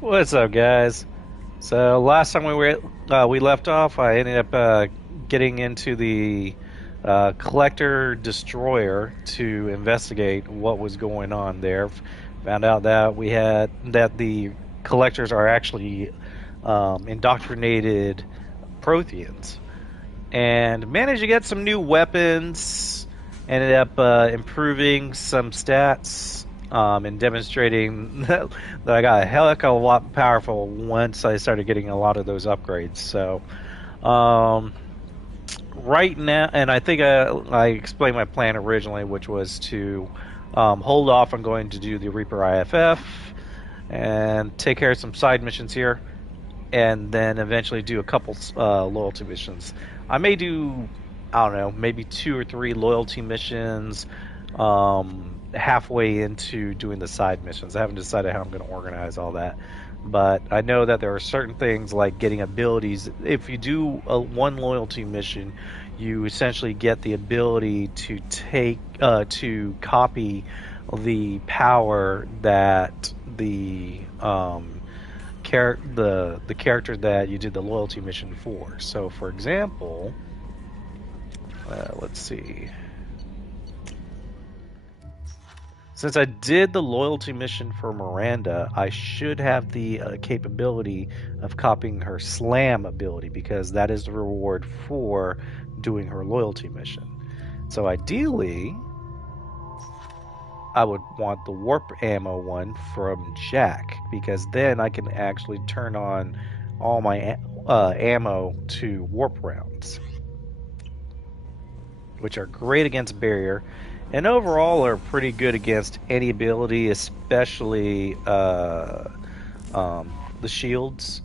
What's up, guys? So last time we left off, I ended up getting into the collector destroyer to investigate what was going on there. Found out that the collectors are actually indoctrinated Protheans, and managed to get some new weapons. Ended up improving some stats and demonstrating that I got a heck of a lot powerful once I started getting a lot of those upgrades. So um, right now, and I think I explained my plan originally, which was to hold off on going to do the Reaper IFF and take care of some side missions here, and then eventually do a couple loyalty missions. I may do, I don't know, maybe two or three loyalty missions halfway into doing the side missions. I haven't decided how I'm going to organize all that. But I know that there are certain things like getting abilities. If you do one loyalty mission, you essentially get the ability to to copy the power that the character that you did the loyalty mission for. So, for example, let's see. Since I did the loyalty mission for Miranda, I should have the capability of copying her slam ability because that is the reward for doing her loyalty mission. So, ideally, I would want the warp ammo one from Jack because then I can actually turn on all my ammo to warp rounds, which are great against barrier, and overall are pretty good against any ability, especially the shields.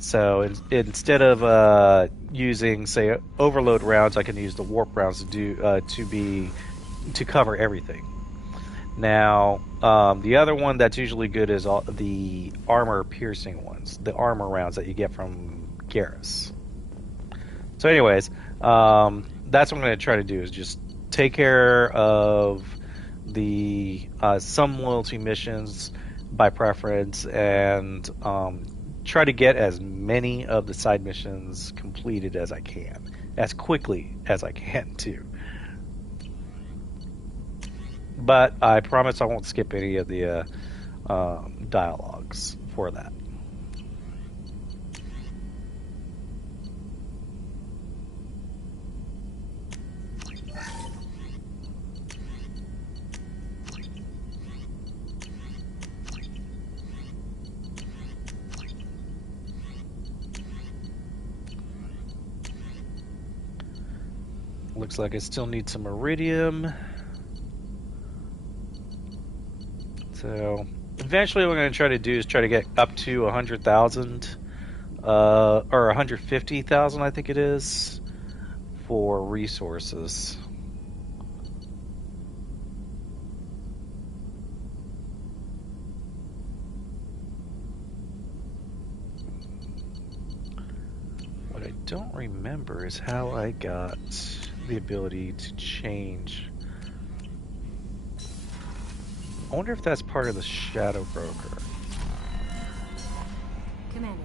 So instead of using, say, overload rounds, I can use the warp rounds to cover everything. Now, the other one that's usually good is the armor piercing ones, the armor rounds that you get from Garrus. So, anyways, that's what I'm going to try to do is just take care of the some loyalty missions by preference and try to get as many of the side missions completed as I can, as quickly as I can too. But I promise I won't skip any of the dialogues for that. Looks like I still need some iridium. So eventually, what I'm going to try to do is try to get up to 100,000, or 150,000, I think it is, for resources. What I don't remember is how I got the ability to change. I wonder if that's part of the Shadow Broker. Commander,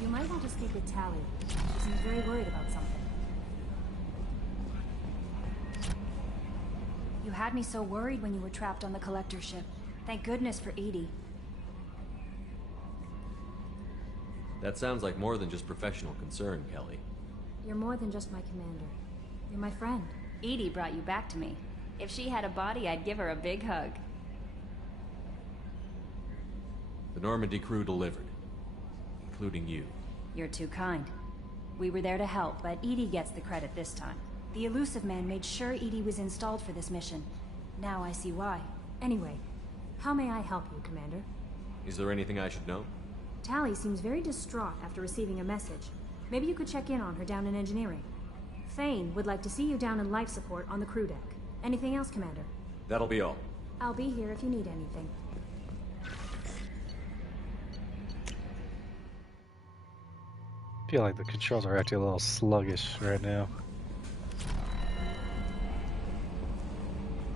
you might want to speak with Tally. She seems very worried about something. You had me so worried when you were trapped on the collector ship. Thank goodness for Edie. That sounds like more than just professional concern, Kelly. You're more than just my commander. You're my friend. Edie brought you back to me. If she had a body, I'd give her a big hug. The Normandy crew delivered, including you. You're too kind. We were there to help, but Edie gets the credit this time. The elusive man made sure Edie was installed for this mission. Now I see why. Anyway, how may I help you, Commander? Is there anything I should know? Tally seems very distraught after receiving a message. Maybe you could check in on her down in engineering. Thane would like to see you down in life support on the crew deck. Anything else, Commander? That'll be all. I'll be here if you need anything. I feel like the controls are actually a little sluggish right now.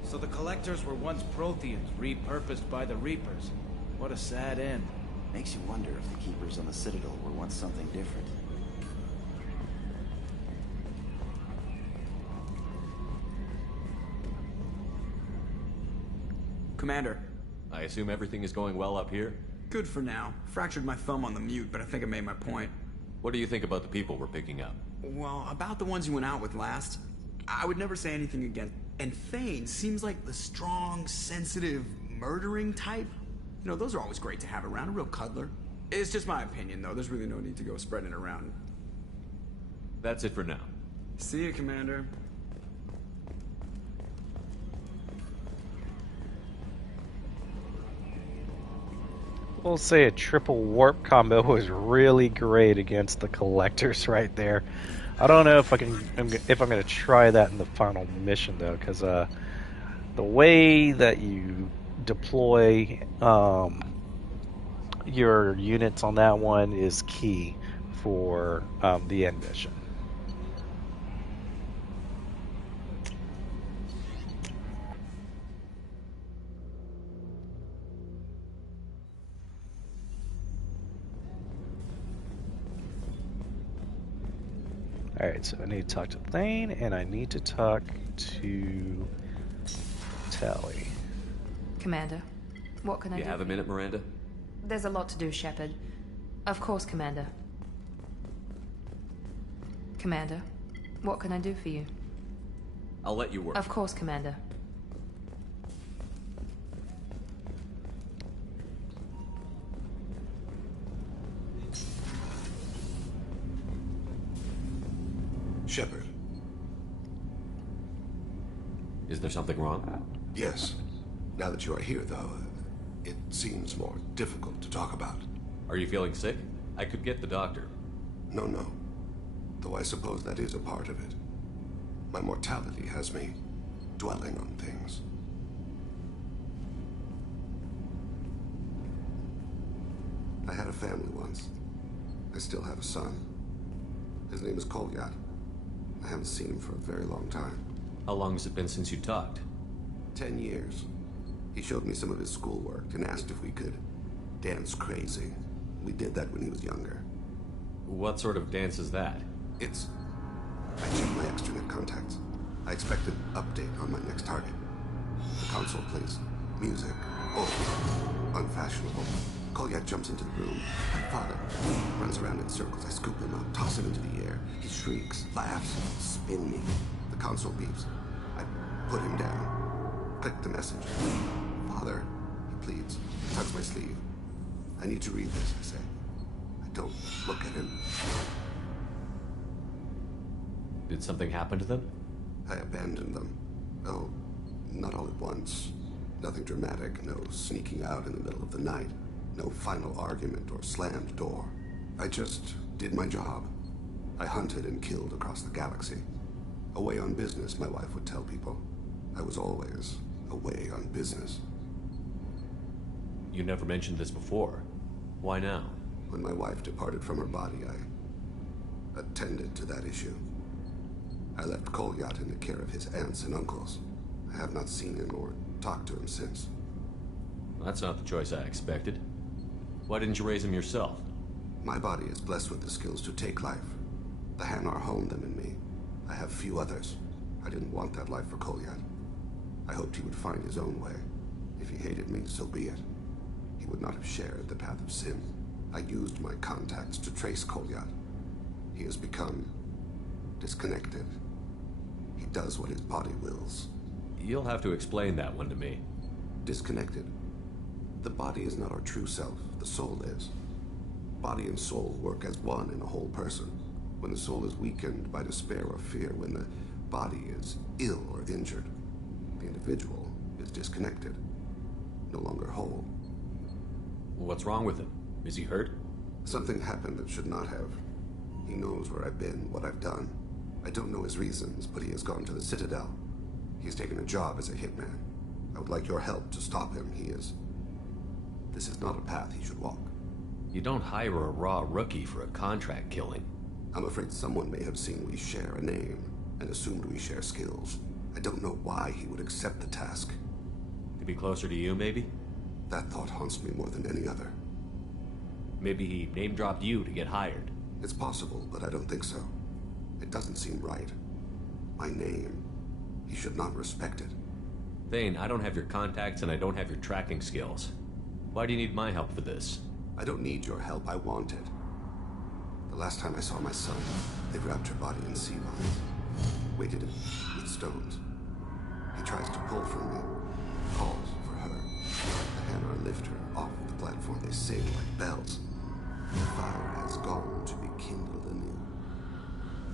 So the Collectors were once Protheans, repurposed by the Reapers. What a sad end. Makes you wonder if the Keepers on the Citadel were once something different. Commander. I assume everything is going well up here? Good for now. Fractured my thumb on the mute, but I think I made my point. What do you think about the people we're picking up? Well, about the ones you went out with last, I would never say anything against. And Thane seems like the strong, sensitive, murdering type. You know, those are always great to have around, a real cuddler. It's just my opinion, though. There's really no need to go spreading it around. That's it for now. See you, Commander. We'll say a triple warp combo was really great against the collectors right there. I don't know if I'm going to try that in the final mission though, because the way that you deploy your units on that one is key for the end mission. Alright, so I need to talk to Thane, and I need to talk to Tally. Commander, what can I do? You have a minute, Miranda? There's a lot to do, Shepard. Of course, Commander. Commander, what can I do for you? I'll let you work. Of course, Commander. Shepard. Is there something wrong? Yes. Now that you are here, though, it seems more difficult to talk about. Are you feeling sick? I could get the doctor. No. Though I suppose that is a part of it. My mortality has me dwelling on things. I had a family once. I still have a son. His name is Kolyat. I haven't seen him for a very long time. How long has it been since you talked? 10 years. He showed me some of his schoolwork and asked if we could dance crazy. We did that when he was younger. What sort of dance is that? I checked my extranet contacts. I expect an update on my next target. The console plays music. Oh, unfashionable. Kolyat jumps into the room. My father runs around in circles. I scoop him up, toss him into the air. He shrieks, laughs, spin me. The console beeps. I put him down. Click the message. Father, he pleads. Tugs my sleeve. I need to read this, I say. I don't look at him. Did something happen to them? I abandoned them. Oh, not all at once. Nothing dramatic, no sneaking out in the middle of the night. No final argument or slammed door. I just did my job. I hunted and killed across the galaxy. Away on business, my wife would tell people. I was always away on business. You never mentioned this before. Why now? When my wife departed from her body, I attended to that issue. I left Kolyat in the care of his aunts and uncles. I have not seen him or talked to him since. That's not the choice I expected. Why didn't you raise him yourself? My body is blessed with the skills to take life. The Hanar honed them in me. I have few others. I didn't want that life for Kolyat. I hoped he would find his own way. If he hated me, so be it. He would not have shared the path of sin. I used my contacts to trace Kolyat. He has become disconnected. He does what his body wills. You'll have to explain that one to me. Disconnected. The body is not our true self, the soul is. Body and soul work as one in a whole person. When the soul is weakened by despair or fear, when the body is ill or injured, the individual is disconnected, no longer whole. What's wrong with him? Is he hurt? Something happened that should not have. He knows where I've been, what I've done. I don't know his reasons, but he has gone to the Citadel. He's taken a job as a hitman. I would like your help to stop him. This is not a path he should walk. You don't hire a raw rookie for a contract killing. I'm afraid someone may have seen we share a name and assumed we share skills. I don't know why he would accept the task. To be closer to you, maybe? That thought haunts me more than any other. Maybe he name-dropped you to get hired. It's possible, but I don't think so. It doesn't seem right. My name. He should not respect it. Thane, I don't have your contacts and I don't have your tracking skills. Why do you need my help for this? I don't need your help, I want it. The last time I saw my son, they wrapped her body in sea vines, weighted it with stones. He tries to pull from me, calls for her. The hammer lift her off the platform, they sing like bells. The fire has gone to be kindled anew.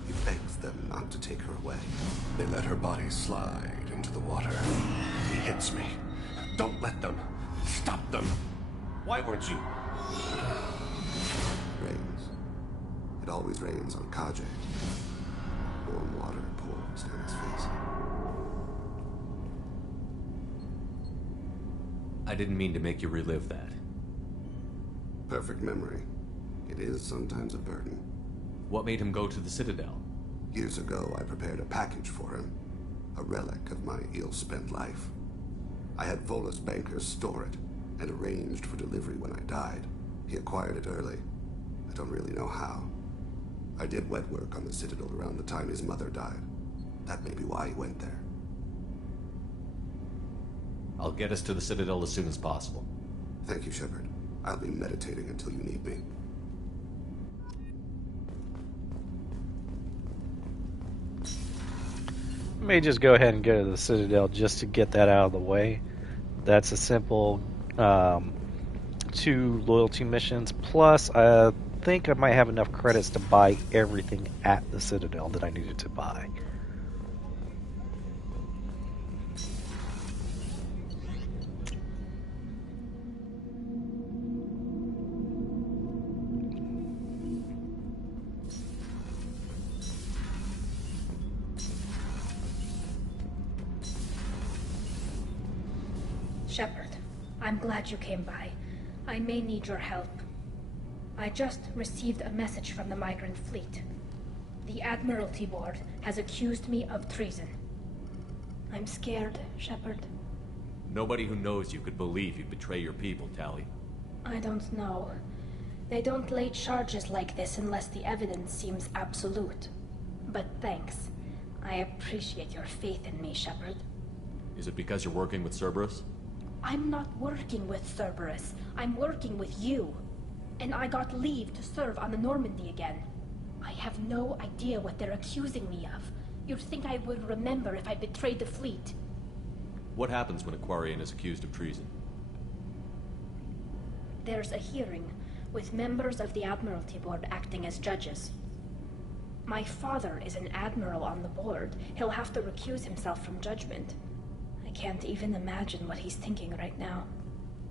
He begs them not to take her away. They let her body slide into the water. He hits me. Don't let them. Stop them. Why weren't you? Rains. It always rains on Kaje. Warm water pours down his face. I didn't mean to make you relive that. Perfect memory. It is sometimes a burden. What made him go to the Citadel? Years ago, I prepared a package for him. A relic of my ill-spent life. I had Volus bankers store it, and arranged for delivery when I died. He acquired it early. I don't really know how. I did wet work on the Citadel around the time his mother died. That may be why he went there. I'll get us to the Citadel as soon as possible. Thank you, Shepard. I'll be meditating until you need me. May just go ahead and go to the Citadel just to get that out of the way. That's a simple 2 loyalty missions. Plus, I think I might have enough credits to buy everything at the Citadel that I needed to buy. Shepard, I'm glad you came by. I may need your help. I just received a message from the migrant fleet. The Admiralty Board has accused me of treason. I'm scared, Shepard. Nobody who knows you could believe you'd betray your people, Tali. I don't know. They don't lay charges like this unless the evidence seems absolute. But thanks. I appreciate your faith in me, Shepard. Is it because you're working with Cerberus? I'm not working with Cerberus. I'm working with you. And I got leave to serve on the Normandy again. I have no idea what they're accusing me of. You'd think I would remember if I betrayed the fleet. What happens when a Quarian is accused of treason? There's a hearing, with members of the Admiralty Board acting as judges. My father is an admiral on the board. He'll have to recuse himself from judgment. I can't even imagine what he's thinking right now.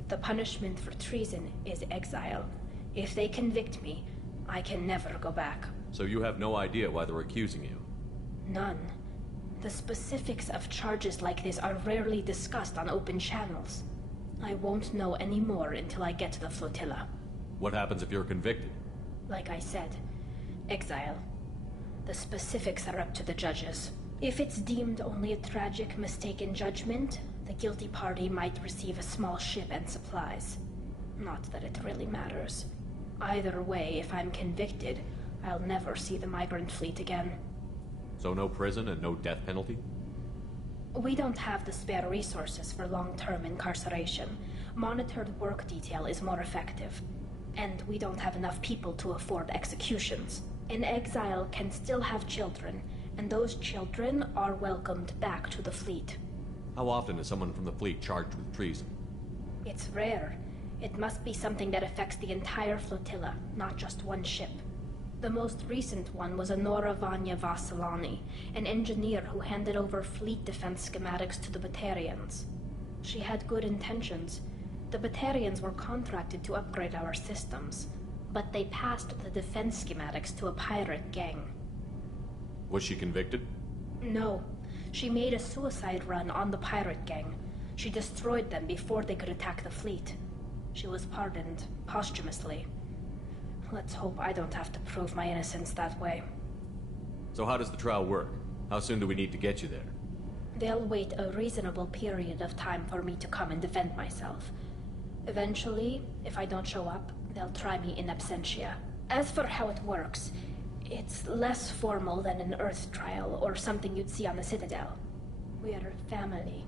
The punishment for treason is exile. If they convict me, I can never go back. So you have no idea why they're accusing you? None. The specifics of charges like this are rarely discussed on open channels. I won't know any more until I get to the flotilla. What happens if you're convicted? Like I said, exile. The specifics are up to the judges. If it's deemed only a tragic mistake in judgment, the guilty party might receive a small ship and supplies. Not that it really matters. Either way, if I'm convicted, I'll never see the migrant fleet again. So no prison and no death penalty? We don't have the spare resources for long-term incarceration. Monitored work detail is more effective. And we don't have enough people to afford executions. An exile can still have children, and those children are welcomed back to the fleet. How often is someone from the fleet charged with treason? It's rare. It must be something that affects the entire flotilla, not just one ship. The most recent one was Honora Vanya Vasilani, an engineer who handed over fleet defense schematics to the Batarians. She had good intentions. The Batarians were contracted to upgrade our systems, but they passed the defense schematics to a pirate gang. Was she convicted? No. She made a suicide run on the pirate gang. She destroyed them before they could attack the fleet. She was pardoned, posthumously. Let's hope I don't have to prove my innocence that way. So how does the trial work? How soon do we need to get you there? They'll wait a reasonable period of time for me to come and defend myself. Eventually, if I don't show up, They'll try me in absentia. As for how it works, it's less formal than an Earth trial or something you'd see on the Citadel. We're family.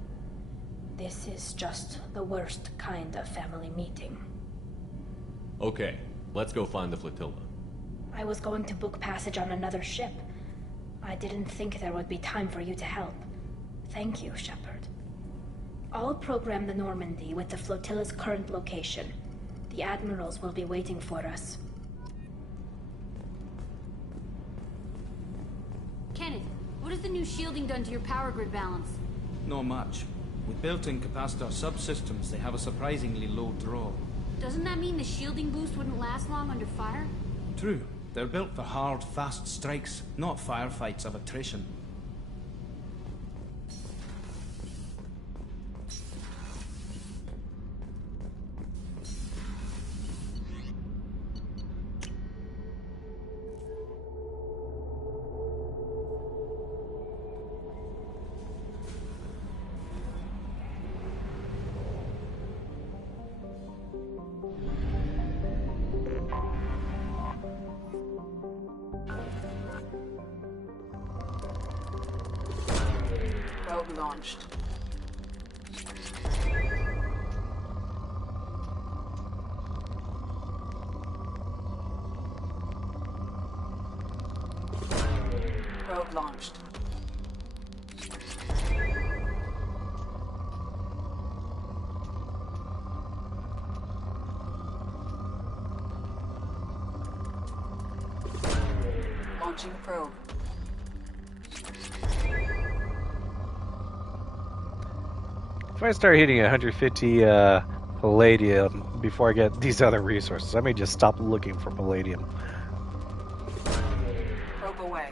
This is just the worst kind of family meeting. Okay, let's go find the flotilla. I was going to book passage on another ship. I didn't think there would be time for you to help. Thank you, Shepard. I'll program the Normandy with the flotilla's current location. The admirals will be waiting for us. Kenneth, what has the new shielding done to your power grid balance? Not much. With built-in capacitor subsystems, they have a surprisingly low draw. Doesn't that mean the shielding boost wouldn't last long under fire? True. They're built for hard, fast strikes, not firefights of attrition. Probe launched. Probe launched. Launching probe. If I start hitting 150 palladium before I get these other resources, I may just stop looking for palladium. Probe away.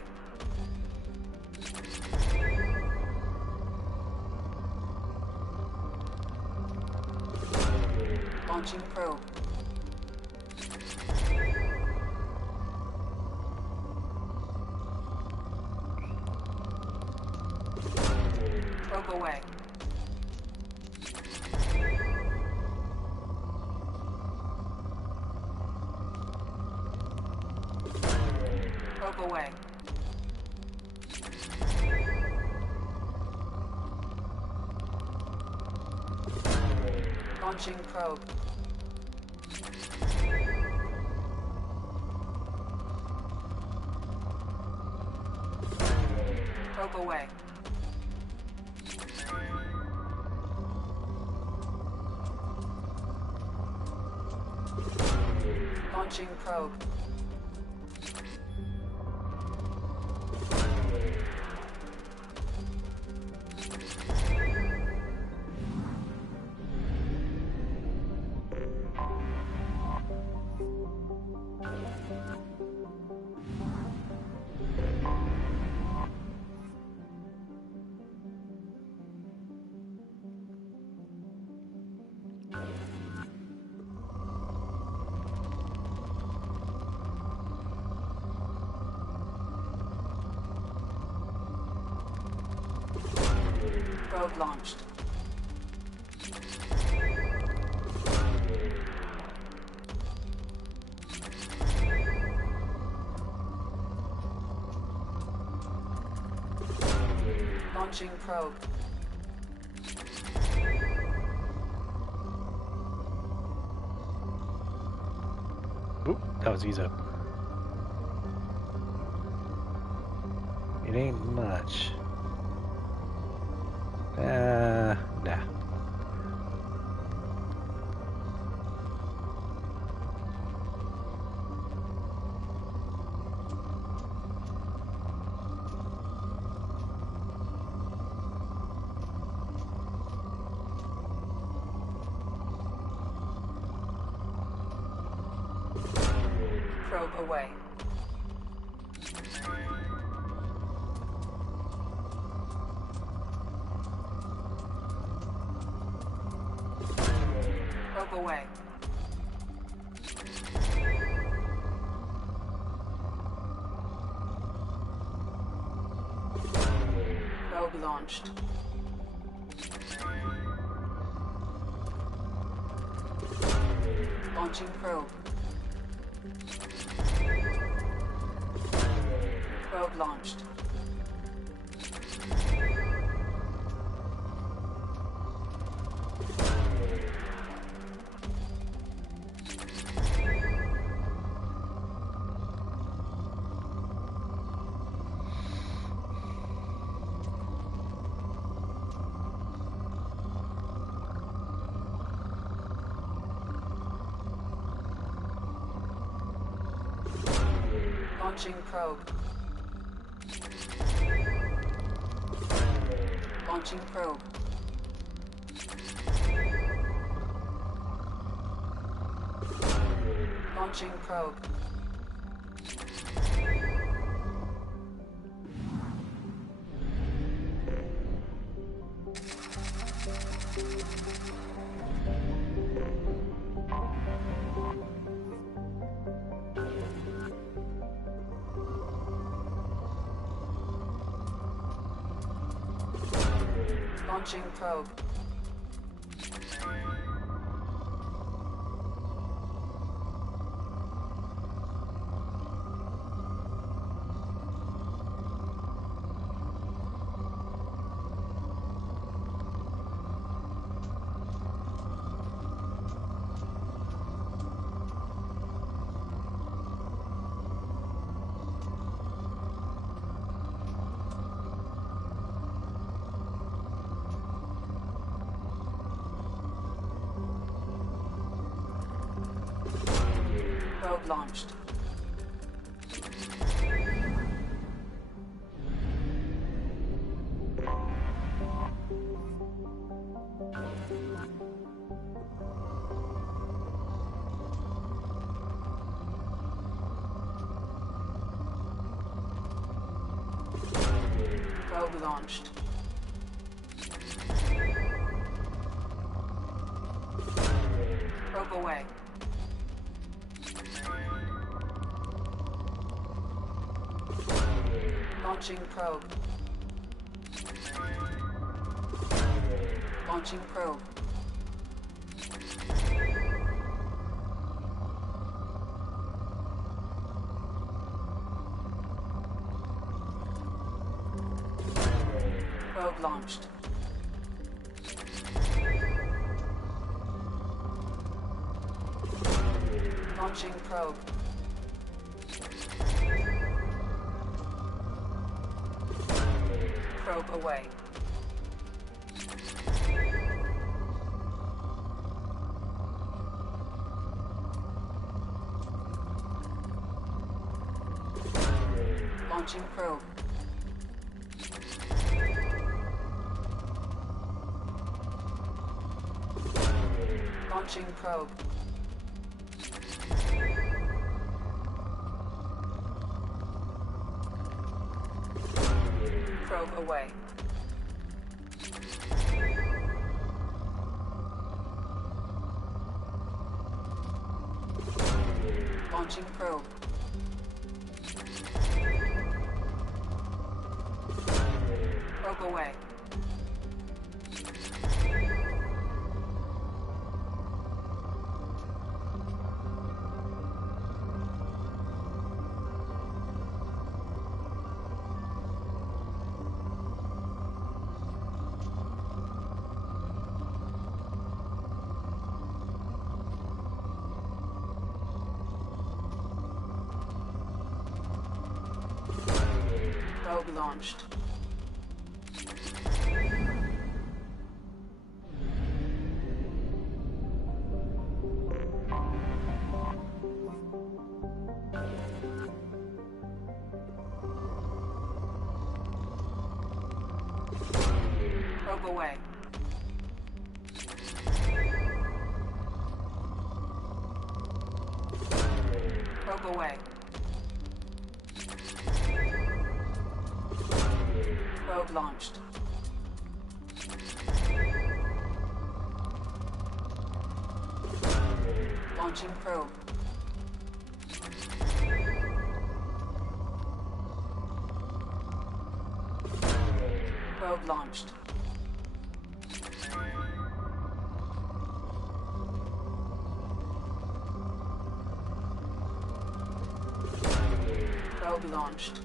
Launching probe. Probe away. Probe away. Launching probe. Probe away. Launching probe. Probe launched. Launching probe. Oop, that was easy. It ain't much. Nah. Probe away. Probe away. Probe launched. Launching probe. Probe launched. Launching probe. Launching probe. Launching probe. Launching probe. Probe launched. Probe launched. Probe away. Launching probe. Launching probe. Probe launched. Launching probe. Probe away. Launching probe. Launching probe. Probe away. Launching probe. Probe away. Probe launched. Probe away. Probe away. Probe launched. Launching probe. Probe launched. Probe launched.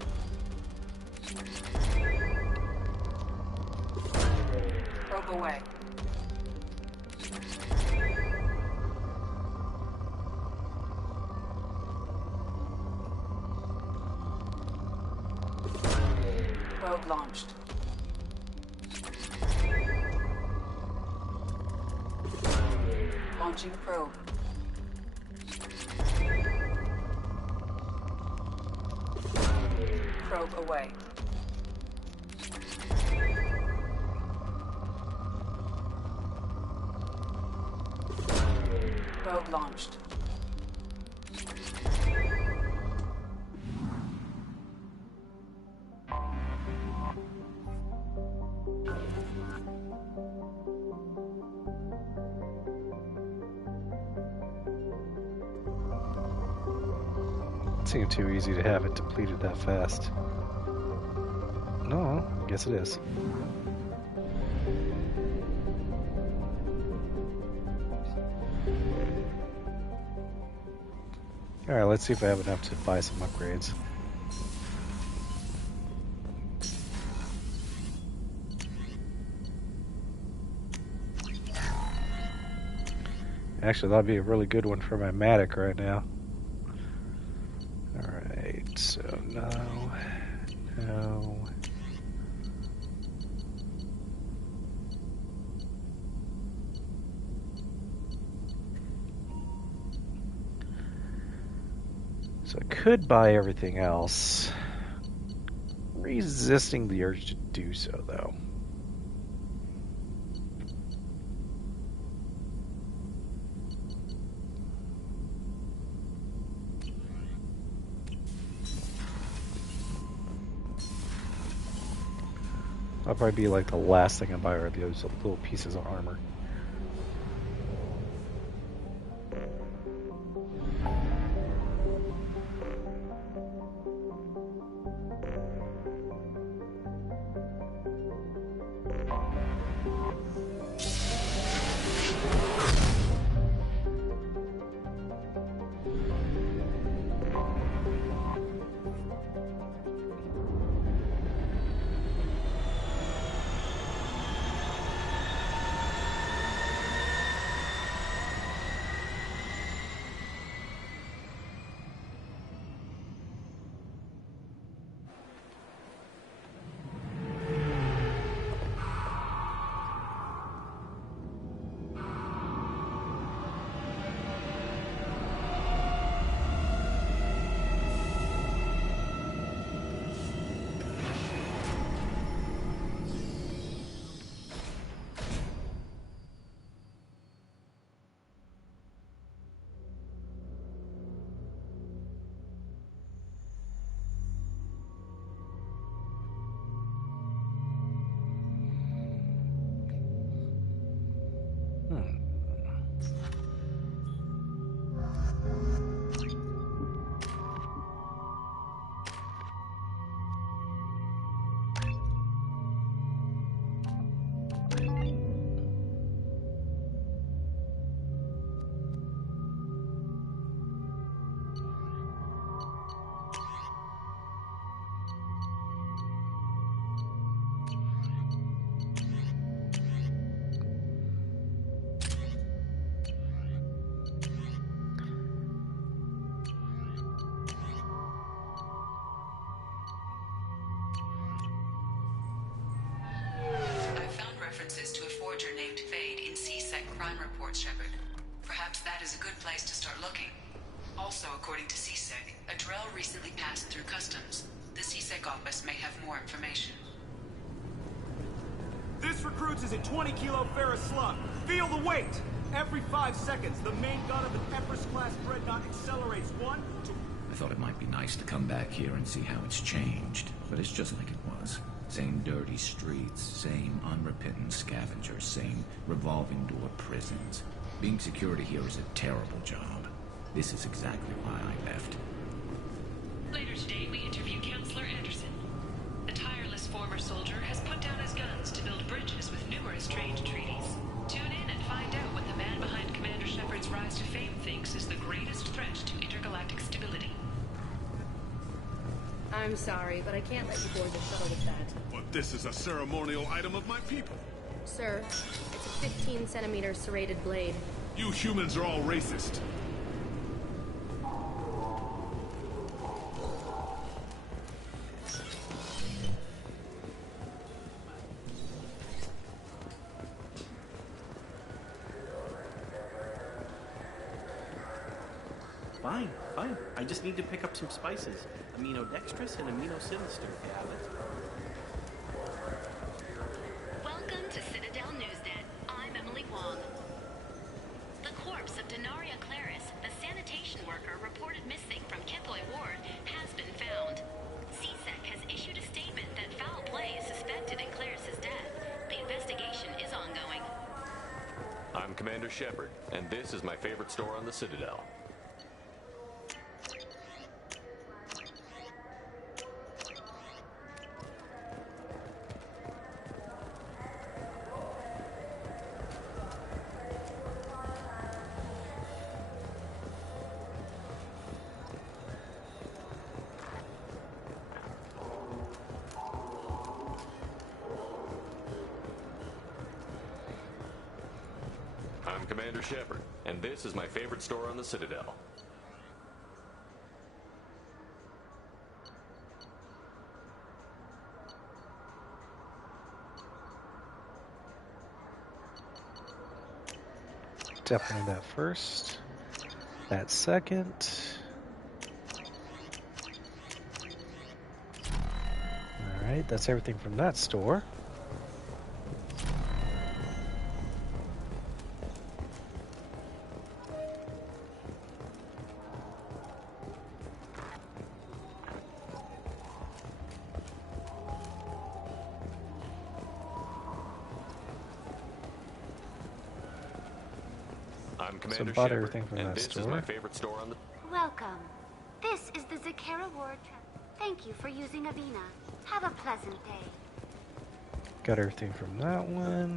Probe away. Probe launched. Launching probe. Probe away. Probe launched. It seemed too easy to have it depleted that fast. No, I guess it is. Alright, let's see if I have enough to buy some upgrades. Actually, that'd be a really good one for my Matic right now. Alright, so no. So I could buy everything else. Resisting the urge to do so, though. That'll probably be like the last thing I buy are those little pieces of armor. To a forger named Fade in C-Sec crime reports, Shepard. Perhaps that is a good place to start looking. Also, according to C-Sec, a Drell recently passed through customs. The C-Sec office may have more information. This recruits is a 20-kilo ferrous slug. Feel the weight! Every 5 seconds, the main gun of an Empress-class dreadnought accelerates 1 to... I thought it might be nice to come back here and see how it's changed, but it's just like it was. Same dirty streets, same unrepentant scavengers, same revolving door prisons. Being security here is a terrible job. This is exactly why I left. Later today, we interview Counselor Anderson. The tireless former soldier has put down his guns to build bridges with numerous trade treaties. Tune in and find out what the man behind Commander Shepard's rise to fame thinks is the greatest threat to intergalactic stability. I'm sorry, but I can't let you board the shuttle with that. But this is a ceremonial item of my people. Sir, it's a 15-centimeter serrated blade. You humans are all racist. Fine, fine. I just need to pick up some spices. Aminodextrous and aminosinister, if you have it. Welcome to Citadel Newsnet. I'm Emily Wong. The corpse of Denaria Claris, the sanitation worker reported missing from Kithoy Ward, has been found. CSEC has issued a statement that foul play is suspected in Claris's death. The investigation is ongoing. I'm Commander Shepard, and this is my favorite store on the Citadel. I'm Commander Shepard, and this is my favorite store on the Citadel. Definitely that first. That second. Alright, that's everything from that store. I'm Commander bought Shepard, everything from and that this is store. my favorite store on the... Welcome. This is the Zakera Ward. Thank you for using Avina. Have a pleasant day. Got everything from that one.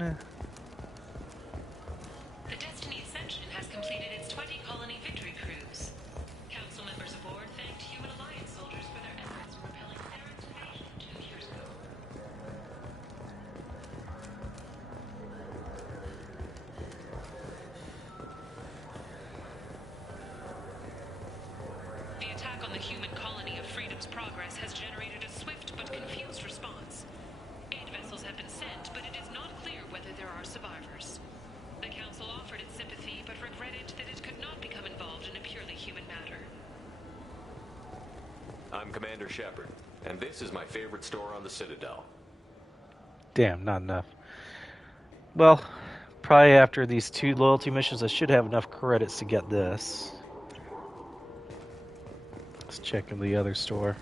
The Destiny Ascension has completed its 20-colony victory cruise. Council members aboard thanked Human Alliance soldiers for their efforts in repelling Theron's invasion 2 years ago. The attack on the human colony of Freedom's Progress has generated a swift but confused response. Aid vessels have been sent, but it is not clear whether there are survivors. The Council offered its sympathy, but regretted that it could not become involved in a purely human matter. I'm Commander Shepard, and this is my favorite store on the Citadel. Damn, not enough. Well, probably after these 2 loyalty missions, I should have enough credits to get this. Let's check in the other store.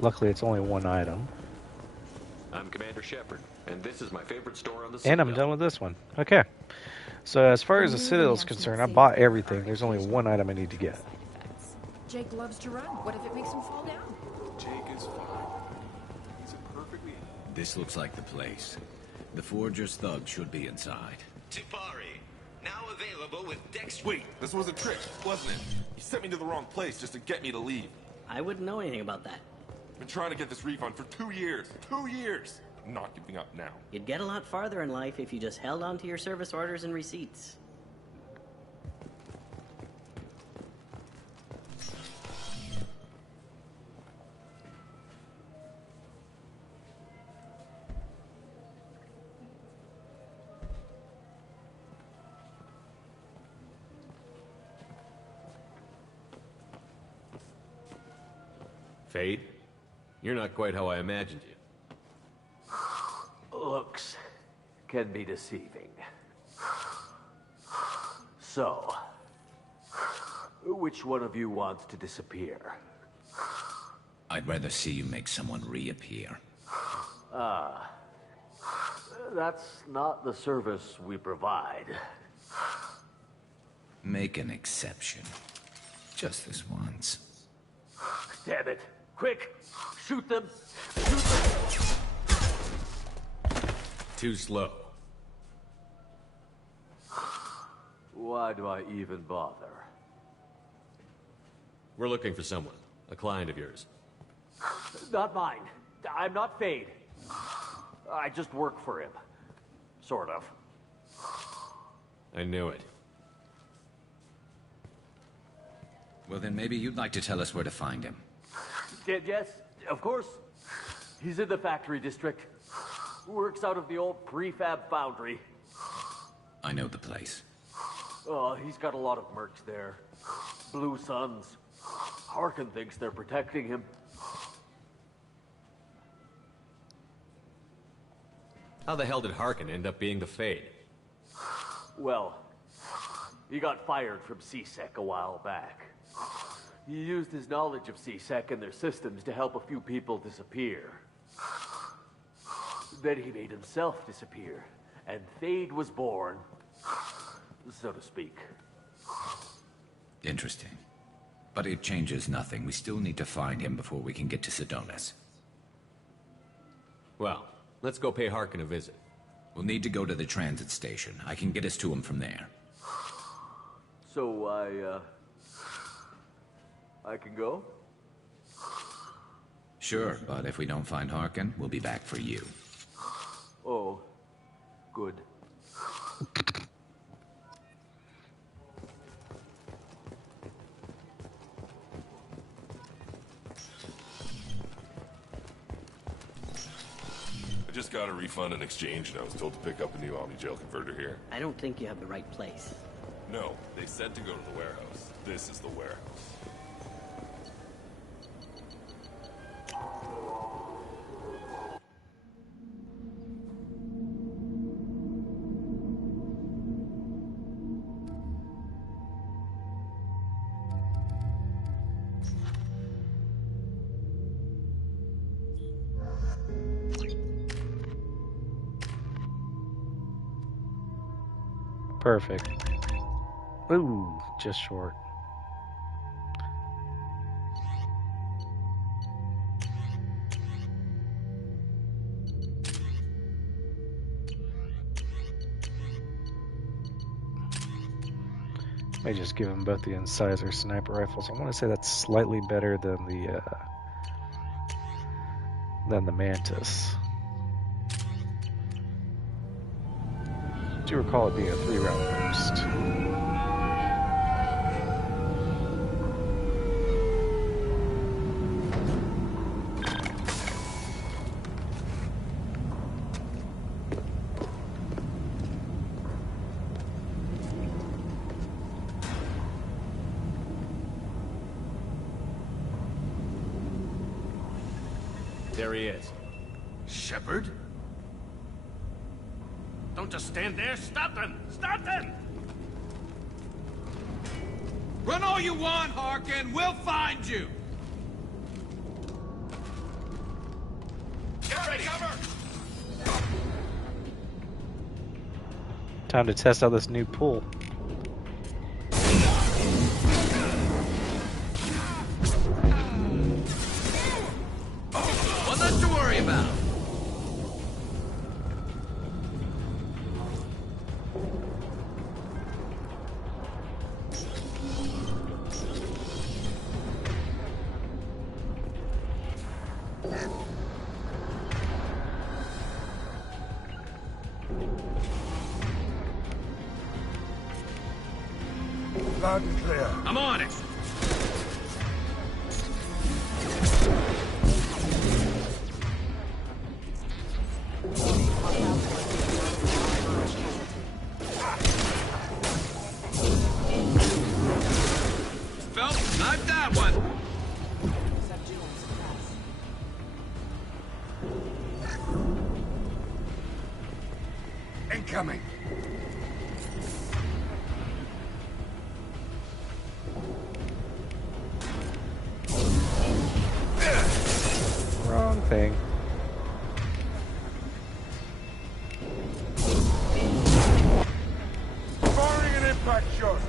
Luckily, it's only 1 item. I'm Commander Shepard, and this is my favorite store on the And Citadel. I'm done with this one. Okay. So as far as the Citadel is concerned, I bought everything. There's only 1 item I need to get. Jake loves to run. What if it makes him fall down? Jake is fine. He's a perfectly... This looks like the place. The Forger's thug should be inside. Tipari, now available with Dex... Wait, this was a trick, wasn't it? You sent me to the wrong place just to get me to leave. I wouldn't know anything about that. Been trying to get this refund for 2 years. 2 years! I'm not giving up now. You'd get a lot farther in life if you just held on to your service orders and receipts. Fade, you're not quite how I imagined you. Looks can be deceiving. So, which one of you wants to disappear? I'd rather see you make someone reappear. Ah, that's not the service we provide. Make an exception. Just this once. Damn it. Quick! Shoot them! Shoot them! Too slow. Why do I even bother? We're looking for someone. A client of yours. Not mine. I'm not Fade. I just work for him. Sort of. I knew it. Well, then maybe you'd like to tell us where to find him. Yes, of course. He's in the factory district. Works out of the old prefab foundry. I know the place. Oh, he's got a lot of mercs there. Blue Suns. Harkin thinks they're protecting him. How the hell did Harkin end up being the Fade? Well, he got fired from CSEC a while back. He used his knowledge of CSEC and their systems to help a few people disappear. Then he made himself disappear, and Fade was born, so to speak. Interesting. But it changes nothing. We still need to find him before we can get to Sidonis. Well, let's go pay Harkin a visit. We'll need to go to the transit station. I can get us to him from there. So I can go? Sure, but if we don't find Harkin, we'll be back for you. Oh, good. I just got a refund and exchange, and I was told to pick up a new Omni-Gel converter here. I don't think you have the right place. No, they said to go to the warehouse. This is the warehouse. Perfect. Ooh, just short. May just give them both the incisor sniper rifles. I want to say that's slightly better than the Mantis. I do recall it being a 3-round burst. There he is. Shepard? Don't just stand there. Stop them! Stop them! Run all you want, Harkin. We'll find you. Get ready! Cover! Time to test out this new pool. Well, nothing to worry about. Loud and clear. I'm on it. Phelps, knife that one. Incoming. Wrong thing. Firing an impact shot.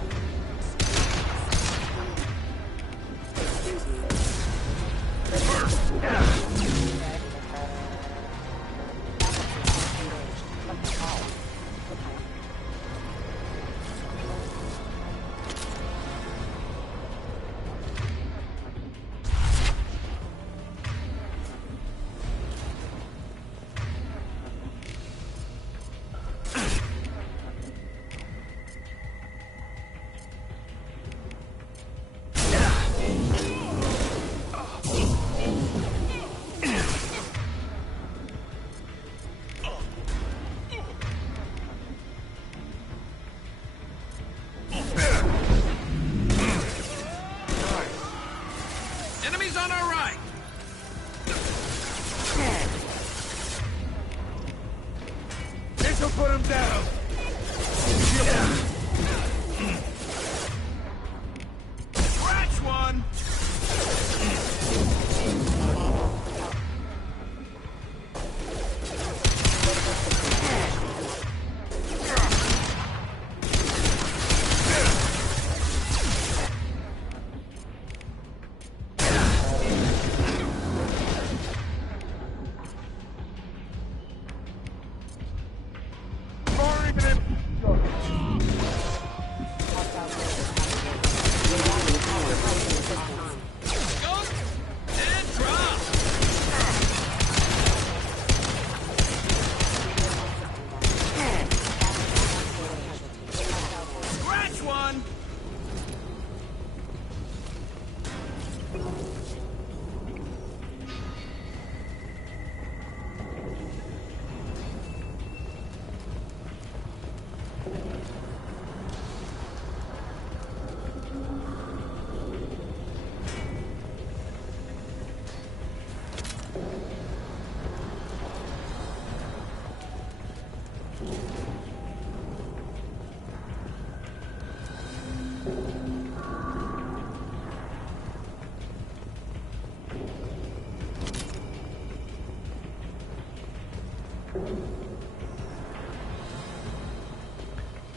one!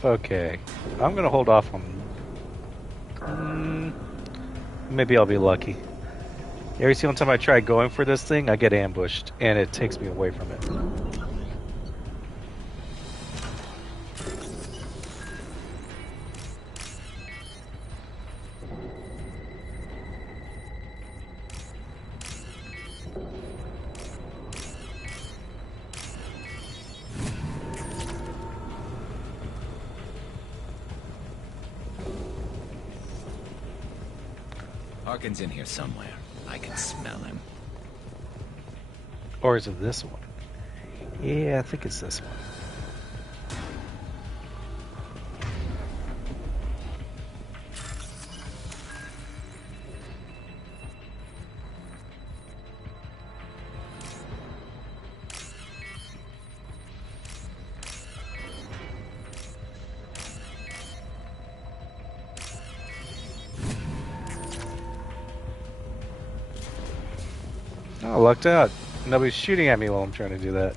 Okay, I'm gonna hold off on. Maybe I'll be lucky. Every single time I try going for this thing, I get ambushed, and it takes me away from it. Harkin's in here somewhere. I can smell him. Or is it this one? Yeah, I think it's this one. Oh, lucked out. Nobody's shooting at me while I'm trying to do that.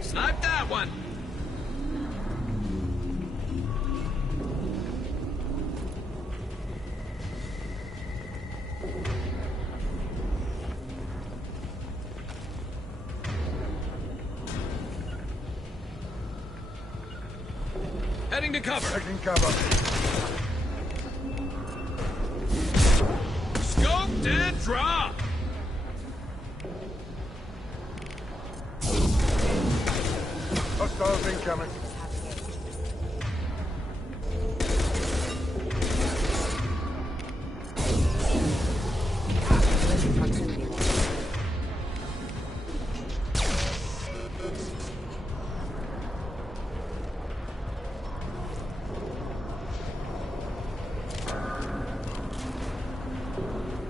Snipe that one! Heading to cover. Taking cover. Scoped and drop! Hostiles incoming.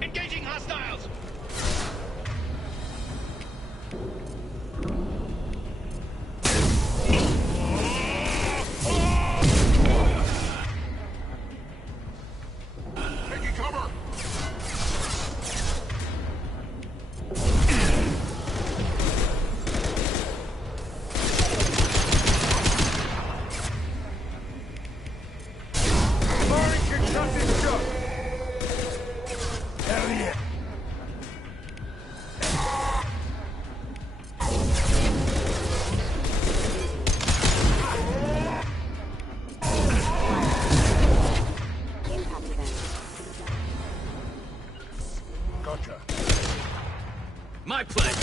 Engaging hostiles! My place.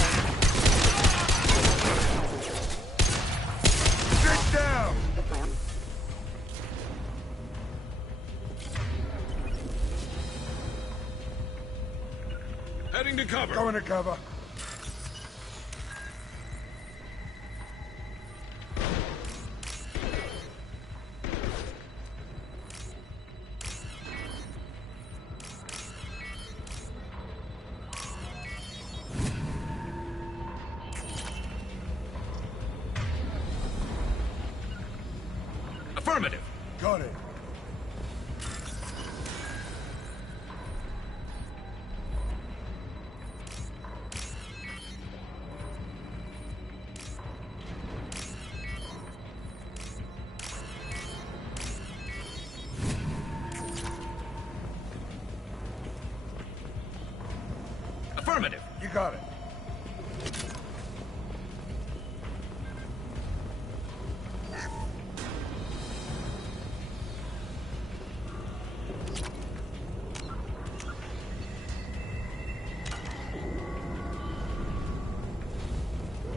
Sit down! Heading to cover. Going to cover. Affirmative. Got it. Affirmative. You got it.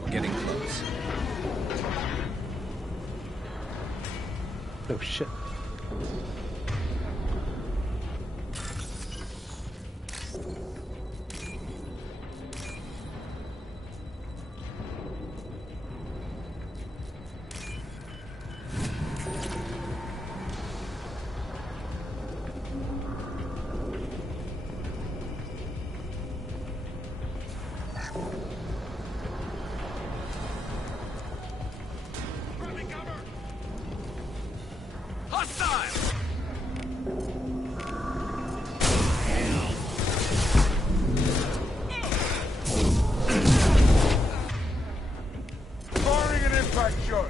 We're getting close. Oh shit. Hostile. Firing an impact shot.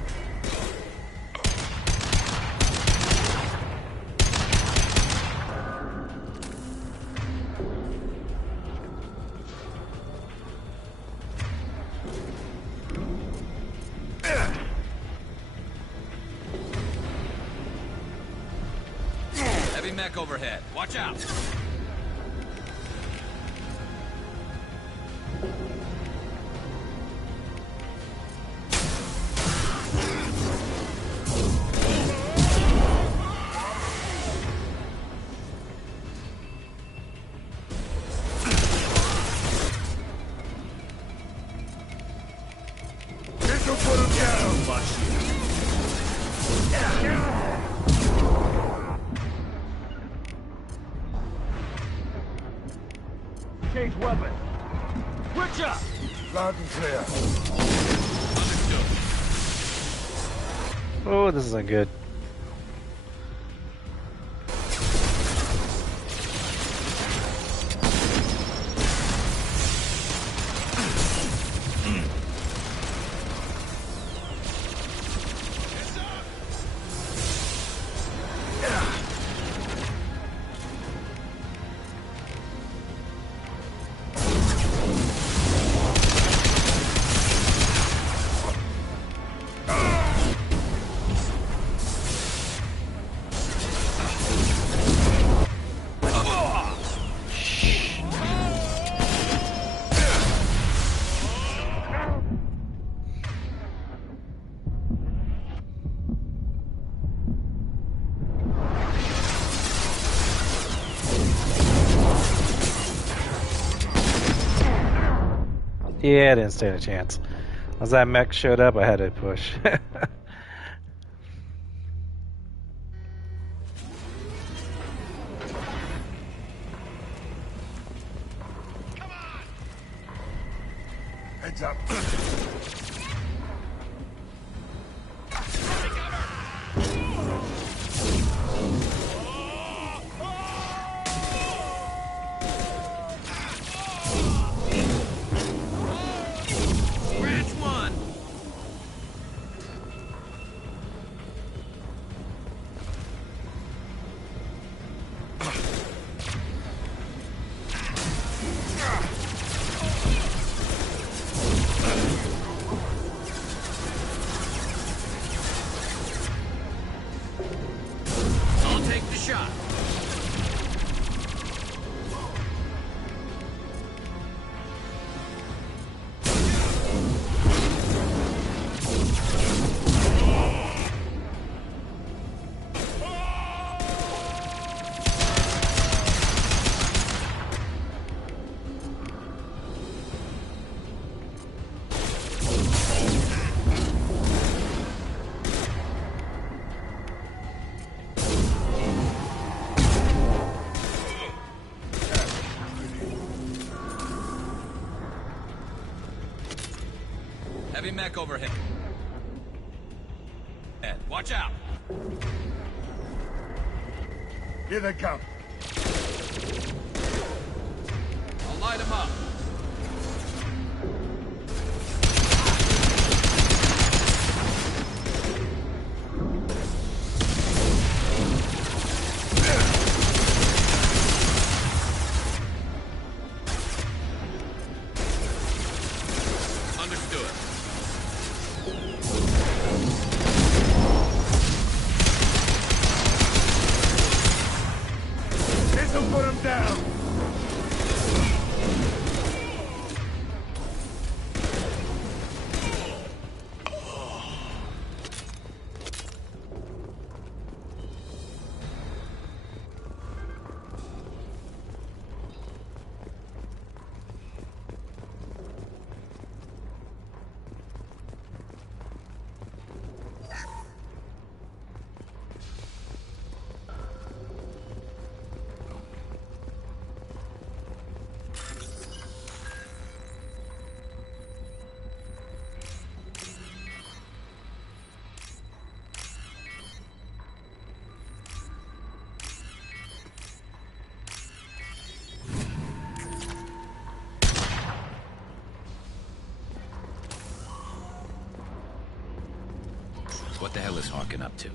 Heavy mech overhead. Watch out. This'll put him down. Watch you. Change weapon. Switch up. Loud and clear. Understood. Oh, this isn't good. Yeah, I didn't stand a chance. As that mech showed up, I had to push. Heads up. Branch one. I'll take the shot. mech overhead. Watch out! Here they come. I'll light them up. Understood. This'll put him down. What the hell is Harkin up to?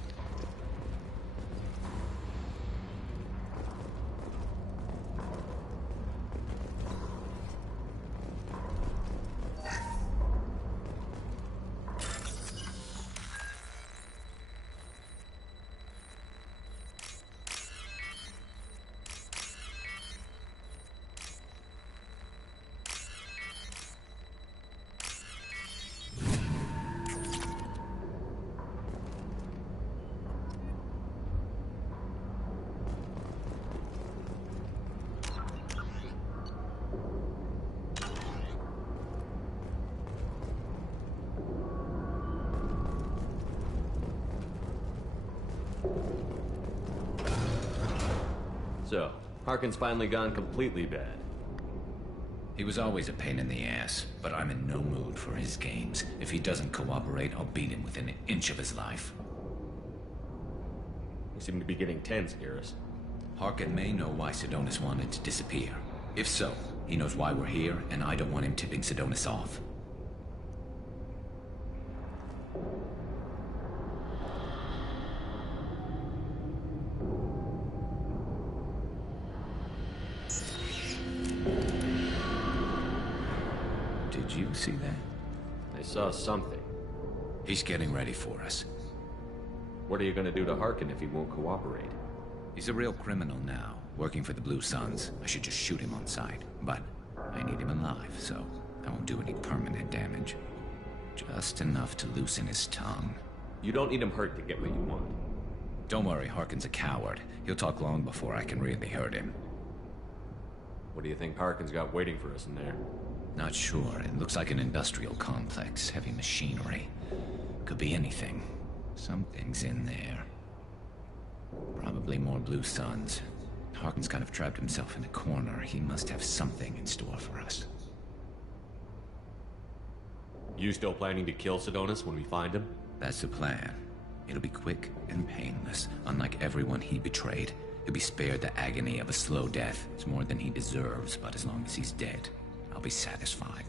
So, Harkin's finally gone completely bad. He was always a pain in the ass, but I'm in no mood for his games. If he doesn't cooperate, I'll beat him within an inch of his life. You seem to be getting tense, Garrus. Harkin may know why Sidonis wanted to disappear. If so, he knows why we're here, and I don't want him tipping Sidonis off. Did you see that? I saw something. He's getting ready for us. What are you gonna do to Harkin if he won't cooperate? He's a real criminal now, working for the Blue Suns. I should just shoot him on sight. But I need him alive, so I won't do any permanent damage. Just enough to loosen his tongue. You don't need him hurt to get what you want. Don't worry, Harkin's a coward. He'll talk long before I can really hurt him. What do you think Harkin's got waiting for us in there? Not sure. It looks like an industrial complex. Heavy machinery. Could be anything. Something's in there. Probably more Blue Suns. Harkin's kind of trapped himself in a corner. He must have something in store for us. You still planning to kill Sidonis when we find him? That's the plan. It'll be quick and painless. Unlike everyone he betrayed, he'll be spared the agony of a slow death. It's more than he deserves, but as long as he's dead, I'll be satisfied.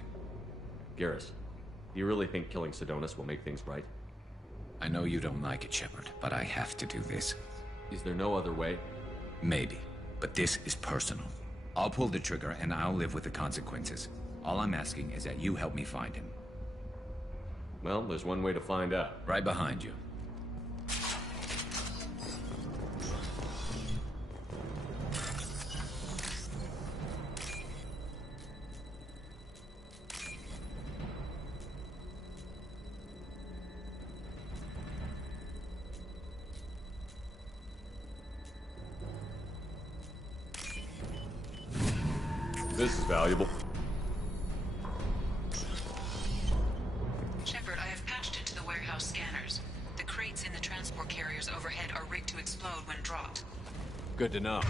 Garrus, do you really think killing Sidonis will make things right? I know you don't like it, Shepard, but I have to do this. Is there no other way? Maybe, but this is personal. I'll pull the trigger and I'll live with the consequences. All I'm asking is that you help me find him. Well, there's one way to find out. Right behind you. This is valuable. Shepard, I have patched into the warehouse scanners. The crates in the transport carriers overhead are rigged to explode when dropped. Good to know.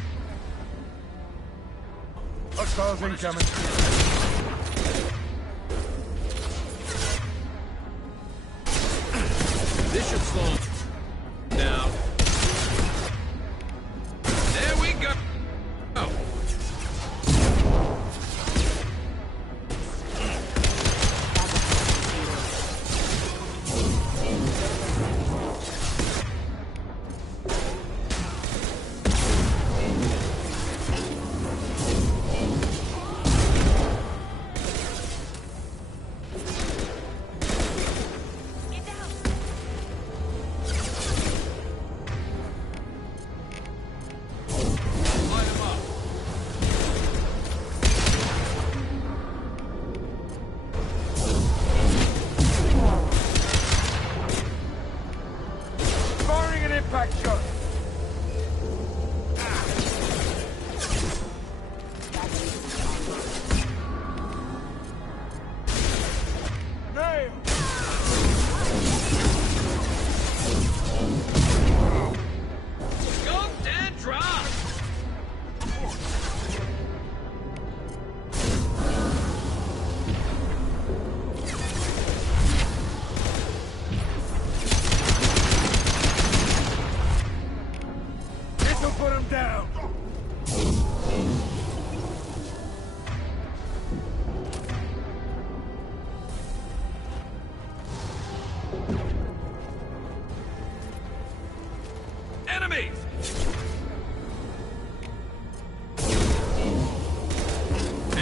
Hostiles incoming.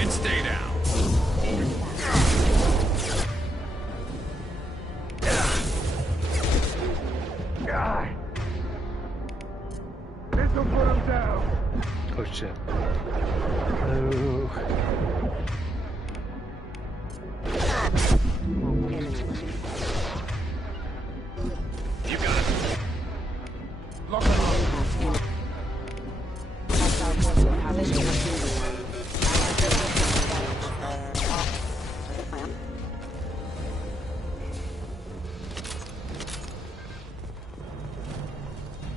And stay down. This'll put him down. Oh shit. Oh. You got it. Lock him up.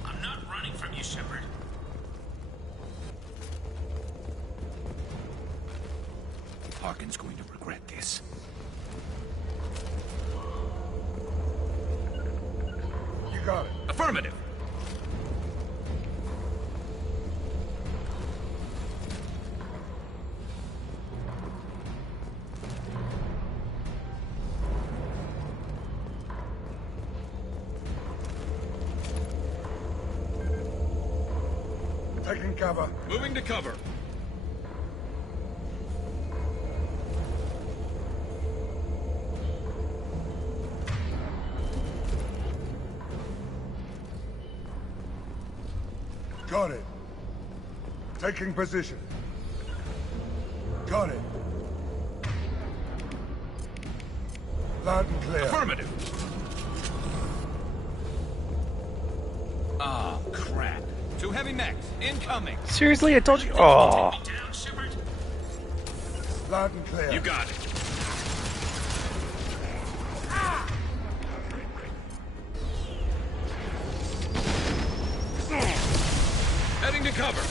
I'm not running from you, Shepard. Harkin's going to regret this. You got it. Affirmative. Taking cover. Moving to cover. Got it. Taking position. Got it. Loud and clear. Affirmative. Ah, crap. Two heavy mechs. Incoming. Seriously, I told you. Oh. Down, Shepard. Loud and clear. You got it. Heading to cover.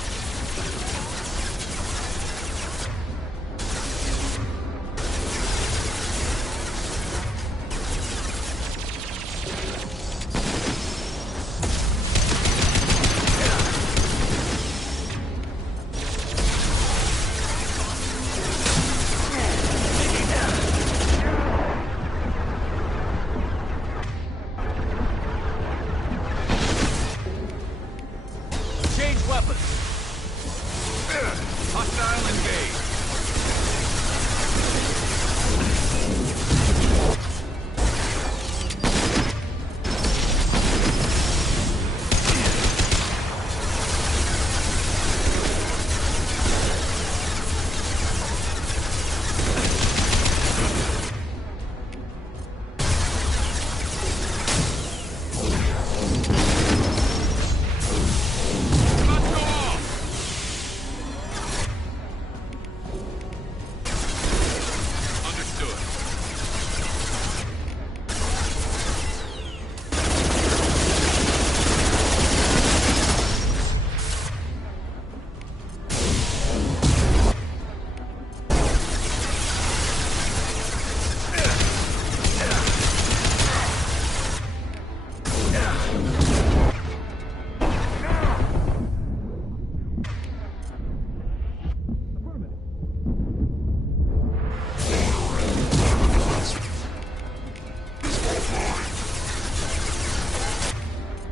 Change weapons. Hostile engaged.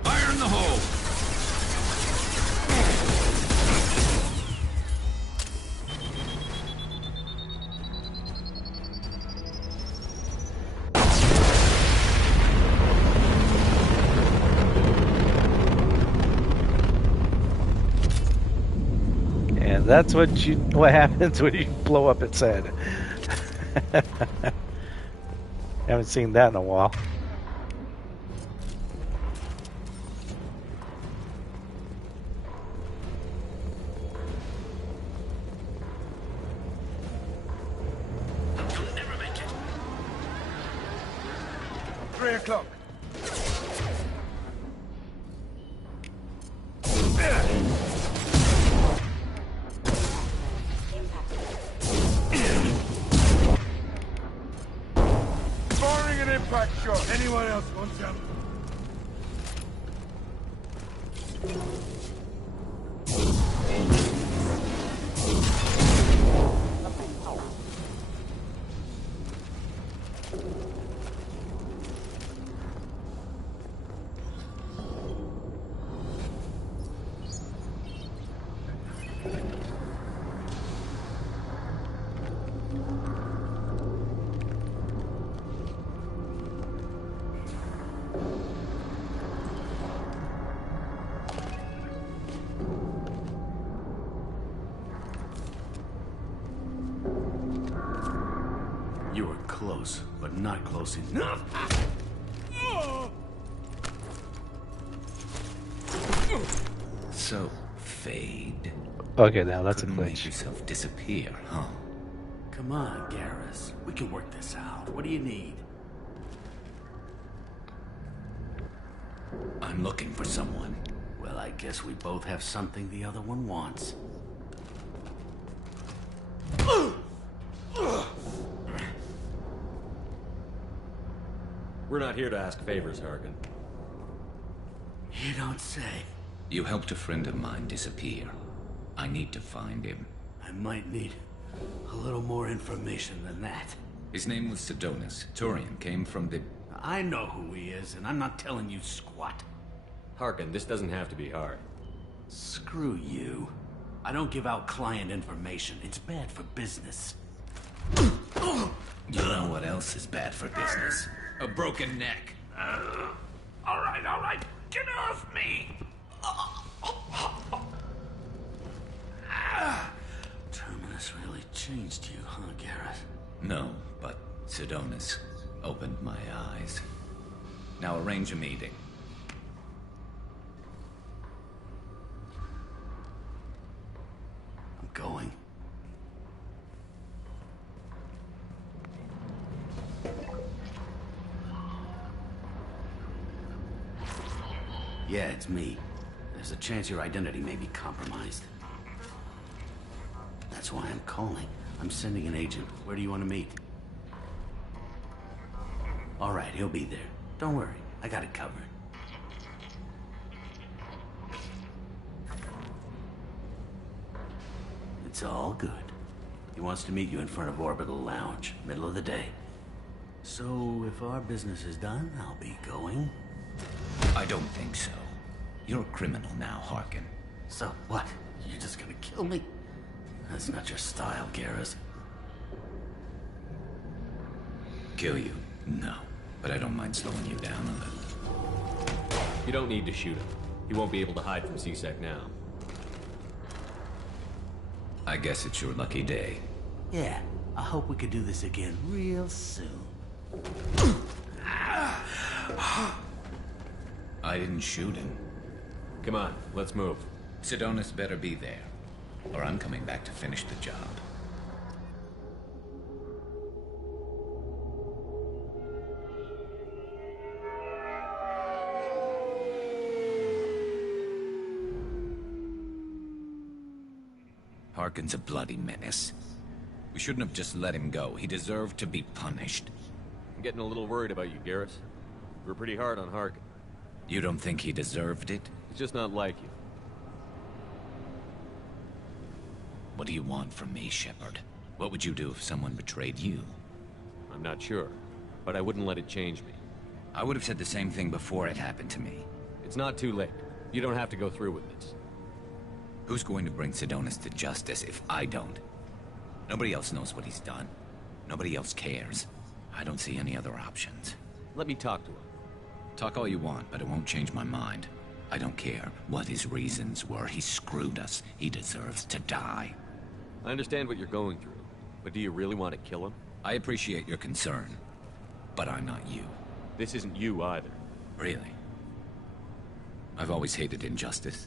Fire in the hole. And that's what happens when you blow up its head. Haven't seen that in a while. You'll never make it. 3 o'clock. Firing an impact shot. Anyone else want some? You were close, but not close enough. So, Fade. Okay, now that's Couldn't a make glitch. yourself disappear, huh? Come on, Garrus. We can work this out. What do you need? I'm looking for someone. Well, I guess we both have something the other one wants. We're not here to ask favors, Harkin. You don't say. You helped a friend of mine disappear. I need to find him. I might need a little more information than that. His name was Sidonis. Turian came from the... I know who he is, and I'm not telling you squat. Harkin, this doesn't have to be hard. Screw you. I don't give out client information. It's bad for business. You know what else is bad for business? A broken neck. All right. Get off me! Terminus really changed you, huh, Garrett? No, but Sidonis opened my eyes. Now arrange a meeting. I'm going. Yeah, it's me. There's a chance your identity may be compromised. That's why I'm calling. I'm sending an agent. Where do you want to meet? All right, he'll be there. Don't worry, I got it covered. It's all good. He wants to meet you in front of Orbital Lounge, middle of the day. So, if our business is done, I'll be going. I don't think so. You're a criminal now, Harkin. So what? You're just gonna kill me? That's not your style, Garrus. Kill you? No. But I don't mind slowing you down a little. You don't need to shoot him. He won't be able to hide from CSEC now. I guess it's your lucky day. Yeah, I hope we could do this again real soon. I didn't shoot him. Come on, let's move. Sidonis better be there, or I'm coming back to finish the job. Harkin's a bloody menace. We shouldn't have just let him go. He deserved to be punished. I'm getting a little worried about you, Garrus. We're pretty hard on Harkin. You don't think he deserved it? He's just not like you. What do you want from me, Shepard? What would you do if someone betrayed you? I'm not sure, but I wouldn't let it change me. I would have said the same thing before it happened to me. It's not too late. You don't have to go through with this. Who's going to bring Sidonis to justice if I don't? Nobody else knows what he's done. Nobody else cares. I don't see any other options. Let me talk to him. Talk all you want, but it won't change my mind. I don't care what his reasons were. He screwed us. He deserves to die. I understand what you're going through, but do you really want to kill him? I appreciate your concern, but I'm not you. This isn't you either. Really? I've always hated injustice.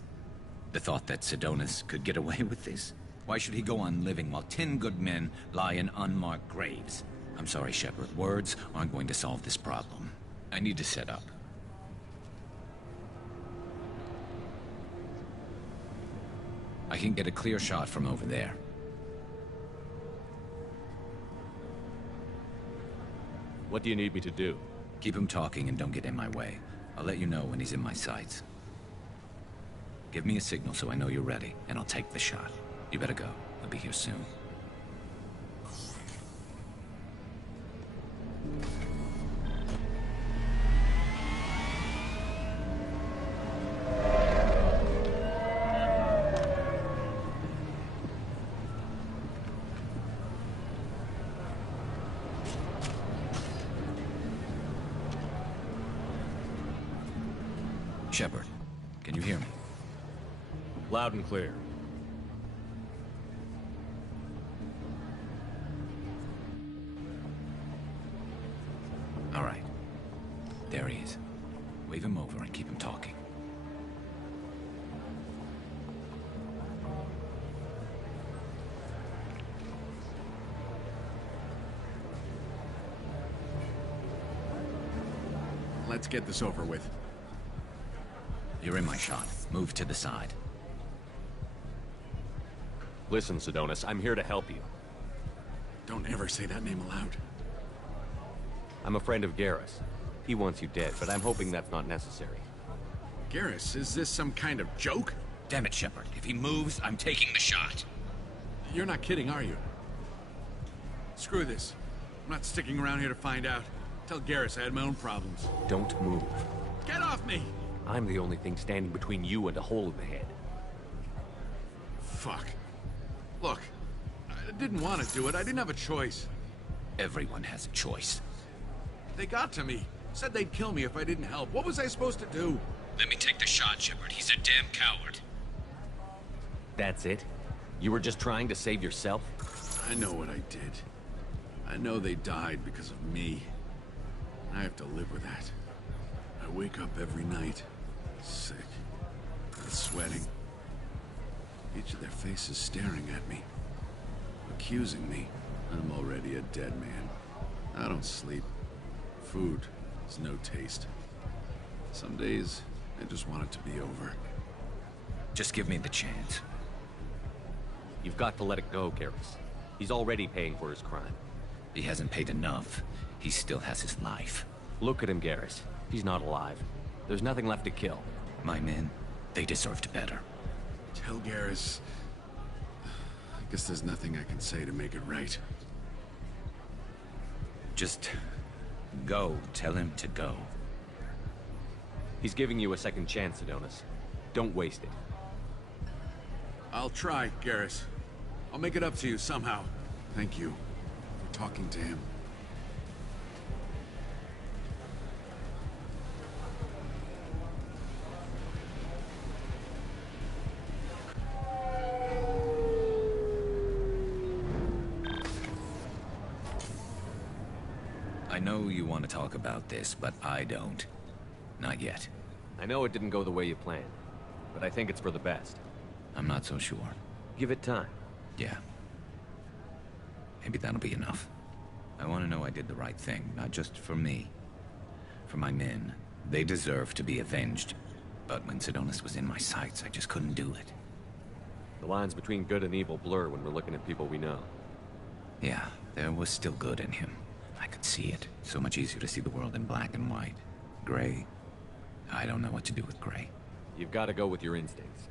The thought that Sidonis could get away with this? Why should he go on living while 10 good men lie in unmarked graves? I'm sorry, Shepard. Words aren't going to solve this problem. I need to set up. I can get a clear shot from over there. What do you need me to do? Keep him talking and don't get in my way. I'll let you know when he's in my sights. Give me a signal so I know you're ready, and I'll take the shot. You better go. I'll be here soon. Shepard, can you hear me? Loud and clear. wave him over and keep him talking. Let's get this over with. You're in my shot. Move to the side. Listen, Sidonis, I'm here to help you. Don't ever say that name aloud. I'm a friend of Garrus. He wants you dead, but I'm hoping that's not necessary. Garrus, is this some kind of joke? Damn it, Shepard. If he moves, I'm taking the shot. You're not kidding, are you? Screw this. I'm not sticking around here to find out. Tell Garrus I had my own problems. Don't move. Get off me! I'm the only thing standing between you and a hole in the head. Fuck. Look, I didn't want to do it. I didn't have a choice. Everyone has a choice. They got to me. Said they'd kill me if I didn't help. What was I supposed to do? Let me take the shot, Shepard. He's a damn coward. That's it? You were just trying to save yourself? I know what I did. I know they died because of me. I have to live with that. I wake up every night, sick, and sweating. Each of their faces staring at me, accusing me. I'm already a dead man. I don't sleep. Food has no taste. Some days, I just want it to be over. Just give me the chance. You've got to let it go, Garrus. He's already paying for his crime. He hasn't paid enough. He still has his life. Look at him, Garrus. He's not alive. There's nothing left to kill. My men, they deserved better. Tell Garrus... I guess there's nothing I can say to make it right. Just... go. Tell him to go. He's giving you a second chance, Sidonis. Don't waste it. I'll try, Garrus. I'll make it up to you somehow. Thank you for talking to him. I know you want to talk about this, but I don't. Not yet. I know it didn't go the way you planned, but I think it's for the best. I'm not so sure. Give it time. Yeah. Maybe that'll be enough. I want to know I did the right thing, not just for me. For my men. They deserve to be avenged. But when Sidonis was in my sights, I just couldn't do it. The lines between good and evil blur when we're looking at people we know. Yeah, there was still good in him. I could see it. So much easier to see the world in black and white. Gray. I don't know what to do with gray. You've got to go with your instincts.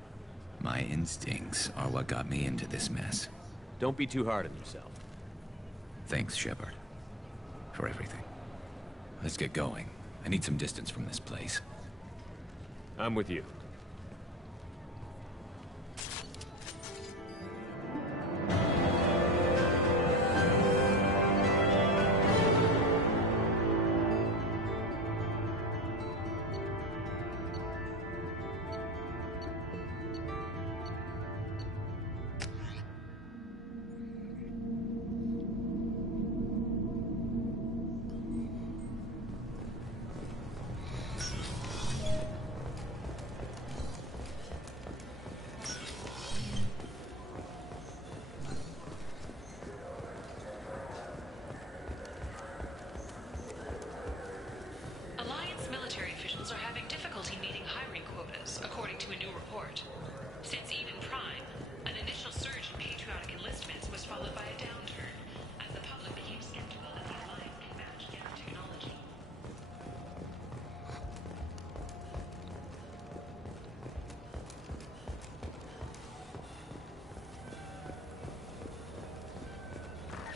My instincts are what got me into this mess. Don't be too hard on yourself. Thanks, Shepard. For everything. Let's get going. I need some distance from this place. I'm with you.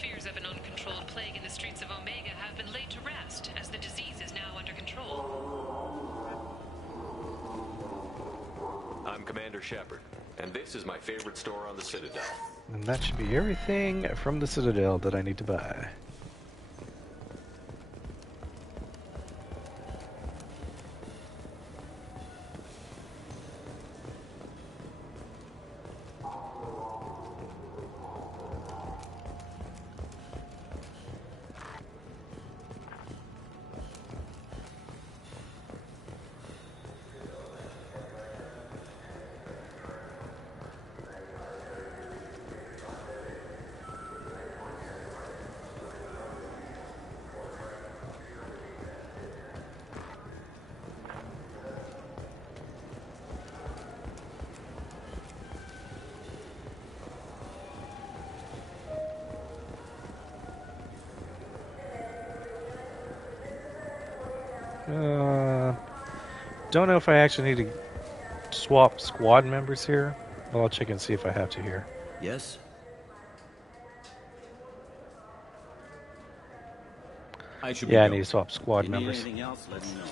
Fears of an uncontrolled plague in the streets of Omega have been laid to rest, as the disease is now under control. I'm Commander Shepard, and this is my favorite store on the Citadel. And that should be everything from the Citadel that I need to buy. Don't know if I actually need to swap squad members here. Well, I'll check and see if I have to here. Yes? I should Yeah, I be need to swap squad If you need members. anything else, let me know.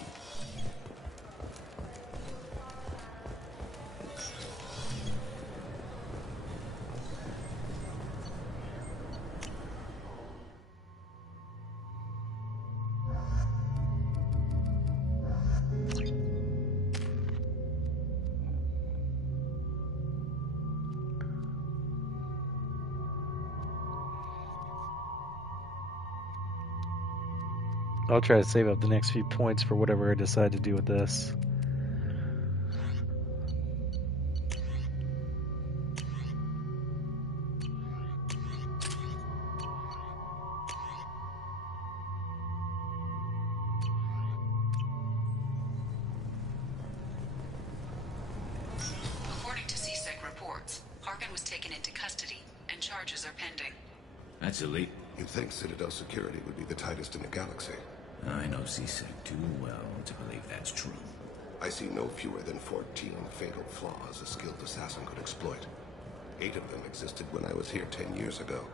I'll try to save up the next few points for whatever I decide to do with this. According to CSEC reports, Harkin was taken into custody, and charges are pending. That's elite. You'd think Citadel security would be the tightest in the galaxy. I know CSEC too well to believe that's true. I see no fewer than 14 fatal flaws a skilled assassin could exploit. 8 of them existed when I was here 10 years ago.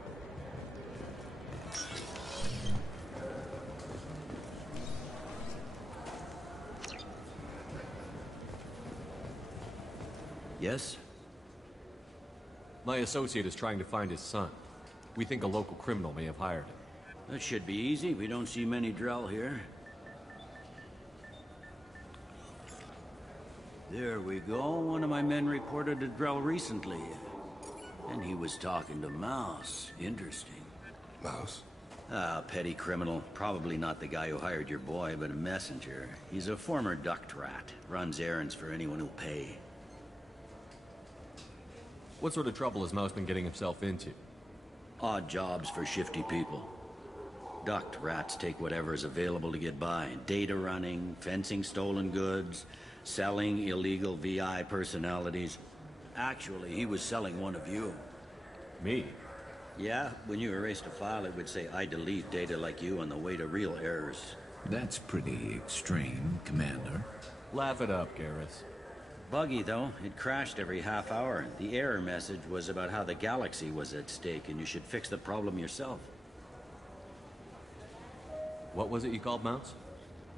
Yes? My associate is trying to find his son. We think a local criminal may have hired him. That should be easy. We don't see many Drell here. There we go. One of my men reported a Drell recently. And he was talking to Mouse. Interesting. Mouse? Ah, petty criminal. Probably not the guy who hired your boy, but a messenger. He's a former duct rat. Runs errands for anyone who'll pay. What sort of trouble has Mouse been getting himself into? Odd jobs for shifty people. Duct rats take whatever is available to get by. Data running, fencing stolen goods, selling illegal VI personalities. Actually, he was selling one of you. Me? Yeah, when you erased a file, it would say, I delete data like you on the way to real errors. That's pretty extreme, Commander. Laugh it up, Garrus. Buggy, though. It crashed every half hour. The error message was about how the galaxy was at stake, and you should fix the problem yourself. What was it you called Mouse?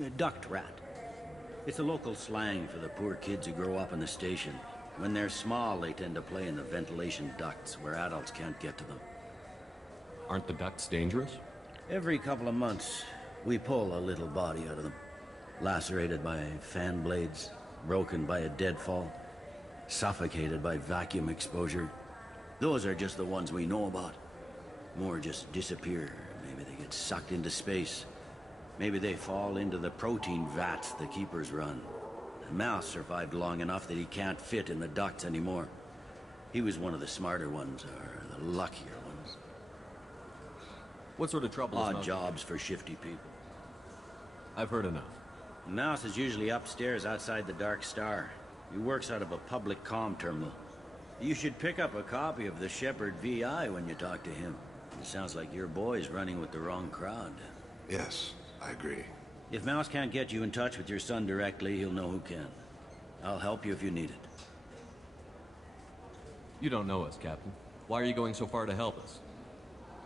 A duct rat. It's a local slang for the poor kids who grow up in the station. When they're small, they tend to play in the ventilation ducts, where adults can't get to them. Aren't the ducts dangerous? Every couple of months, we pull a little body out of them. Lacerated by fan blades, broken by a deadfall, suffocated by vacuum exposure. Those are just the ones we know about. More just disappear. Maybe they get sucked into space. Maybe they fall into the protein vats the Keepers run. The Mouse survived long enough that he can't fit in the ducts anymore. He was one of the smarter ones, or the luckier ones. What sort of trouble is Odd Mouse? jobs for shifty people. I've heard enough. Mouse is usually upstairs outside the Dark Star. He works out of a public comm terminal. You should pick up a copy of the Shepherd VI when you talk to him. It sounds like your boy's running with the wrong crowd. Yes, I agree. If Mouse can't get you in touch with your son directly, he'll know who can. I'll help you if you need it. You don't know us, Captain. Why are you going so far to help us?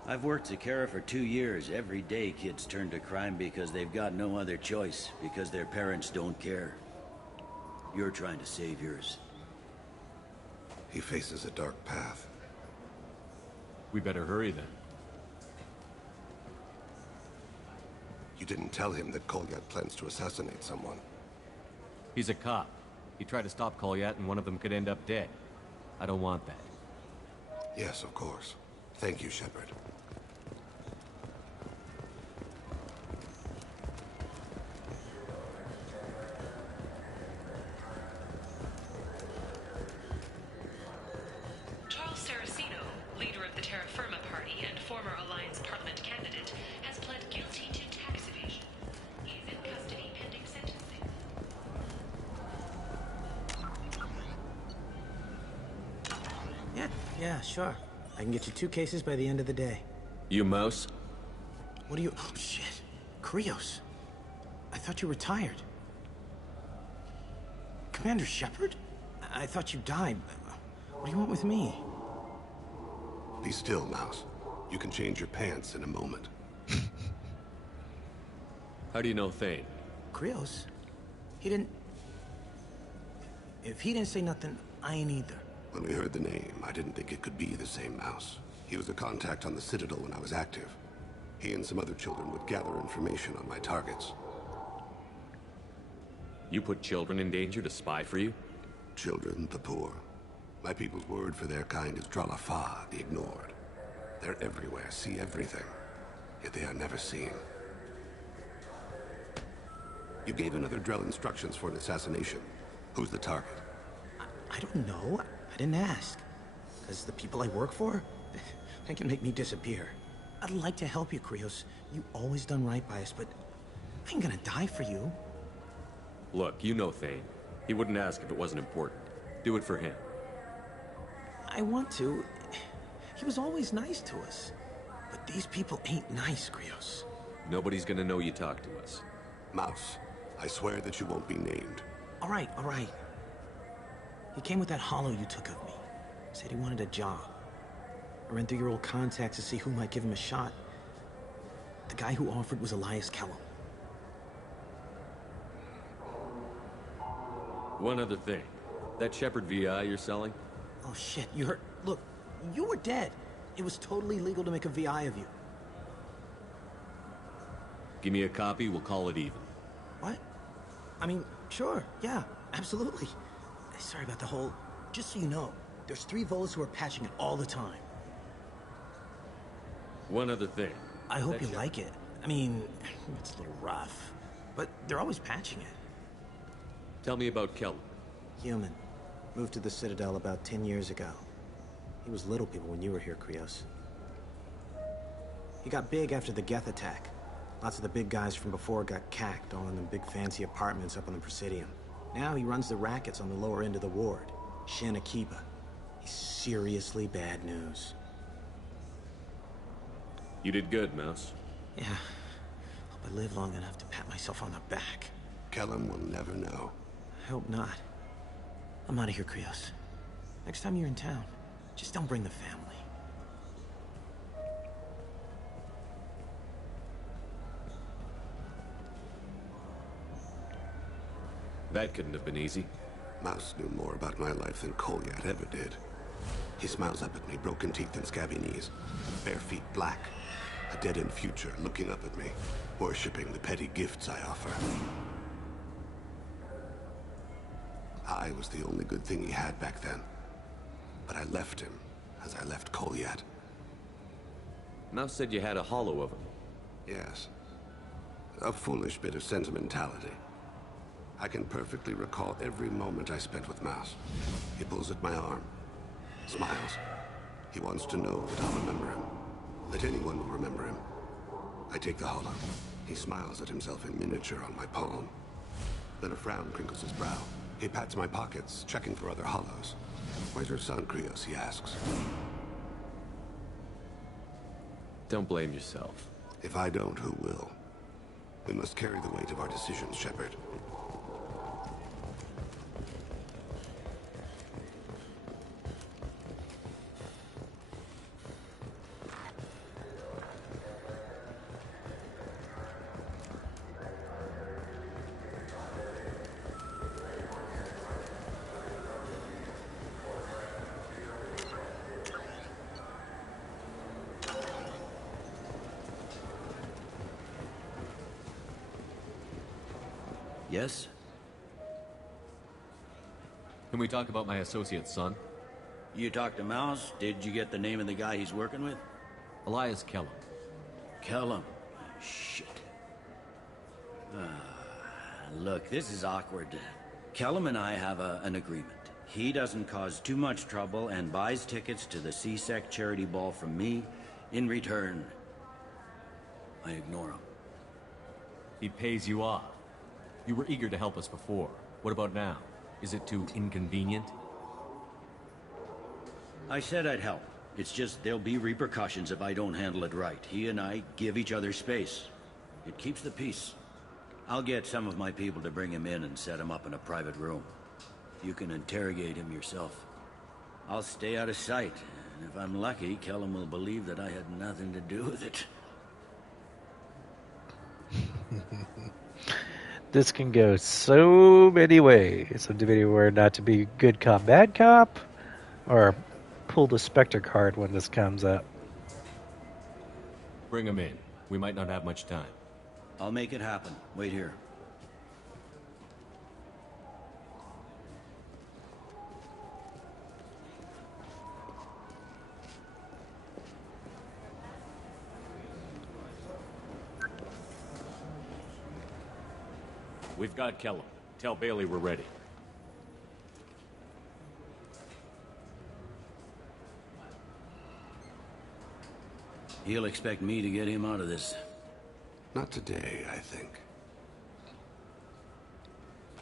I've worked Zakera for 2 years. Every day kids turn to crime because they've got no other choice, because their parents don't care. You're trying to save yours. He faces a dark path. We better hurry then. You didn't tell him that Kolyat plans to assassinate someone. He's a cop. He tried to stop Kolyat and one of them could end up dead. I don't want that. Yes, of course. Thank you, Shepard. Charles Saraceno, leader of the Terra Firma Party and former Alliance Parliament candidate, has pled guilty to tax evasion. He is in custody pending sentencing. Yeah, sure. I can get you 2 cases by the end of the day. You Mouse? What do you... Oh, shit. Krios. I thought you retired. Commander Shepard? I thought you died. What do you want with me? Be still, Mouse. You can change your pants in a moment. How do you know Thane? Krios? He didn't... If he didn't say nothing, I ain't either. When we heard the name, I didn't think it could be the same Mouse. He was a contact on the Citadel when I was active. He and some other children would gather information on my targets. You put children in danger to spy for you? Children, the poor. My people's word for their kind is Dralafa, the ignored. They're everywhere, see everything, yet they are never seen. You gave another Drell instructions for an assassination. Who's the target? I don't know. I didn't ask. Because the people I work for, they can make me disappear. I'd like to help you, Krios. You always done right by us, but I ain't gonna die for you. Look, you know Thane. He wouldn't ask if it wasn't important. Do it for him. I want to. He was always nice to us. But these people ain't nice, Krios. Nobody's gonna know you talked to us. Mouse, I swear that you won't be named. All right. He came with that hollow you took of me. Said he wanted a job. I ran through your old contacts to see who might give him a shot. The guy who offered was Elias Kellum. One other thing. That Shepard VI you're selling? Oh shit, you heard? Look, you were dead. It was totally legal to make a VI of you. Give me a copy, we'll call it even. What? I mean, sure, yeah, absolutely. Sorry about the whole... Just so you know, there's 3 Volus who are patching it all the time. One other thing. I hope you like it. I mean, it's a little rough, but they're always patching it. Tell me about Kellum. Human. Moved to the Citadel about 10 years ago. He was little people when you were here, Krios. He got big after the Geth attack. Lots of the big guys from before got cacked all in them big fancy apartments up on the Presidium. Now he runs the rackets on the lower end of the ward. Shin Akiba. He's seriously bad news. You did good, Mouse. Yeah. Hope I live long enough to pat myself on the back. Kellum will never know. I hope not. I'm out of here, Krios. Next time you're in town, just don't bring the family. That couldn't have been easy. Mouse knew more about my life than Kolyat ever did. He smiles up at me, broken teeth and scabby knees. Bare feet black. A dead-end future looking up at me, worshipping the petty gifts I offer. I was the only good thing he had back then. But I left him, as I left Kolyat. Mouse said you had a hollow of him. Yes. A foolish bit of sentimentality. I can perfectly recall every moment I spent with Mouse. He pulls at my arm, smiles. He wants to know that I'll remember him, that anyone will remember him. I take the hollow. He smiles at himself in miniature on my palm. Then a frown crinkles his brow. He pats my pockets, checking for other hollows. Where's your son, Krios, he asks. Don't blame yourself. If I don't, who will? We must carry the weight of our decisions, Shepard. Yes? Can we talk about my associate's son? You talked to Mouse? Did you get the name of the guy he's working with? Elias Kellum. Kellum? Shit. Look, this is awkward. Kellum and I have an agreement. He doesn't cause too much trouble and buys tickets to the CSEC charity ball from me. In return, I ignore him. He pays you off. You were eager to help us before. What about now? Is it too inconvenient? I said I'd help. It's just there'll be repercussions if I don't handle it right. He and I give each other space. It keeps the peace. I'll get some of my people to bring him in and set him up in a private room. You can interrogate him yourself. I'll stay out of sight, and if I'm lucky, Kellum will believe that I had nothing to do with it. This can go so many ways. I'm debating whether not to be good cop, bad cop, or pull the Spectre card when this comes up. Bring him in. We might not have much time. I'll make it happen. Wait here. We've got Kellum. Tell Bailey we're ready. He'll expect me to get him out of this. Not today, I think.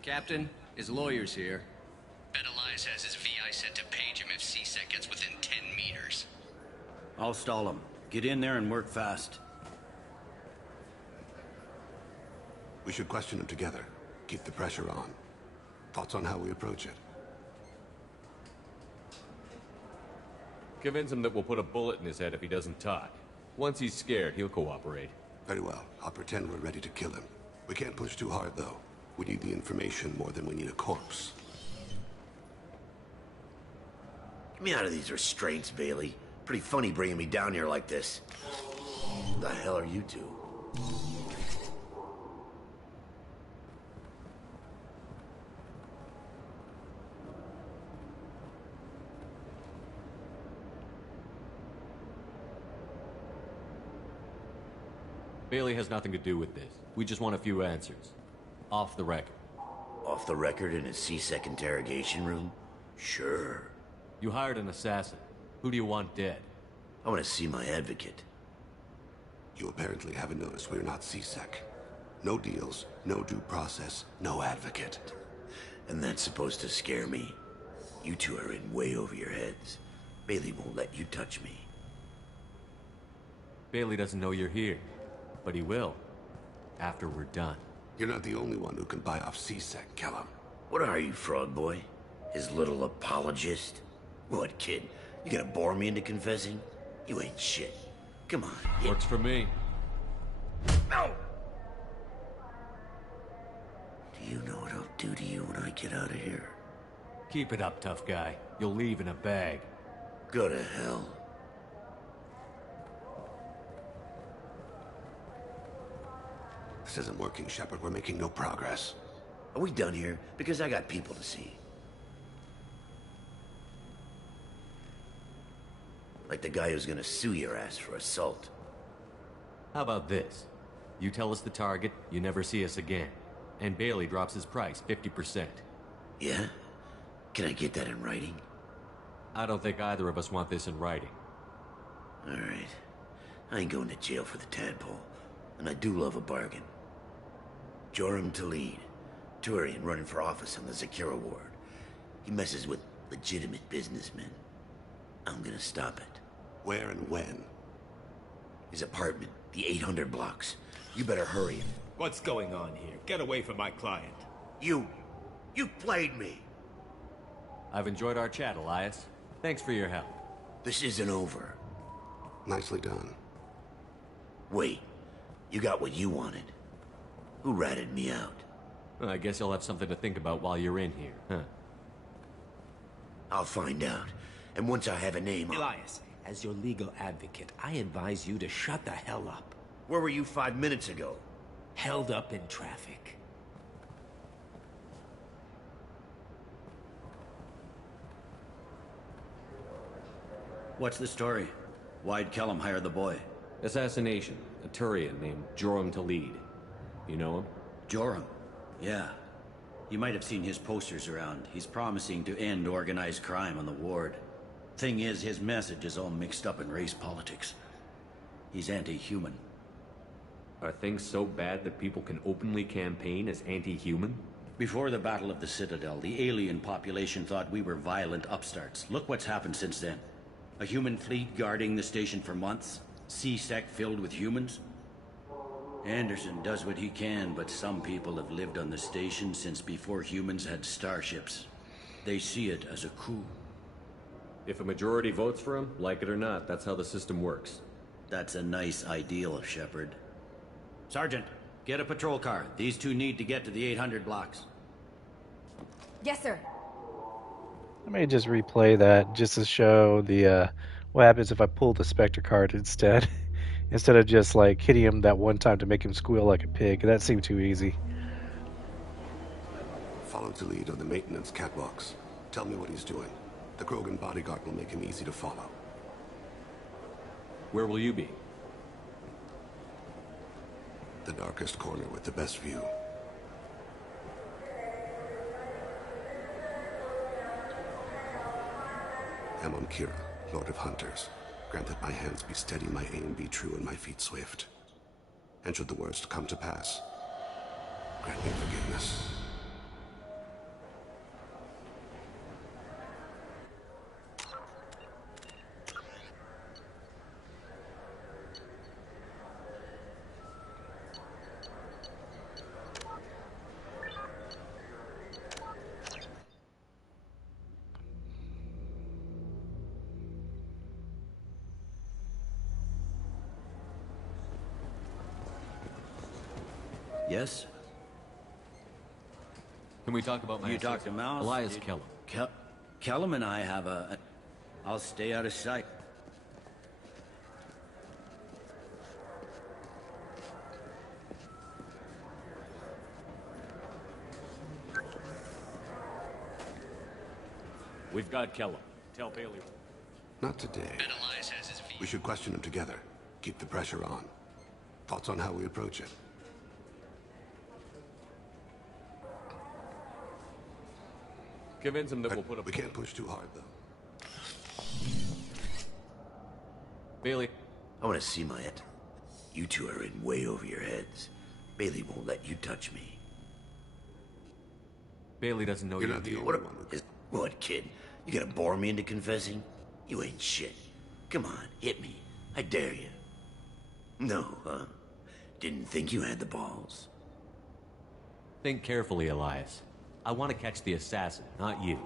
Captain, his lawyer's here. Bet Elias has his VI set to page him if CSEC gets within 10 meters. I'll stall him. Get in there and work fast. We should question him together. Keep the pressure on. Thoughts on how we approach it? Convince him that we'll put a bullet in his head if he doesn't talk. Once he's scared, he'll cooperate. Very well. I'll pretend we're ready to kill him. We can't push too hard, though. We need the information more than we need a corpse. Get me out of these restraints, Bailey. Pretty funny bringing me down here like this. Who the hell are you two? Bailey has nothing to do with this. We just want a few answers. Off the record. Off the record in a CSEC interrogation room? Sure. You hired an assassin. Who do you want dead? I want to see my advocate. You apparently haven't noticed we're not CSEC. No deals, no due process, no advocate. And that's supposed to scare me? You two are in way over your heads. Bailey won't let you touch me. Bailey doesn't know you're here. But he will. After we're done. You're not the only one who can buy off CSEC, Kellum. What are you, Frog Boy? His little apologist? What, kid? You gonna bore me into confessing? You ain't shit. Come on. Works for me. No! Do you know what I'll do to you when I get out of here? Keep it up, tough guy. You'll leave in a bag. Go to hell. This isn't working, Shepard. We're making no progress. Are we done here? Because I got people to see. Like the guy who's gonna sue your ass for assault. How about this? You tell us the target, you never see us again. And Bailey drops his price 50%. Yeah? Can I get that in writing? I don't think either of us want this in writing. Alright. I ain't going to jail for the tadpole. And I do love a bargain. Joram Talid, Turian running for office on the Zakira ward. He messes with legitimate businessmen. I'm gonna stop it. Where and when? His apartment, the 800 blocks. You better hurry it. What's going on here? Get away from my client. You played me. I've enjoyed our chat, Elias. Thanks for your help. This isn't over. Nicely done. Wait, you got what you wanted. Who ratted me out? Well, I guess you'll have something to think about while you're in here, huh? I'll find out. And once I have a name, Elias, as your legal advocate, I advise you to shut the hell up. Where were you 5 minutes ago? Held up in traffic. What's the story? Why'd Kellum hire the boy? Assassination. A Turian named Joram Talid. You know him? Joram? Yeah. You might have seen his posters around. He's promising to end organized crime on the ward. Thing is, his message is all mixed up in race politics. He's anti-human. Are things so bad that people can openly campaign as anti-human? Before the Battle of the Citadel, the alien population thought we were violent upstarts. Look what's happened since then. A human fleet guarding the station for months. CSEC filled with humans. Anderson does what he can, but some people have lived on the station since before humans had starships. They see it as a coup. If a majority votes for him, like it or not, that's how the system works. That's a nice ideal, Shepard. Sergeant, get a patrol car. These two need to get to the 800 blocks. Yes, sir. I may just replay that just to show the what happens if I pull the Spectre card instead, instead of just like hitting him that one time to make him squeal like a pig. That seemed too easy. Follow the lead on the maintenance catwalks. Tell me what he's doing. The Krogan bodyguard will make him easy to follow. Where will you be? The darkest corner with the best view. Amon Kira, Lord of Hunters. Grant that my hands be steady, my aim be true, and my feet swift. And should the worst come to pass, grant me forgiveness. Yes? Can we talk about my You talk to Mouse? Elias Kellum. Kellum and I have a... I'll stay out of sight. We've got Kellum. Tell Bailey. Not today. We should question him together. Keep the pressure on. Thoughts on how we approach it? Convince him that we'll put a... We can't push too hard, though. Bailey. I want to see my... You two are in way over your heads. Bailey won't let you touch me. Bailey doesn't know you're not the only one. What, kid? You gonna bore me into confessing? You ain't shit. Come on, hit me. I dare you. No, huh? Didn't think you had the balls. Think carefully, Elias. I want to catch the assassin, not you.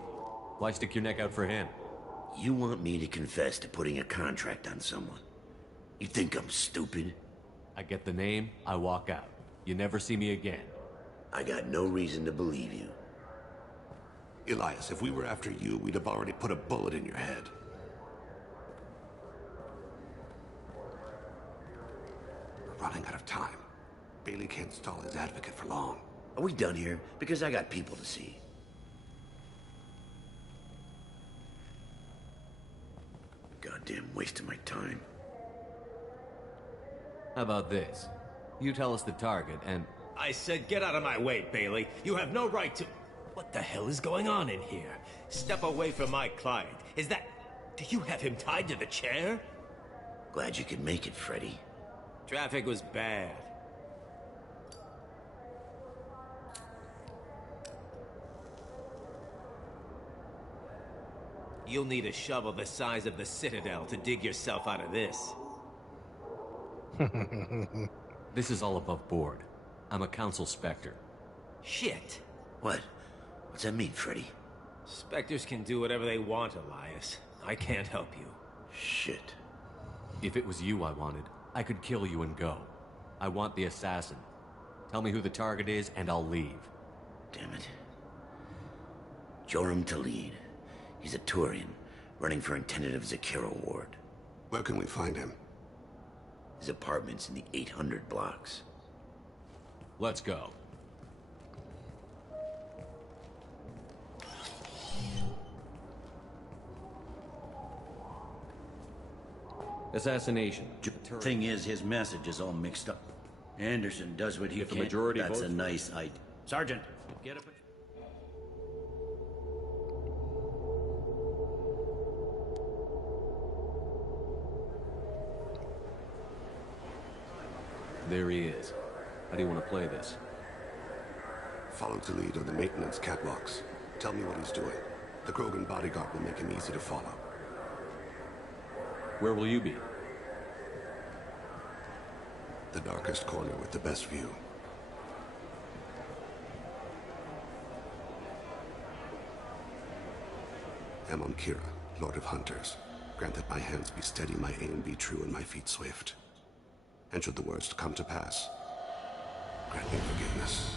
Why stick your neck out for him? You want me to confess to putting a contract on someone? You think I'm stupid? I get the name, I walk out. You never see me again. I got no reason to believe you. Elias, if we were after you, we'd have already put a bullet in your head. We're running out of time. Bailey can't stall his advocate for long. Are we done here? Because I got people to see. Goddamn waste of my time. How about this? You tell us the target, and... I said get out of my way, Bailey. You have no right to... What the hell is going on in here? Step away from my client. Is that... Do you have him tied to the chair? Glad you could make it, Freddy. Traffic was bad. You'll need a shovel the size of the Citadel to dig yourself out of this. This is all above board. I'm a council specter. Shit. What? What's that mean, Freddy? Spectres can do whatever they want, Elias. I can't help you. Shit. If it was you I wanted, I could kill you and go. I want the assassin. Tell me who the target is, and I'll leave. Damn it. Joram Talid. He's a Turian, running for intendant of Zakira Ward. Where can we find him? His apartment's in the 800 blocks. Let's go. Assassination. Thing is, his message is all mixed up. Anderson does what he If can. a majority That's votes a for nice idea. Sergeant, get up. There he is. How do you want to play this? Follow the lead on the maintenance catwalks. Tell me what he's doing. The Krogan bodyguard will make him easy to follow. Where will you be? The darkest corner with the best view. Amon Kira, Lord of Hunters. Grant that my hands be steady, my aim be true, and my feet swift. And should the worst come to pass, grant me forgiveness.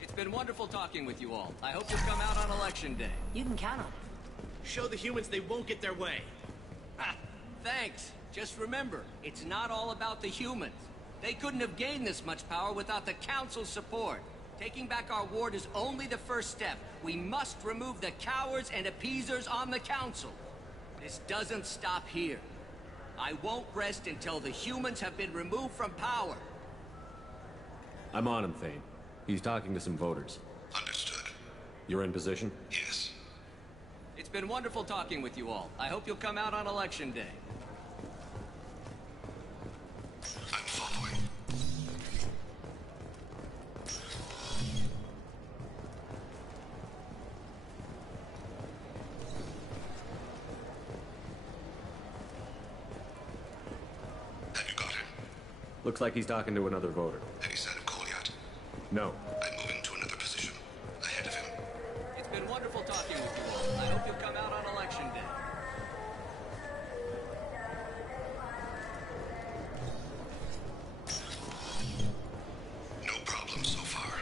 It's been wonderful talking with you all. I hope you'll come out on Election Day. You can count on it. Show the humans they won't get their way. Ha! Thanks. Just remember, it's not all about the humans. They couldn't have gained this much power without the Council's support. Taking back our ward is only the first step. We must remove the cowards and appeasers on the Council. This doesn't stop here. I won't rest until the humans have been removed from power. I'm on him, Thane. He's talking to some voters. Understood. You're in position? Yes. It's been wonderful talking with you all. I hope you'll come out on Election Day. I'm following. Have you got him? Looks like he's talking to another voter. Any sign of Kolyat? No. I'm moving to another position. Ahead of him. It's been wonderful talking with you all. I hope you'll come out on Election Day. No problem so far.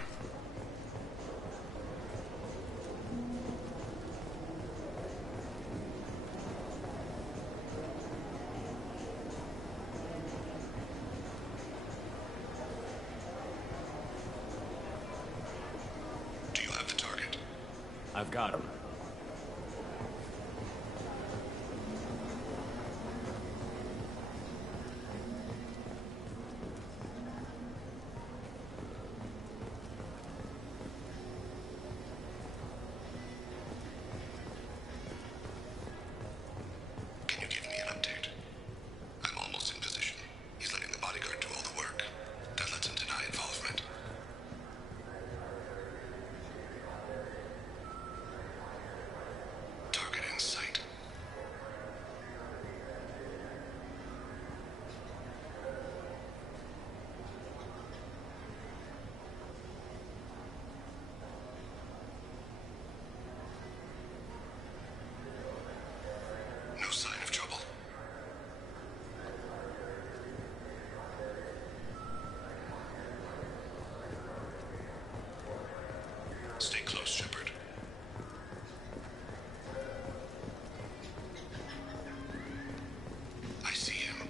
Do you have the target? I've got him. Can you give me an update? I'm almost in position. He's letting the bodyguard do all the work. That lets him deny involvement. Target in sight. No sign of trouble. Stay close, Shepard. I see him.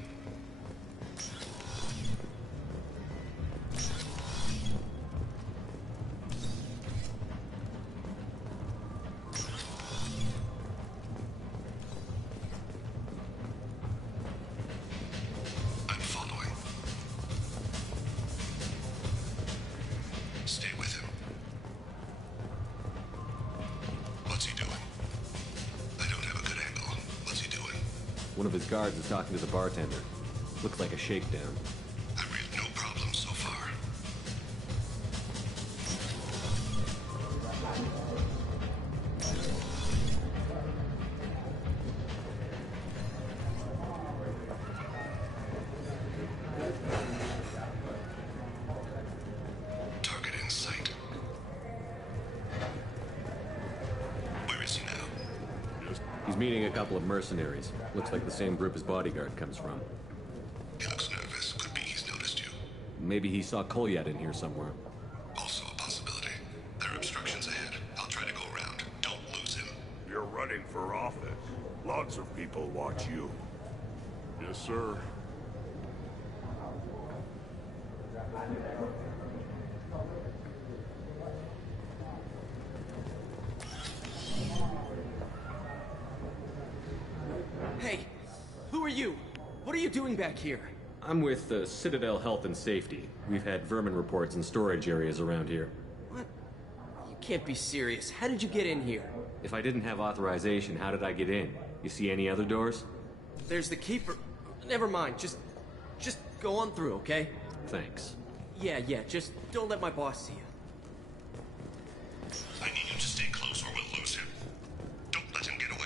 I'm following. Stay with him. What's he doing? I don't have a good angle. What's he doing? One of his guards is talking to the bartender. Looks like a shakedown. I read no problem so far. Target in sight. Where is he now? He's meeting a couple of mercenaries. Looks like the same group his bodyguard comes from. He looks nervous. Could be he's noticed you. Maybe he saw Kolyat in here somewhere. Also a possibility. There are obstructions ahead. I'll try to go around. Don't lose him. You're running for office. Lots of people watch you. Yes, sir. Hey, who are you? What are you doing back here? I'm with Citadel Health and Safety. We've had vermin reports in storage areas around here. What? You can't be serious. How did you get in here? If I didn't have authorization, how did I get in? You see any other doors? There's the keeper. Never mind. Just go on through, okay? Thanks. Yeah, just don't let my boss see you. I need you to stay close or we'll lose him. Don't let him get away.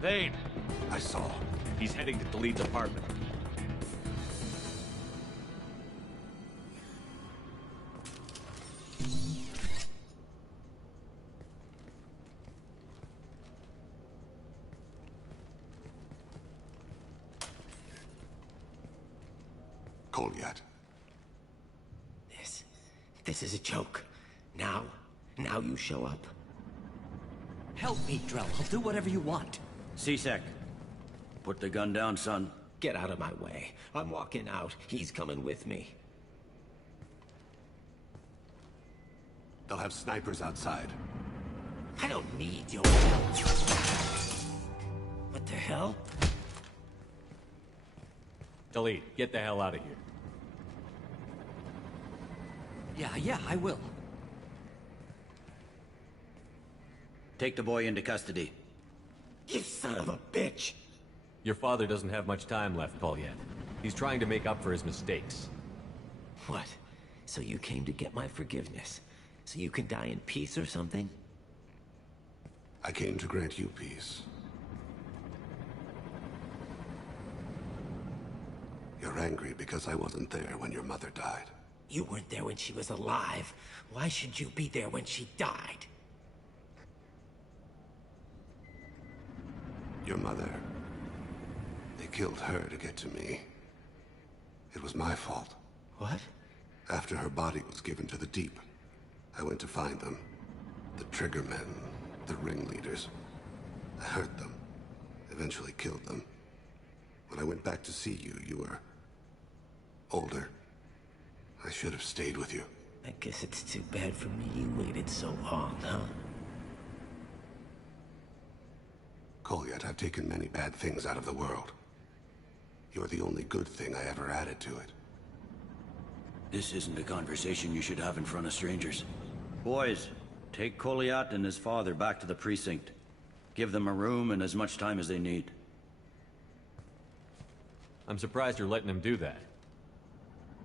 Vane! I saw. He's heading to Khalid's apartment. Goliath. This is a joke. Now you show up. Help me, Drell. I'll do whatever you want. C-Sec, put the gun down, son. Get out of my way. I'm walking out. He's coming with me. They'll have snipers outside. I don't need your help. What the hell? Khalid, get the hell out of here. Yeah, I will. Take the boy into custody. You son of a bitch! Your father doesn't have much time left, Goliath. He's trying to make up for his mistakes. What? So you came to get my forgiveness? So you can die in peace or something? I came to grant you peace. You're angry because I wasn't there when your mother died. You weren't there when she was alive. Why should you be there when she died? Your mother. They killed her to get to me. It was my fault. What? After her body was given to the Deep, I went to find them. The Triggermen, the ringleaders. I hurt them. Eventually killed them. When I went back to see you, you were older. I should have stayed with you. I guess it's too bad for me you waited so long, huh? Goliath, I've taken many bad things out of the world. You're the only good thing I ever added to it. This isn't a conversation you should have in front of strangers. Boys, take Goliath and his father back to the precinct. Give them a room and as much time as they need. I'm surprised you're letting him do that.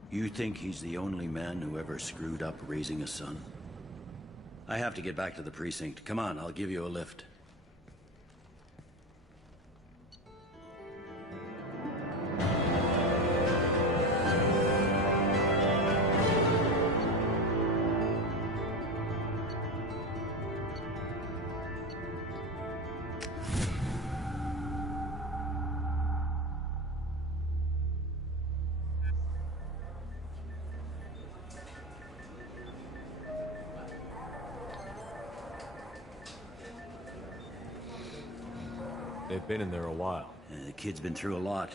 You think he's the only man who ever screwed up raising a son? I have to get back to the precinct. Come on, I'll give you a lift. They've been in there a while. The kid's been through a lot.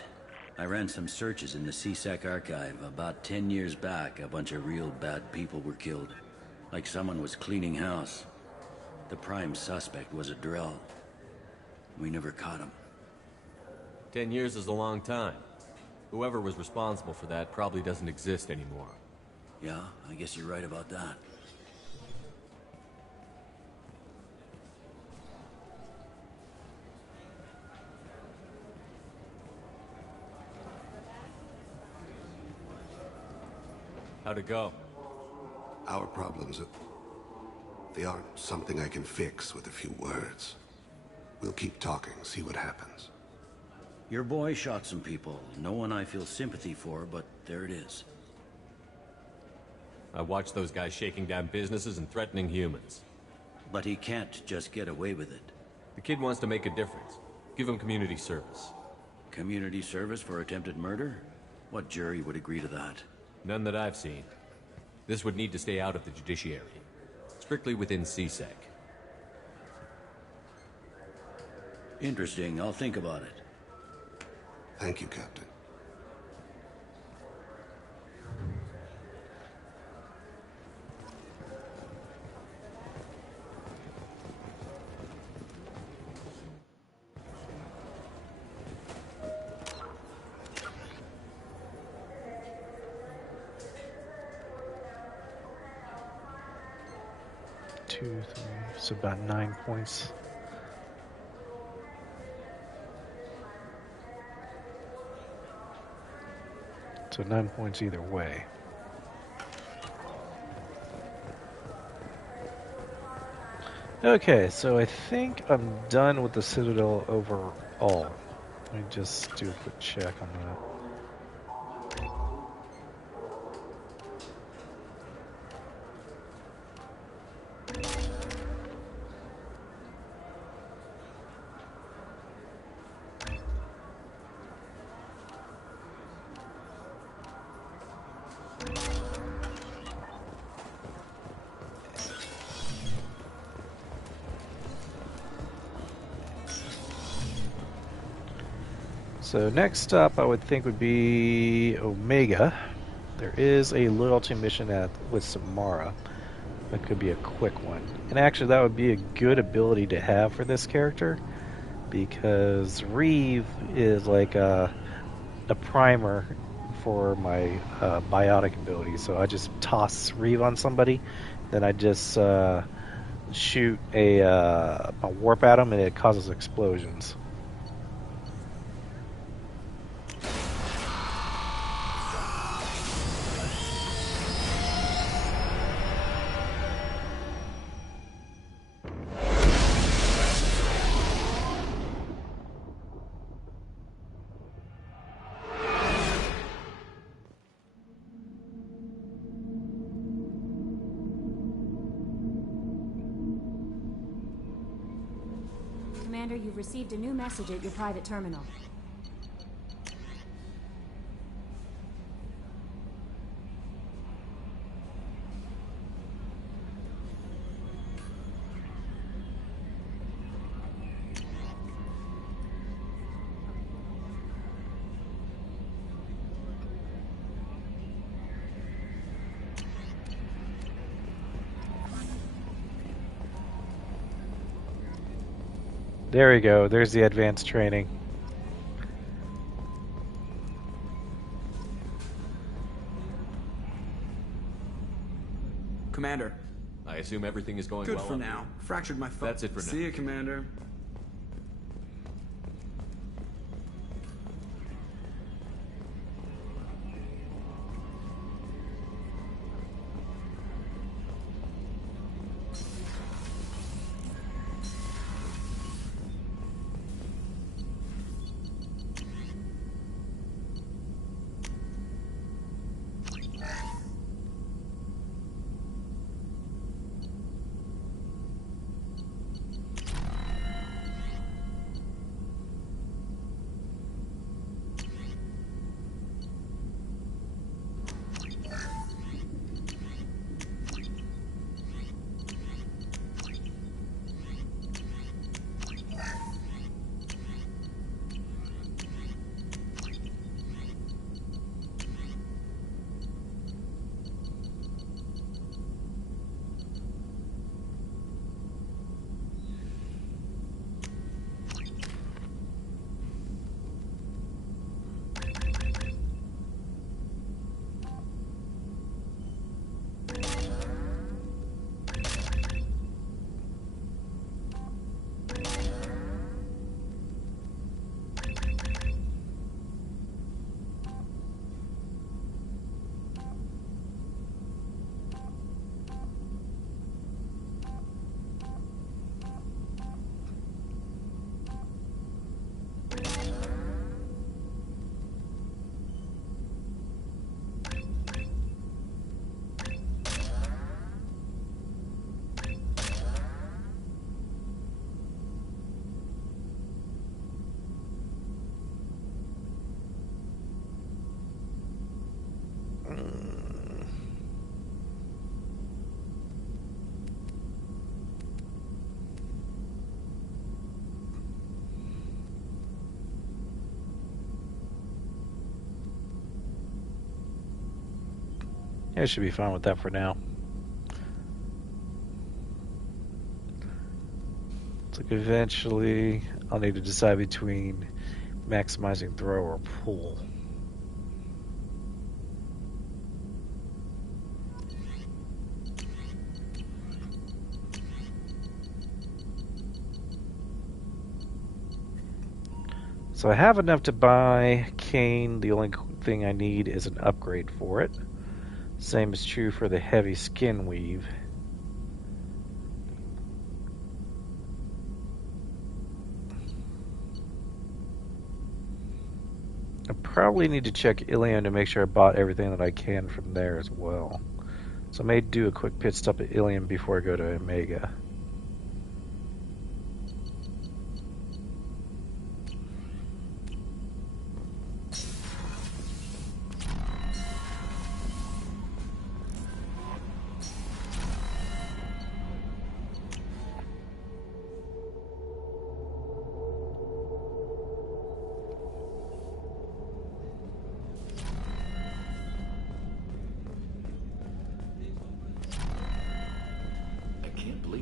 I ran some searches in the CSEC archive. About 10 years back, a bunch of real bad people were killed. Like someone was cleaning house. The prime suspect was a Drell. We never caught him. 10 years is a long time. Whoever was responsible for that probably doesn't exist anymore. Yeah, I guess you're right about that. How'd it go? Our problems, they aren't something I can fix with a few words. We'll keep talking, see what happens. Your boy shot some people. No one I feel sympathy for, but there it is. I watched those guys shaking down businesses and threatening humans. But he can't just get away with it. The kid wants to make a difference. Give him community service. Community service for attempted murder? What jury would agree to that? None that I've seen. This would need to stay out of the judiciary. Strictly within CSEC. Interesting. I'll think about it. Thank you, Captain. Two, three, so about 9 points. So 9 points either way. Okay, so I think I'm done with the Citadel overall. Let me just do a quick check on that. So next up, I would think would be Omega. There is a loyalty mission with Samara. That could be a quick one. And actually, that would be a good ability to have for this character, because Reeve is like a primer for my biotic ability. So I just toss Reeve on somebody, then I just shoot a warp at them, and it causes explosions. Commander, you've received a new message at your private terminal. There we go. There's the advanced training. Commander. I assume everything is going Good well. for now. Fractured my foot. That's it for now. See you, Commander. Yeah, I should be fine with that for now. It's like eventually I'll need to decide between maximizing throw or pull. So I have enough to buy Kane. The only thing I need is an upgrade for it. Same is true for the heavy skin weave. probably need to check Ilium to make sure I bought everything that I can from there as well. So I may do a quick pit stop at Ilium before I go to Omega.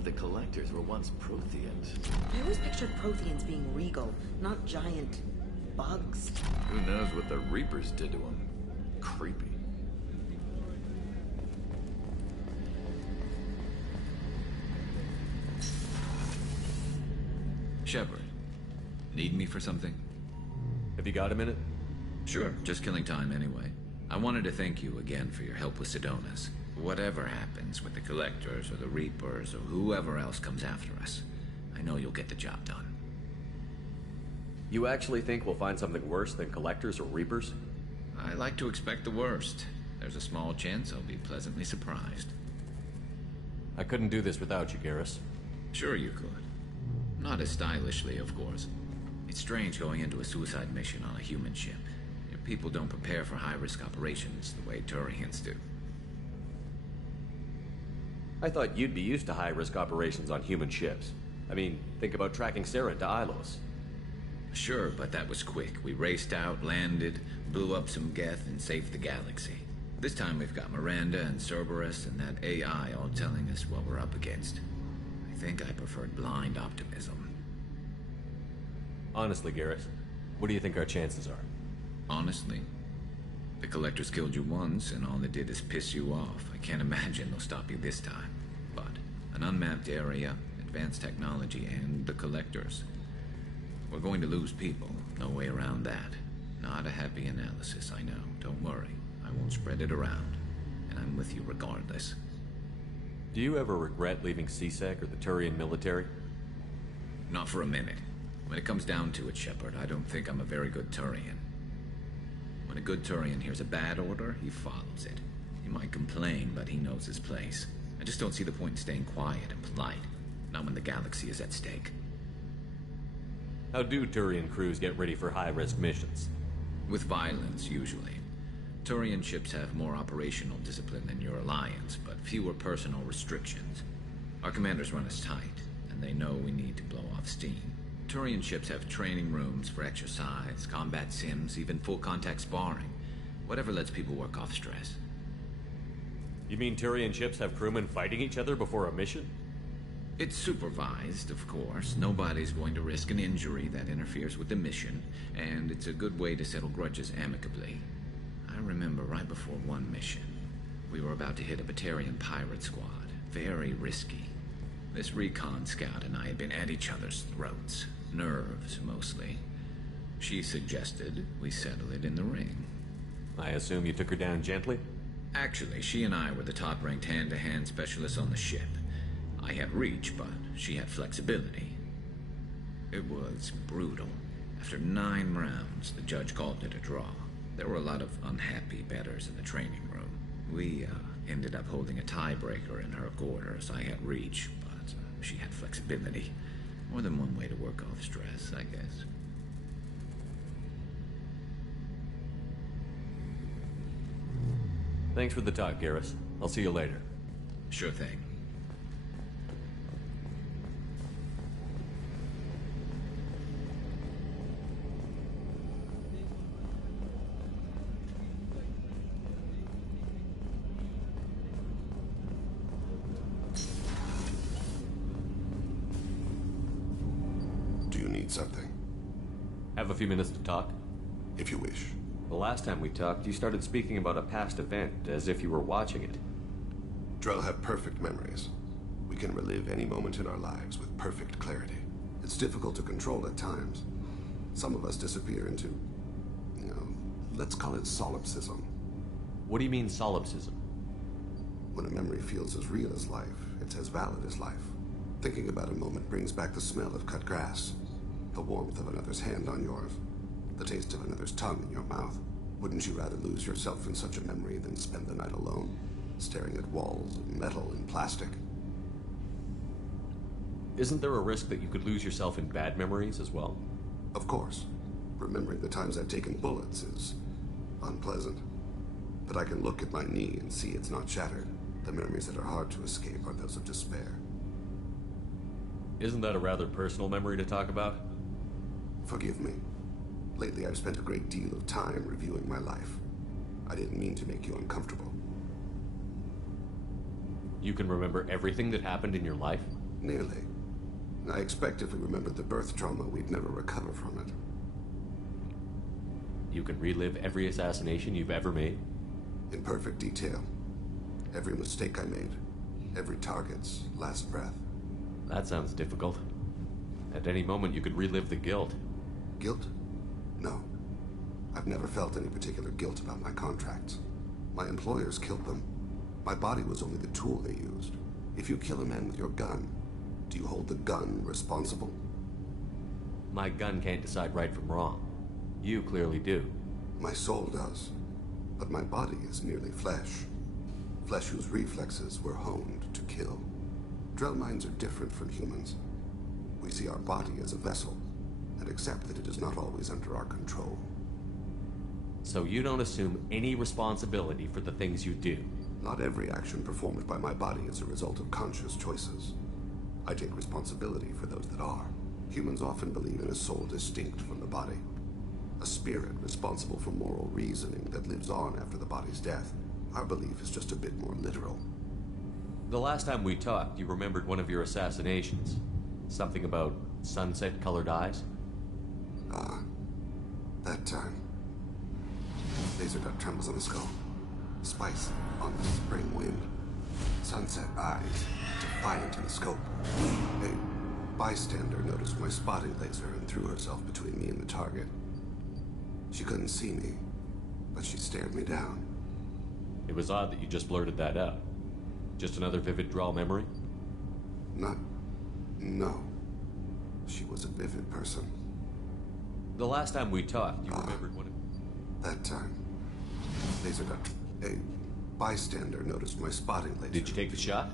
The collectors were once Protheans. I always pictured Protheans being regal, not giant bugs. Who knows what the Reapers did to them? Creepy. Shepard, need me for something? Have you got a minute? Sure, just killing time anyway. I wanted to thank you again for your help with Sidonis. Whatever happens with the Collectors or the Reapers or whoever else comes after us, I know you'll get the job done. You actually think we'll find something worse than Collectors or Reapers? I like to expect the worst. There's a small chance I'll be pleasantly surprised. I couldn't do this without you, Garrus. Sure you could. Not as stylishly, of course. It's strange going into a suicide mission on a human ship. Your people don't prepare for high-risk operations the way Turians do. I thought you'd be used to high-risk operations on human ships. I mean, think about tracking Saren to Ilos. Sure, but that was quick. We raced out, landed, blew up some Geth, and saved the galaxy. This time we've got Miranda and Cerberus and that AI all telling us what we're up against. I think I preferred blind optimism. Honestly, Garrus, what do you think our chances are? Honestly? The Collectors killed you once, and all they did is piss you off. I can't imagine they'll stop you this time. But an unmapped area, advanced technology, and the Collectors. We're going to lose people. No way around that. Not a happy analysis, I know. Don't worry. I won't spread it around. And I'm with you regardless. Do you ever regret leaving CSEC or the Turian military? Not for a minute. When it comes down to it, Shepard, I don't think I'm a very good Turian. When a good Turian hears a bad order, he follows it. He might complain, but he knows his place. I just don't see the point in staying quiet and polite. Not when the galaxy is at stake. How do Turian crews get ready for high-risk missions? With violence, usually. Turian ships have more operational discipline than your alliance, but fewer personal restrictions. Our commanders run us tight, and they know we need to blow off steam. Turian ships have training rooms for exercise, combat sims, even full-contact sparring. Whatever lets people work off stress. You mean Turian ships have crewmen fighting each other before a mission? It's supervised, of course. Nobody's going to risk an injury that interferes with the mission, and it's a good way to settle grudges amicably. I remember right before one mission, we were about to hit a Batarian pirate squad. Very risky. This recon scout and I had been at each other's throats. Nerves, mostly. She suggested we settle it in the ring. I assume you took her down gently? Actually, she and I were the top-ranked hand-to-hand specialists on the ship. I had reach, but she had flexibility. It was brutal. After 9 rounds, the judge called it a draw. There were a lot of unhappy bettors in the training room. We ended up holding a tiebreaker in her quarters. I had reach, but she had flexibility. More than one way to work off stress, I guess. Thanks for the talk, Garrus. I'll see you later. Sure thing. Do you need something? Have a few minutes to talk? If you wish. The last time we talked, you started speaking about a past event, as if you were watching it. Drell have perfect memories. We can relive any moment in our lives with perfect clarity. It's difficult to control at times. Some of us disappear into, let's call it solipsism. What do you mean, solipsism? When a memory feels as real as life, it's as valid as life. Thinking about a moment brings back the smell of cut grass, the warmth of another's hand on yours, the the taste of another's tongue in your mouth. Wouldn't you rather lose yourself in such a memory than spend the night alone, staring at walls of metal and plastic? Isn't there a risk that you could lose yourself in bad memories as well? Of course. Remembering the times I've taken bullets is unpleasant. But I can look at my knee and see it's not shattered. The memories that are hard to escape are those of despair. Isn't that a rather personal memory to talk about? Forgive me. Lately I've spent a great deal of time reviewing my life. I didn't mean to make you uncomfortable. You can remember everything that happened in your life? Nearly. I expect if we remembered the birth trauma, we'd never recover from it. You can relive every assassination you've ever made? In perfect detail. Every mistake I made. Every target's last breath. That sounds difficult. At any moment you could relive the guilt. Guilt? No. I've never felt any particular guilt about my contracts. My employers killed them. My body was only the tool they used. If you kill a man with your gun, do you hold the gun responsible? My gun can't decide right from wrong. You clearly do. My soul does. But my body is merely flesh. Flesh whose reflexes were honed to kill. Drell minds are different from humans. We see our body as a vessel, and accept that it is not always under our control. So you don't assume any responsibility for the things you do? Not every action performed by my body is a result of conscious choices. I take responsibility for those that are. Humans often believe in a soul distinct from the body. A spirit responsible for moral reasoning that lives on after the body's death. Our belief is just a bit more literal. The last time we talked, you remembered one of your assassinations. Something about sunset-colored eyes? Ah, that time. Laser dot trembles on the skull. Spice on the spring wind. Sunset eyes, defiant in the scope. A bystander noticed my spotting laser and threw herself between me and the target. She couldn't see me, but she stared me down. It was odd that you just blurted that out. Just another vivid draw memory? No. She was a vivid person. The last time we talked, you remembered one of... That time. Laser dot... A bystander noticed my spotting laser. Did you take the shot?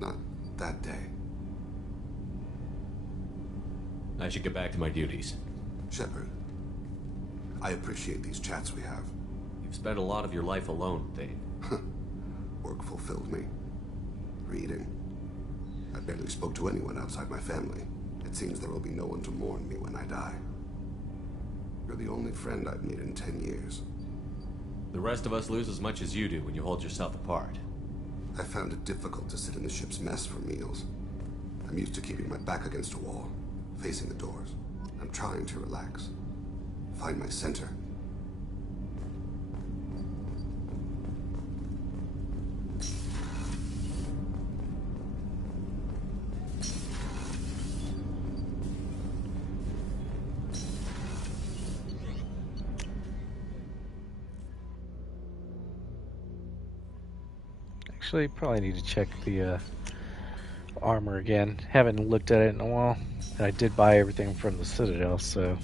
Not that day. I should get back to my duties. Shepard, I appreciate these chats we have. You've spent a lot of your life alone, Thane. Work fulfilled me. Reading. I barely spoke to anyone outside my family. It seems there will be no one to mourn me when I die. You're the only friend I've made in 10 years. The rest of us lose as much as you do when you hold yourself apart. I found it difficult to sit in the ship's mess for meals. I'm used to keeping my back against a wall, facing the doors. I'm trying to relax. Find my center. Actually, probably need to check the armor again. Haven't looked at it in a while. And I did buy everything from the Citadel, so...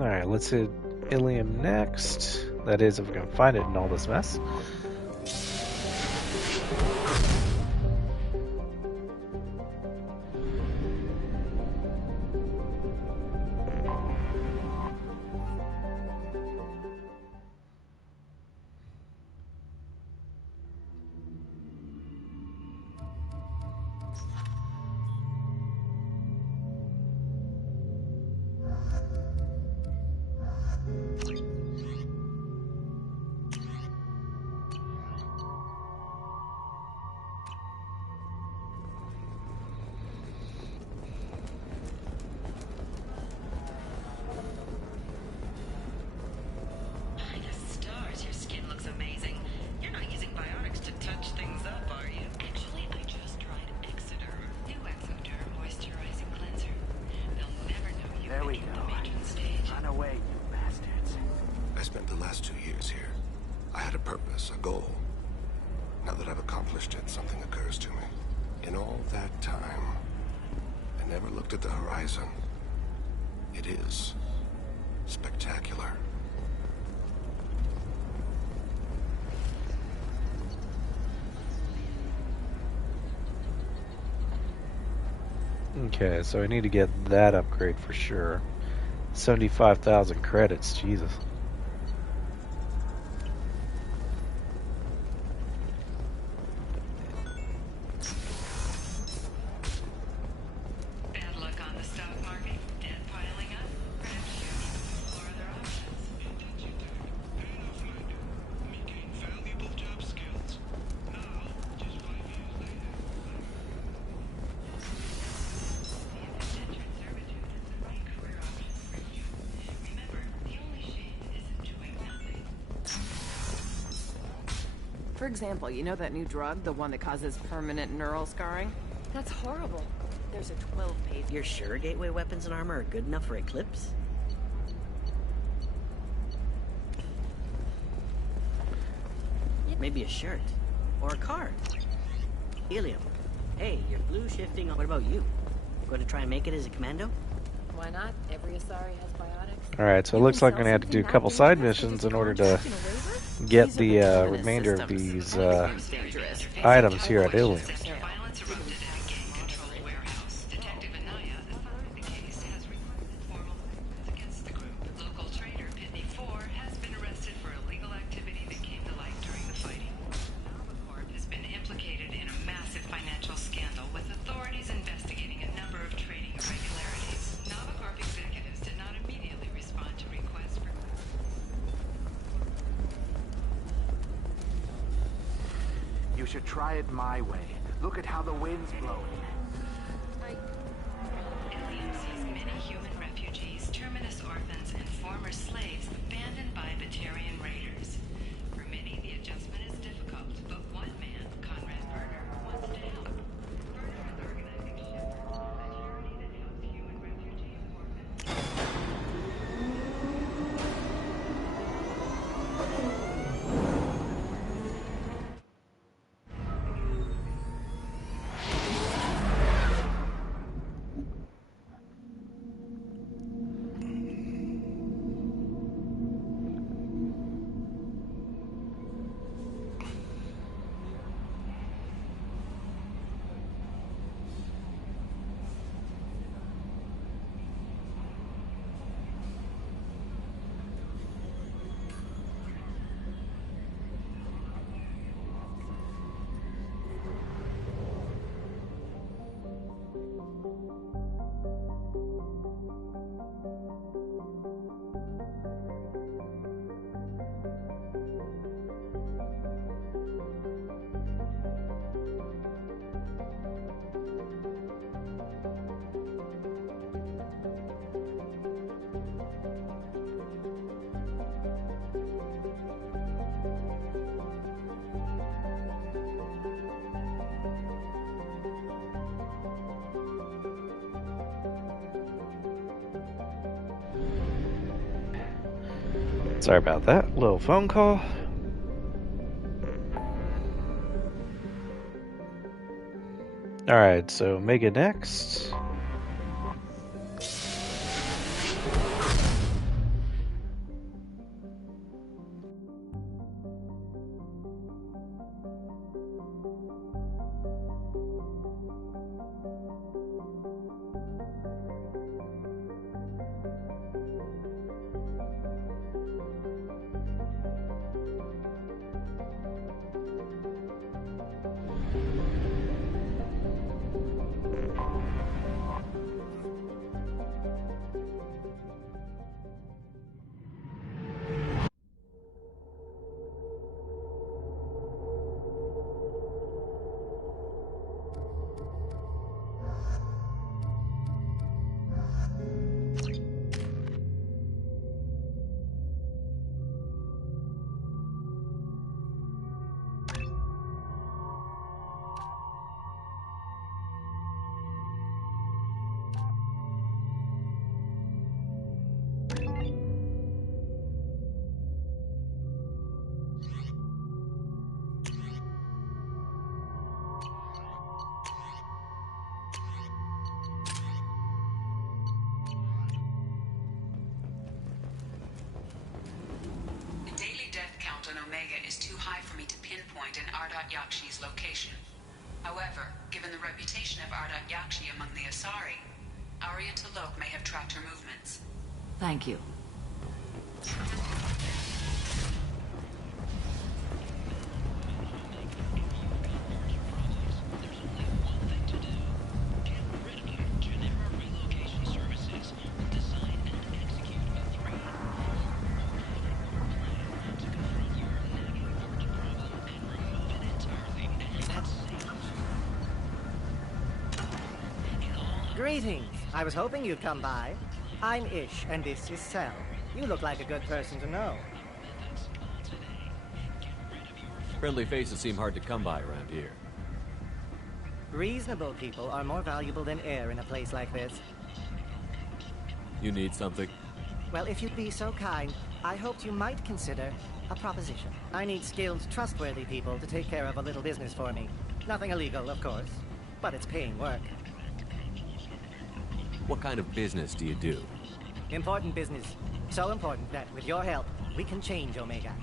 Alright, let's hit Ilium next. That is, if we can find it in all this mess. There we go. Run away, you bastards. I spent the last 2 years here. I had a purpose, a goal. Now that I've accomplished it, something occurs to me. In all that time, I never looked at the horizon. It is spectacular. Okay, so I need to get that upgrade for sure. 75,000 credits, Jesus. Bad luck on the stock market, debt piling up. Perhaps you need to explore other options. Making valuable job skills. Now, just 5 years later. For example, you know that new drug, the one that causes permanent neural scarring? That's horrible. There's a 12-page... You're sure gateway weapons and armor are good enough for Eclipse? Maybe a shirt. Or a card. Helium. Hey, you're blue shifting. What about you? Going to try and make it as a commando? Why not? Every Asari has biotics. Alright, so it looks like I'm going to have to do a couple side missions in order to get the remainder of these items here at Ilium. You should try it my way. Look at how the wind's blowing. Ilium sees many human refugees, terminus orphans, and former slaves abandoned by Batarian raiders. For many, the adjustment is difficult, but one man, Conrad Berger, wants to help. Berger is organizing Shepherd, a charity that helps human refugees, orphans. Sorry about that. Little phone call. Alright, so Mega next. is too high for me to pinpoint an Ardat Yakshi's location. However, given the reputation of Ardat Yakshi among the Asari, Arya T'Loak may have tracked her movements. Thank you. Greetings. I was hoping you'd come by. I'm Ish, and this is Sel. You look like a good person to know. Friendly faces seem hard to come by around here. Reasonable people are more valuable than air in a place like this. You need something? Well, if you'd be so kind, I hoped you might consider a proposition. I need skilled, trustworthy people to take care of a little business for me. Nothing illegal, of course, but it's paying work. What kind of business do you do? Important business. So important that, with your help, we can change Omega.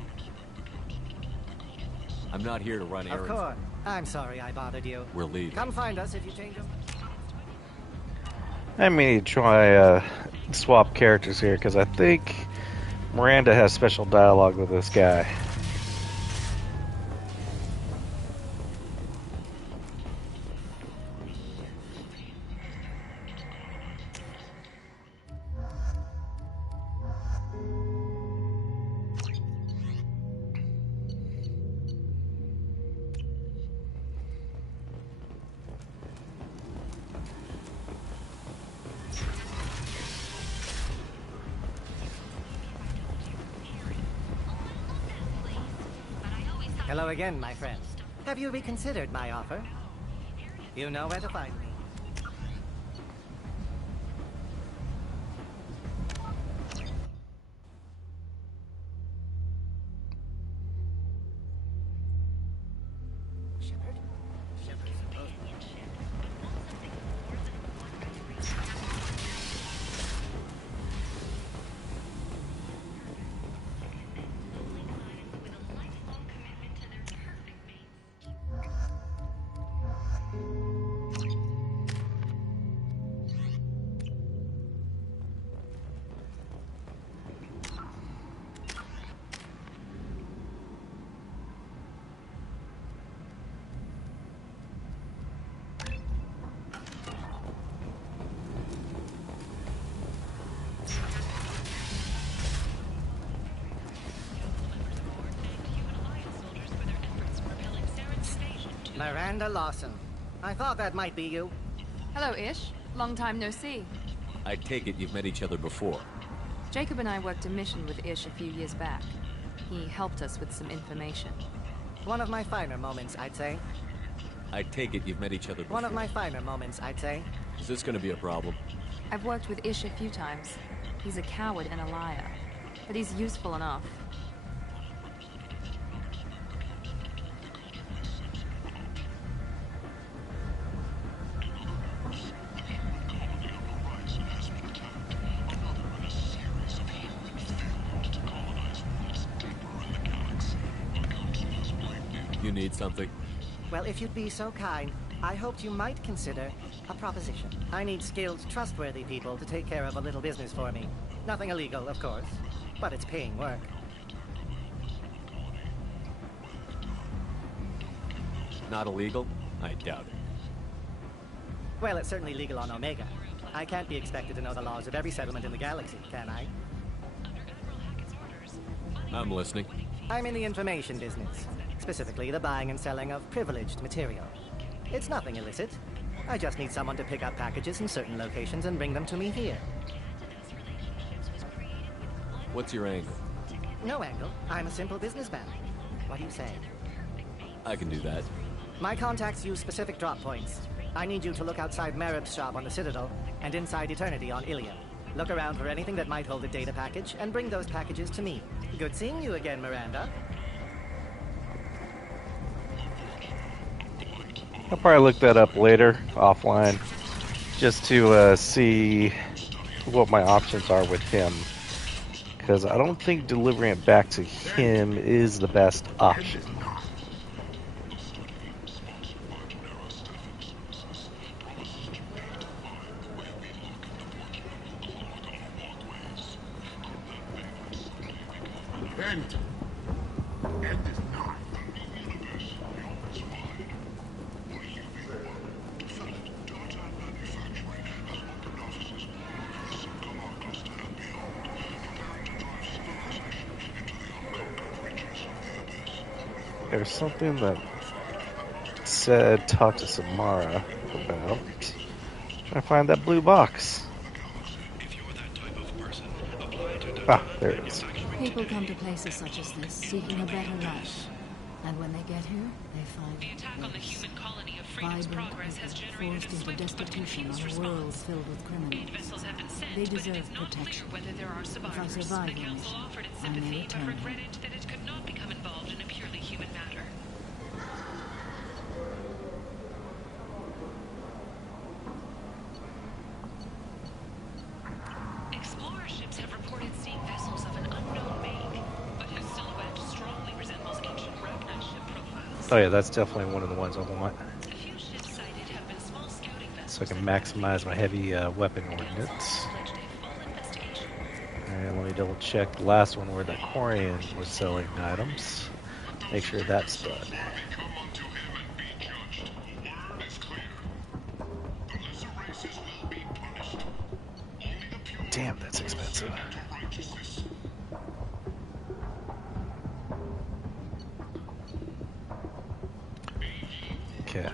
I'm not here to run errands. Of course. I'm sorry I bothered you. We're leaving. Come find us if you change them. I may try swap characters here because I think Miranda has special dialogue with this guy. Hello again, my friend. Have you reconsidered my offer? You know where to find me. Miranda Lawson. I thought that might be you. Hello, Ish. Long time no see. I take it you've met each other before. Jacob and I worked a mission with Ish a few years back. He helped us with some information. One of my finer moments, I'd say. I take it you've met each other before. One of my finer moments, I'd say. Is this gonna be a problem? I've worked with Ish a few times. He's a coward and a liar. But he's useful enough. You need something? Well, if you'd be so kind, I hoped you might consider a proposition. I need skilled, trustworthy people to take care of a little business for me. Nothing illegal, of course, but it's paying work. Not illegal? I doubt it. Well, it's certainly legal on Omega. I can't be expected to know the laws of every settlement in the galaxy, can I? I'm listening. I'm in the information business. Specifically, the buying and selling of privileged material. It's nothing illicit. I just need someone to pick up packages in certain locations and bring them to me here. What's your angle? No angle. I'm a simple businessman. What do you say? I can do that. My contacts use specific drop points. I need you to look outside Merib's shop on the Citadel and inside Eternity on Ilia. Look around for anything that might hold a data package and bring those packages to me. Good seeing you again, Miranda. I'll probably look that up later, offline, just to see what my options are with him. because I don't think delivering it back to him is the best option. There's something that said talk to Samara about. Trying to find that blue box. Ah, there it is. People come to places such as this seeking a better life. And when they get here, they find The attack on the human colony of Freedom's vibrant Progress has people generated a forced into swift but destitution confused on a world response. filled with 8 criminals. vessels have been sent, They but it deserve is not clear protection. whether there are If I survivors. survive The the Council mission, offered its I may sympathy, but return. regretted that it could not become involved in a purely human matter. Explorer ships have reported seeing vessels of an unknown make, but whose silhouette strongly resembles ancient Ragnar ship profiles. Oh yeah, that's definitely one of the ones I want. A few ships sighted have been small scouting So I vessels can maximize my heavy weapon ordnance. Alright, let me double check the last one where the Quarian was selling items. Make sure that's done. Damn, that's expensive. Okay.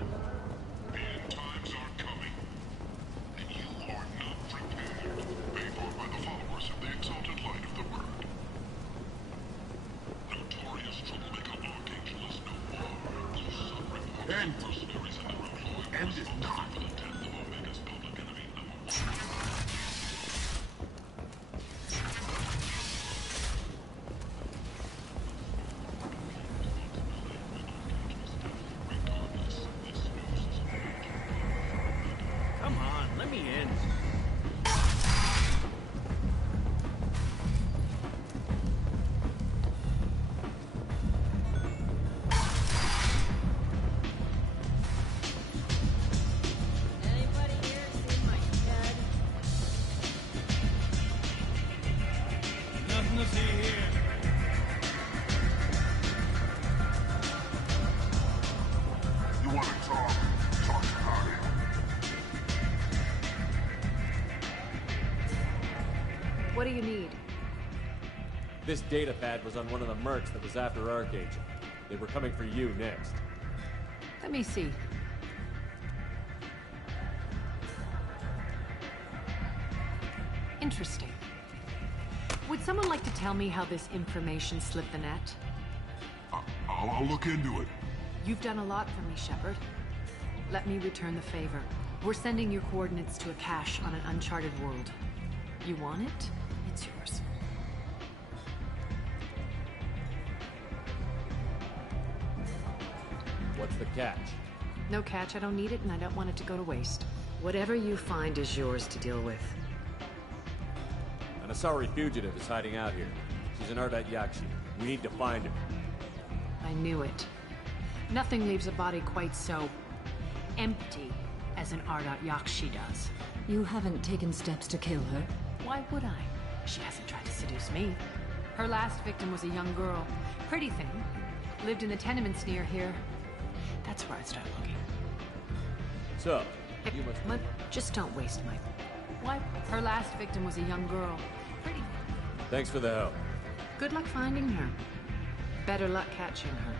Come on, let me in. Nothing to see here. You want to talk? Talk to Harry. What do you need? This data pad was on one of the mercs that was after Archangel. They were coming for you next. Let me see. Interesting. Would someone like to tell me how this information slipped the net? I'll look into it. You've done a lot for me, Shepard. Let me return the favor. We're sending your coordinates to a cache on an uncharted world. You want it? It's yours. What's the catch? No catch, I don't need it, and I don't want it to go to waste. Whatever you find is yours to deal with. An Asari fugitive is hiding out here. She's an Ardat Yakshi. We need to find her. I knew it. Nothing leaves a body quite so empty as an Ardat Yakshi does. You haven't taken steps to kill her? Why would I? She hasn't tried to seduce me. Her last victim was a young girl. Pretty thing. Lived in the tenements near here. That's where I started looking. So, you must... Just don't waste my... Why? Her last victim was a young girl. Pretty. Thanks for the help. Good luck finding her. Better luck catching her.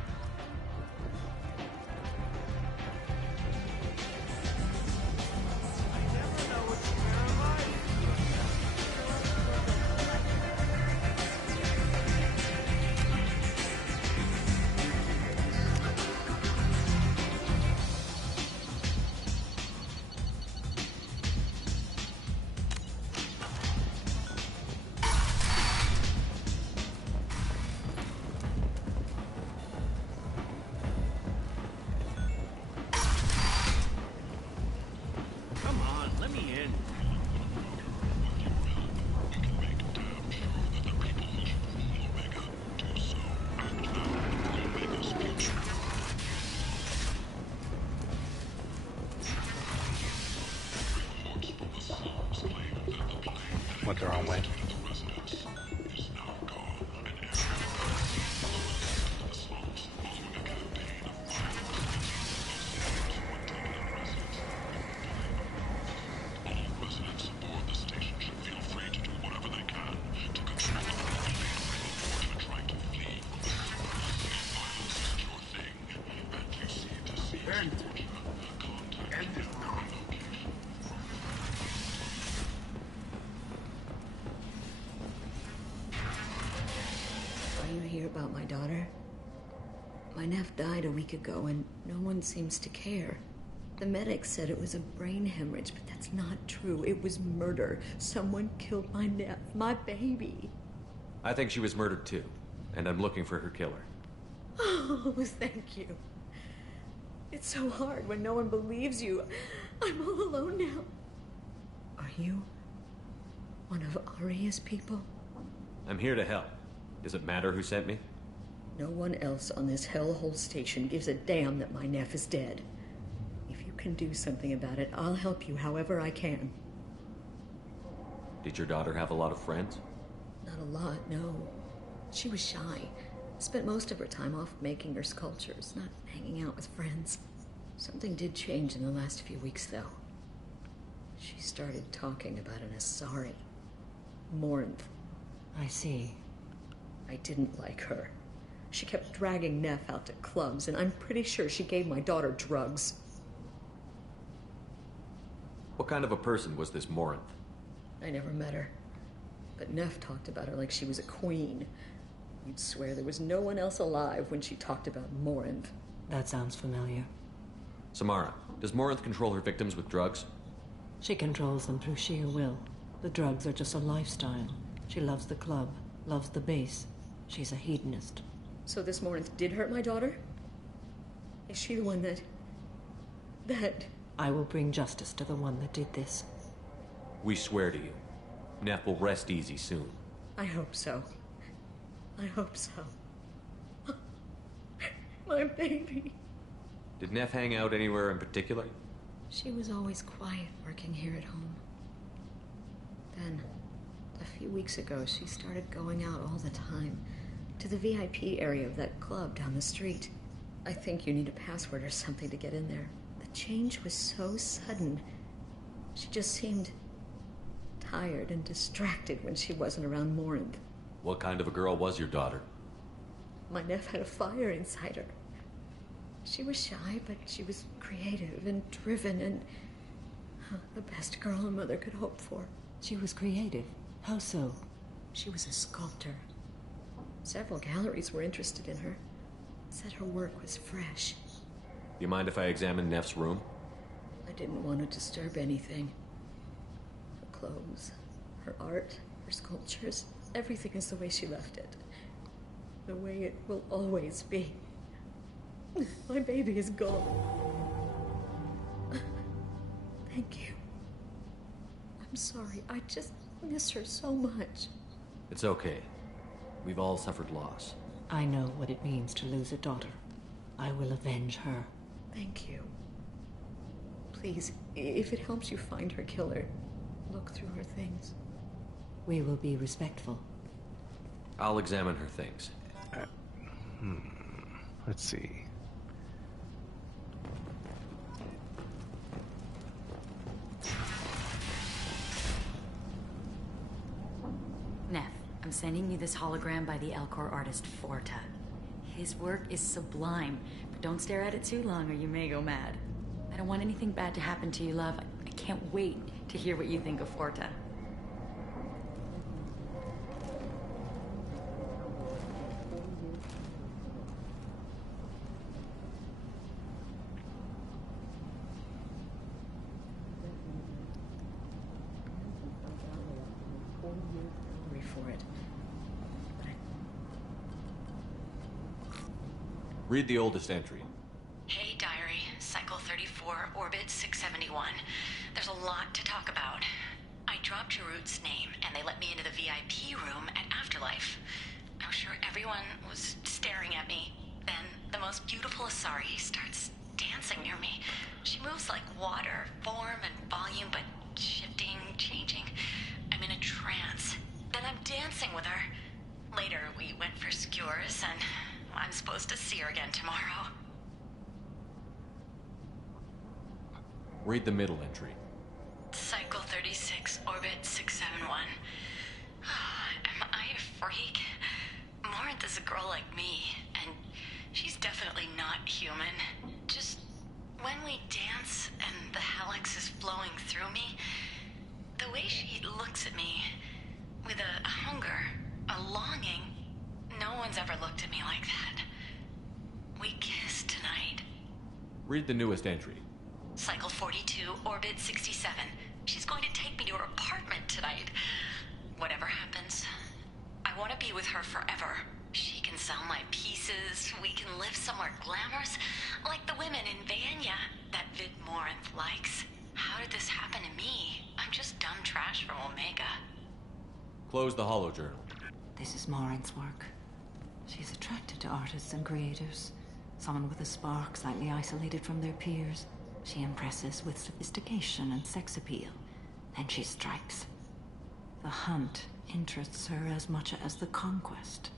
went the wrong way. Are you here about my daughter? My nephew died a week ago and no one seems to care. The medics said it was a brain hemorrhage, but that's not true. It was murder. Someone killed my nephew, my baby. I think she was murdered too, and I'm looking for her killer. Oh, thank you. It's so hard when no one believes you. I'm all alone now. Are you one of Aria's people? I'm here to help. Does it matter who sent me? No one else on this hellhole station gives a damn that my nephew is dead. If you can do something about it, I'll help you however I can. Did your daughter have a lot of friends? Not a lot, no. She was shy. Spent most of her time off making her sculptures, not hanging out with friends. Something did change in the last few weeks, though. She started talking about an Asari. Morinth. I see. I didn't like her. She kept dragging Neff out to clubs, and I'm pretty sure she gave my daughter drugs. What kind of a person was this Morinth? I never met her. But Neff talked about her like she was a queen. You'd swear there was no one else alive when she talked about Morinth. That sounds familiar. Samara, does Morinth control her victims with drugs? She controls them through sheer will. The drugs are just a lifestyle. She loves the club, loves the base. She's a hedonist. So this Morinth did hurt my daughter? Is she the one that... I will bring justice to the one that did this. We swear to you. Neff will rest easy soon. I hope so. I hope so. My baby. Did Neff hang out anywhere in particular? She was always quiet working here at home. Then, a few weeks ago, she started going out all the time. To the VIP area of that club down the street. I think you need a password or something to get in there. The change was so sudden. She just seemed tired and distracted when she wasn't around Morinth. What kind of a girl was your daughter? My nephew had a fire inside her. She was shy, but she was creative and driven and the best girl a mother could hope for. She was creative? How so? She was a sculptor. Several galleries were interested in her. Said her work was fresh. You mind if I examine Neff's room? I didn't want to disturb anything. Her clothes, her art, her sculptures, everything is the way she left it. The way it will always be. My baby is gone. Thank you. I'm sorry. I just miss her so much. It's okay. We've all suffered loss. I know what it means to lose a daughter. I will avenge her. Thank you. Please, if it helps you find her killer, look through her things. We will be respectful. I'll examine her things. Let's see. Neff, I'm sending you this hologram by the Alcor artist Forta. His work is sublime, but don't stare at it too long or you may go mad. I don't want anything bad to happen to you, love. I can't wait to hear what you think of Forta. For it. Read the oldest entry. Hey, Diary. Cycle 34, Orbit 671. There's a lot to talk about. I dropped Jarut's name, and they let me into the VIP room at Afterlife. I'm sure everyone was staring at me. Then, the most beautiful Asari starts dancing near me. She moves like water, form and volume, but shifting, changing. I'm in a trance. yours, and I'm supposed to see her again tomorrow. Read the middle entry. Cycle 36, orbit 671. Am I a freak? Morinth is a girl like me, and she's definitely not human. Just when we dance and the helix is flowing through me, the way she looks at me with a hunger, a longing, no one's ever looked at me like that. We kissed tonight. Read the newest entry. Cycle 42, orbit 67. She's going to take me to her apartment tonight. Whatever happens, I want to be with her forever. She can sell my pieces. We can live somewhere glamorous, like the women in Vanya that Vid Morinth likes. How did this happen to me? I'm just dumb trash from Omega. Close the holo journal. This is Morinth's work. She's attracted to artists and creators. Someone with a spark, slightly isolated from their peers. She impresses with sophistication and sex appeal. Then she strikes. The hunt interests her as much as the conquest.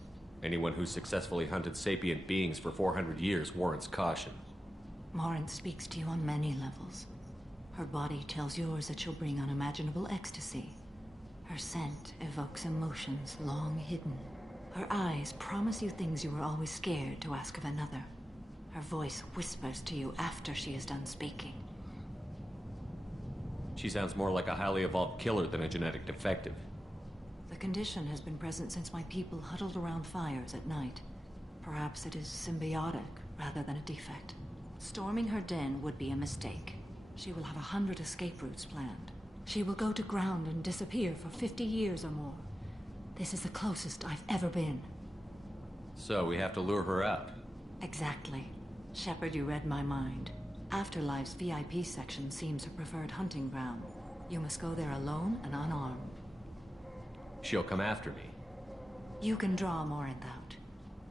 Anyone who's successfully hunted sapient beings for 400 years warrants caution. Morinth speaks to you on many levels. Her body tells yours that she'll bring unimaginable ecstasy. Her scent evokes emotions long hidden. Her eyes promise you things you were always scared to ask of another. Her voice whispers to you after she is done speaking. She sounds more like a highly evolved killer than a genetic defective. The condition has been present since my people huddled around fires at night. Perhaps it is symbiotic rather than a defect. Storming her den would be a mistake. She will have 100 escape routes planned. She will go to ground and disappear for 50 years or more. This is the closest I've ever been. So we have to lure her out. Exactly. Shepard, you read my mind. Afterlife's VIP section seems her preferred hunting ground. You must go there alone and unarmed. She'll come after me. You can draw Morinth out.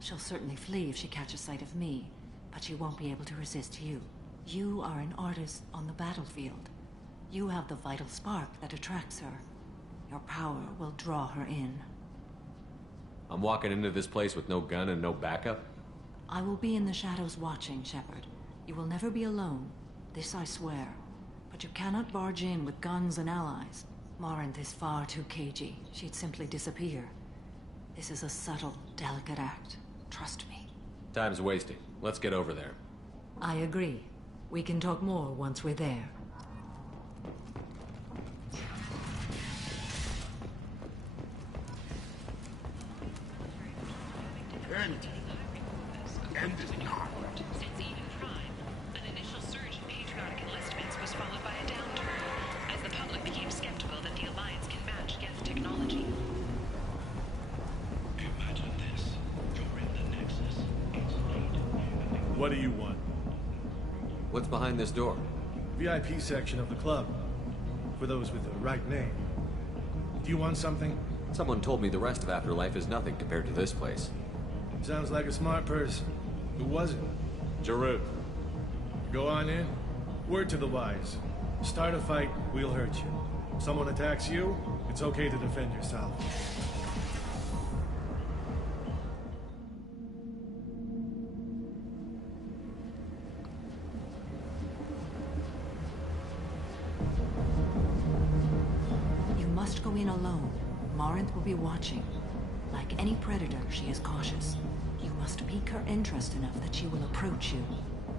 She'll certainly flee if she catches sight of me, but she won't be able to resist you. You are an artist on the battlefield. You have the vital spark that attracts her. Your power will draw her in. I'm walking into this place with no gun and no backup? I will be in the shadows watching, Shepard. You will never be alone. This I swear. But you cannot barge in with guns and allies. Morinth is far too cagey. She'd simply disappear. This is a subtle, delicate act. Trust me. Time's wasting. Let's get over there. I agree. We can talk more once we're there. Since Eden Prime, an initial surge in patriotic enlistments was followed by a downturn, as the public became skeptical that the Alliance can match Geth technology. Imagine this. You're in the Nexus. It's late. What do you want? What's behind this door? VIP section of the club. For those with the right name. Do you want something? Someone told me the rest of Afterlife is nothing compared to this place. Sounds like a smart person. Who was it? Jarut. Go on in. Word to the wise. Start a fight, we'll hurt you. Someone attacks you, it's okay to defend yourself. You must go in alone. Morinth will be watching. Like any predator, she is cautious. You must pique her interest enough that she will approach you.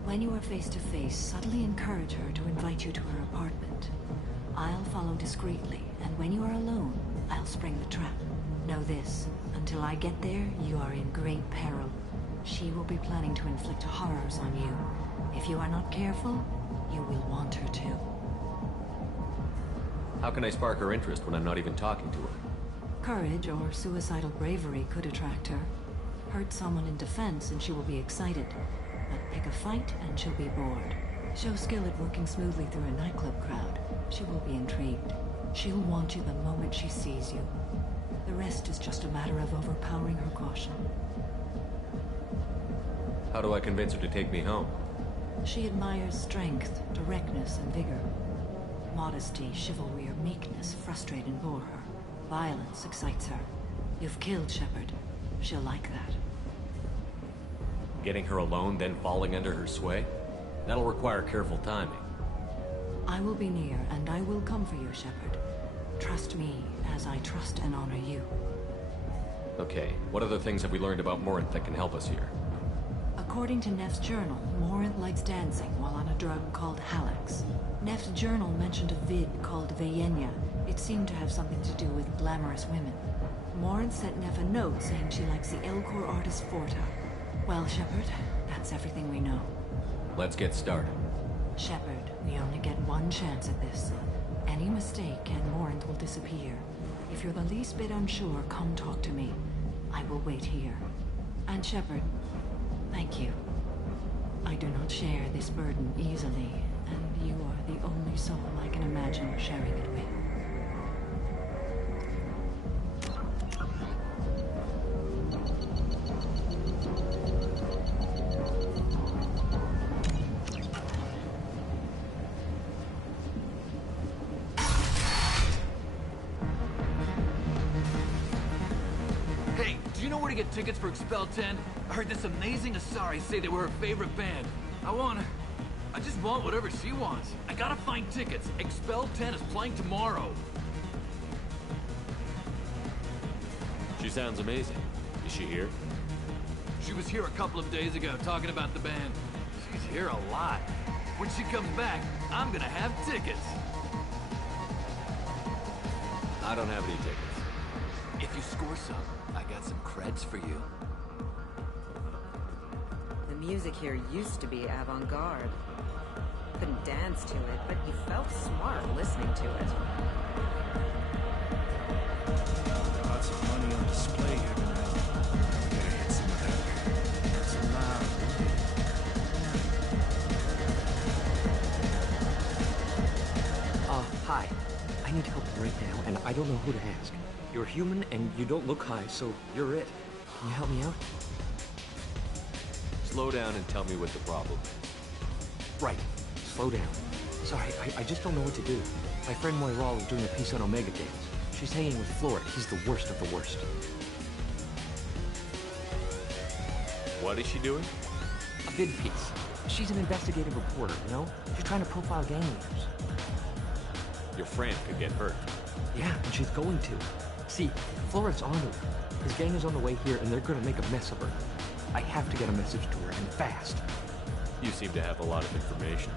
When you are face to face, subtly encourage her to invite you to her apartment. I'll follow discreetly, and when you are alone, I'll spring the trap. Know this, until I get there, you are in great peril. She will be planning to inflict horrors on you. If you are not careful, you will want her to. How can I spark her interest when I'm not even talking to her? Courage or suicidal bravery could attract her. Hurt someone in defense and she will be excited. But pick a fight and she'll be bored. Show skill at working smoothly through a nightclub crowd. She will be intrigued. She'll want you the moment she sees you. The rest is just a matter of overpowering her caution. How do I convince her to take me home? She admires strength, directness, and vigor. Modesty, chivalry, or meekness frustrate and bore her. Violence excites her. You've killed Shepard. She'll like that. Getting her alone, then falling under her sway? That'll require careful timing. I will be near, and I will come for you, Shepard. Trust me, as I trust and honor you. Okay, what other things have we learned about Morinth that can help us here? According to Neff's journal, Morinth likes dancing while on a drug called Halax. Neff's journal mentioned a vid called Vayenya. It seemed to have something to do with glamorous women. Morinth sent Neff a note saying she likes the Elcor artist Forta. Well, Shepard, that's everything we know. Let's get started. Shepard, we only get one chance at this. Any mistake and Morinth will disappear. If you're the least bit unsure, come talk to me. I will wait here. And Shepard, thank you. I do not share this burden easily, and you are the only soul I can imagine sharing it with. Hey, do you know where to get tickets for Expel 10? I heard this amazing Asari say they were her favorite band. I just want whatever she wants. I gotta find tickets. Expel 10 is playing tomorrow. She sounds amazing. Is she here? She was here a couple of days ago talking about the band. She's here a lot. When she comes back, I'm gonna have tickets. I don't have any tickets. If you score some, I got some creds for you. The music here used to be avant-garde. Couldn't dance to it, but you felt smart listening to it. Lots of money on display here tonight. Gotta hit some of that. That's loud. Hi. I need help right now, and I don't know who to ask. You're human, and you don't look high, so you're it. Can you help me out? Slow down and tell me what the problem is. Right. Slow down. Sorry, I just don't know what to do. My friend Moiral is doing a piece on Omega Games. She's hanging with Florid. He's the worst of the worst. What is she doing? A vid piece. She's an investigative reporter, you know? She's trying to profile gang leaders. Your friend could get hurt. Yeah, and she's going to. See, Florid's onto her. His gang is on the way here, and they're gonna make a mess of her. I have to get a message to her, and fast. You seem to have a lot of information.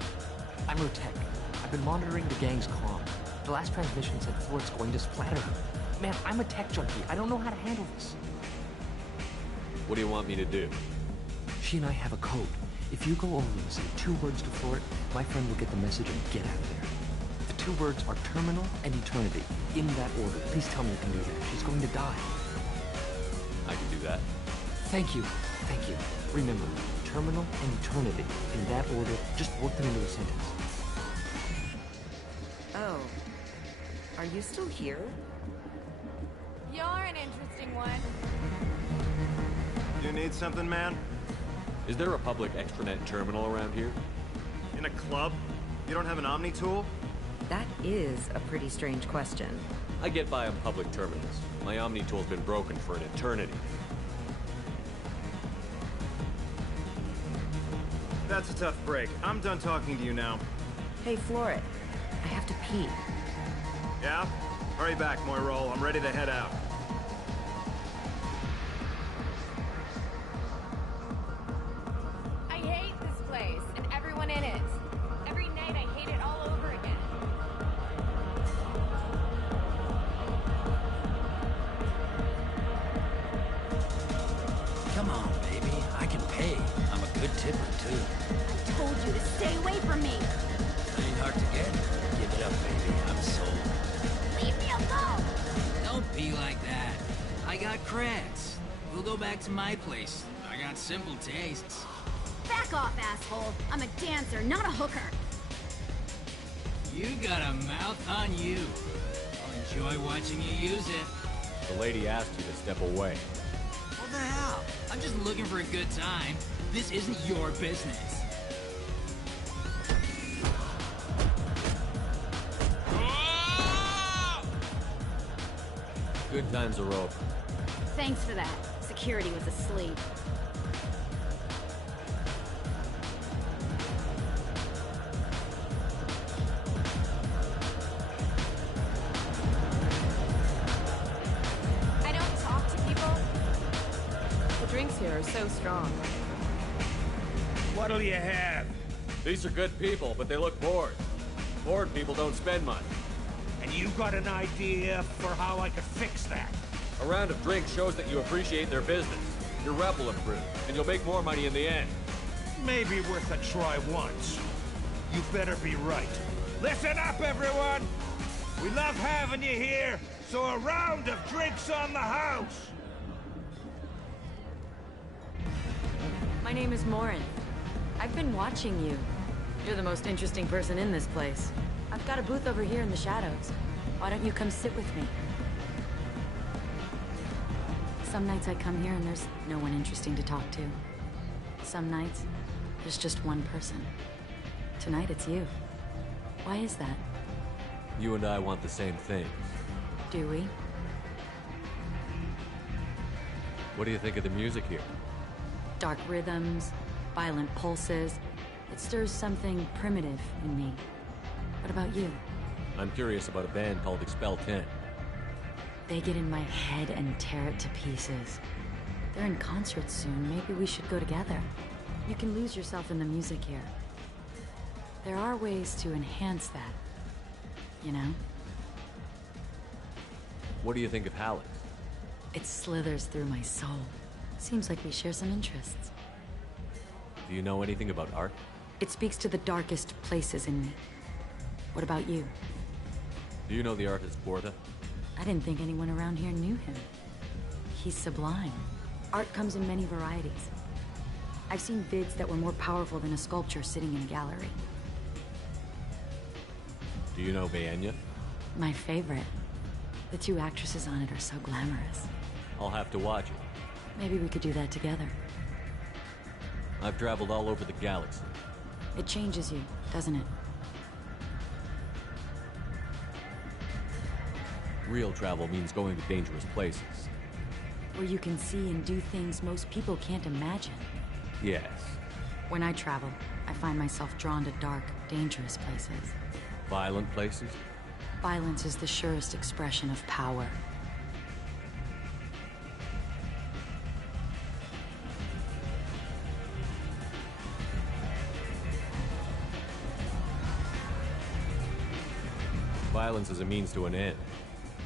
I'm her tech. I've been monitoring the gang's comm. The last transmission said Florid's going to splatter her. Man, I'm a tech junkie. I don't know how to handle this. What do you want me to do? She and I have a code. If you go over and say 2 words to Florid, my friend will get the message and get out of there. The 2 words are terminal and eternity. In that order. Please tell me you can do that. She's going to die. I can do that. Thank you. Thank you. Remember, terminal and eternity. In that order, just work them into a sentence. Oh. Are you still here? You're an interesting one. You need something, man? Is there a public extranet terminal around here? In a club? You don't have an Omni tool? That is a pretty strange question. I get by on public terminals. My Omni tool's been broken for an eternity. That's a tough break. I'm done talking to you now. Hey, Florid. I have to pee. Yeah? Hurry back, Moiral. I'm ready to head out. I hate this place and everyone in it. Every night I hate it all over again. Come on, baby. I can pay. I'm a good tipper, too. I told you to stay away from me. Ain't hard to get. Give it up, baby. I'm sold. Leave me alone. Don't be like that. I got creds. We'll go back to my place. I got simple tastes. Back off, asshole. I'm a dancer, not a hooker. You got a mouth on you. I'll enjoy watching you use it. The lady asked you to step away. What the hell? I'm just looking for a good time. This isn't your business. Good times are over. Thanks for that. Security was asleep. here are so strong. What'll you have? These are good people, but they look bored. Bored people don't spend much. And you got an idea for how I could fix that? A round of drinks shows that you appreciate their business. Your rep will improve, and you'll make more money in the end. Maybe worth a try once. You better be right. Listen up, everyone! We love having you here, so a round of drinks on the house! My name is Morin. I've been watching you. You're the most interesting person in this place. I've got a booth over here in the shadows. Why don't you come sit with me? Some nights I come here and there's no one interesting to talk to. Some nights, there's just one person. Tonight it's you. Why is that? You and I want the same things. Do we? What do you think of the music here? Dark rhythms, violent pulses. It stirs something primitive in me. What about you? I'm curious about a band called Expel 10. They get in my head and tear it to pieces. They're in concert soon. Maybe we should go together. You can lose yourself in the music here. There are ways to enhance that, you know? What do you think of Hallex? It slithers through my soul. Seems like we share some interests. Do you know anything about art? It speaks to the darkest places in me. What about you? Do you know the artist Borta? I didn't think anyone around here knew him. He's sublime. Art comes in many varieties. I've seen vids that were more powerful than a sculpture sitting in a gallery. Do you know Baenya? My favorite. The two actresses on it are so glamorous. I'll have to watch it. Maybe we could do that together. I've traveled all over the galaxy. It changes you, doesn't it? Real travel means going to dangerous places. Where you can see and do things most people can't imagine. Yes. When I travel, I find myself drawn to dark, dangerous places. Violent places? Violence is the surest expression of power. Violence is a means to an end.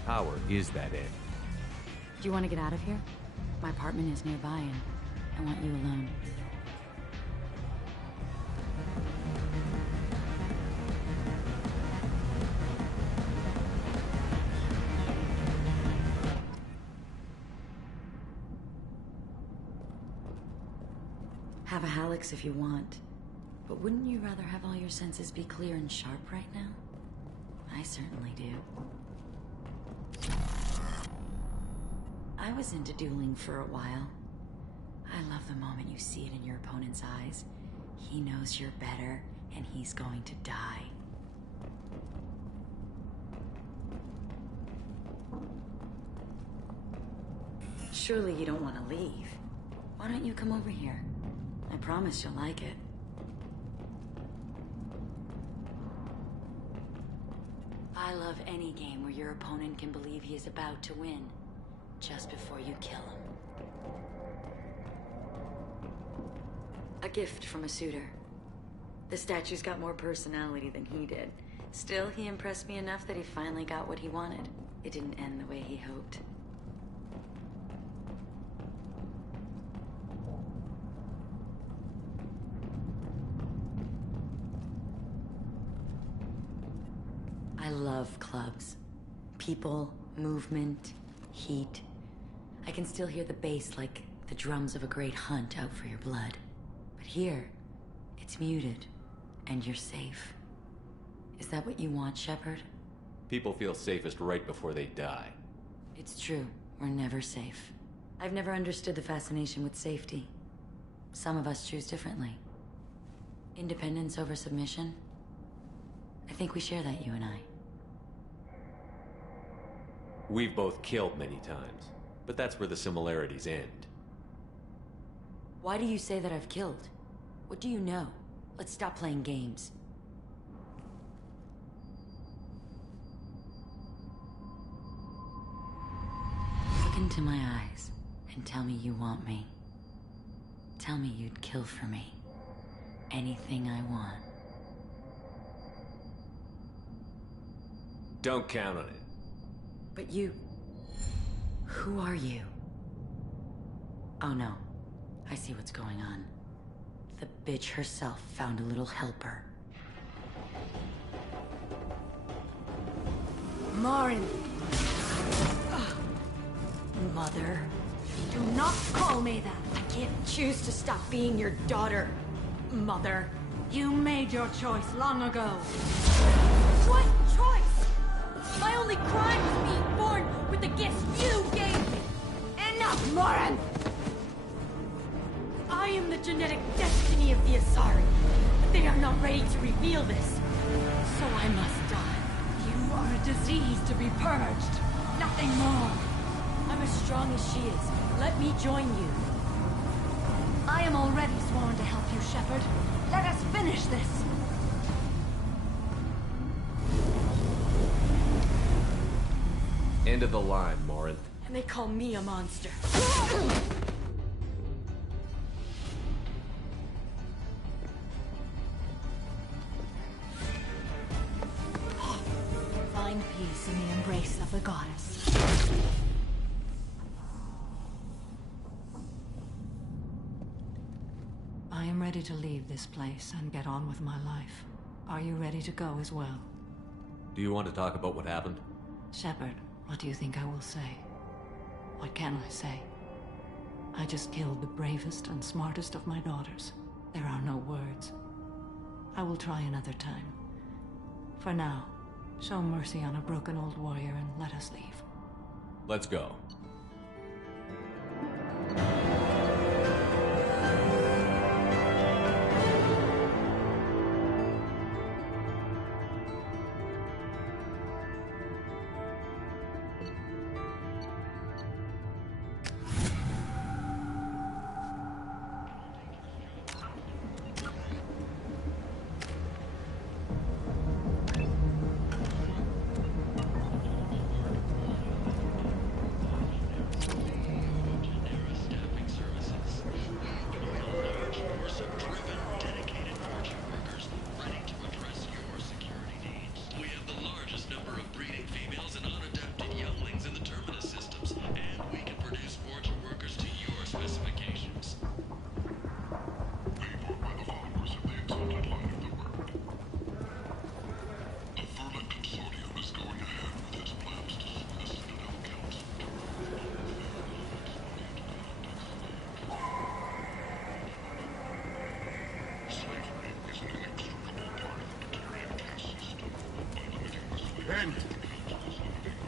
Power is that end. Do you want to get out of here? My apartment is nearby and I want you alone. Have a Hallex if you want. But wouldn't you rather have all your senses be clear and sharp right now? I certainly do. I was into dueling for a while. I love the moment you see it in your opponent's eyes. He knows you're better, and he's going to die. Surely you don't want to leave. Why don't you come over here? I promise you'll like it. I love any game where your opponent can believe he is about to win, just before you kill him. A gift from a suitor. The statue's got more personality than he did. Still, he impressed me enough that he finally got what he wanted. It didn't end the way he hoped. I love clubs. People, movement, heat. I can still hear the bass like the drums of a great hunt out for your blood. But here, it's muted, and you're safe. Is that what you want, Shepard? People feel safest right before they die. It's true. We're never safe. I've never understood the fascination with safety. Some of us choose differently. Independence over submission? I think we share that, you and I. We've both killed many times, but that's where the similarities end. Why do you say that I've killed? What do you know? Let's stop playing games. Look into my eyes and tell me you want me. Tell me you'd kill for me. Anything I want. Don't count on it. But you... Who are you? Oh no. I see what's going on. The bitch herself found a little helper. Marin! Mother. Do not call me that! I can't choose to stop being your daughter. Mother, you made your choice long ago. What choice? My only crime was being born with the gifts you gave me! Enough, Morin! I am the genetic destiny of the Asari, but they are not ready to reveal this. So I must die. You are a disease to be purged. Nothing more. I'm as strong as she is. Let me join you. I am already sworn to help you, Shepard. Let us finish this. End of the line, Morin. And they call me a monster. Find peace in the embrace of the goddess. I am ready to leave this place and get on with my life. Are you ready to go as well? Do you want to talk about what happened? Shepard, what do you think I will say? What can I say? I just killed the bravest and smartest of my daughters. There are no words. I will try another time. For now, show mercy on a broken old warrior and let us leave. Let's go.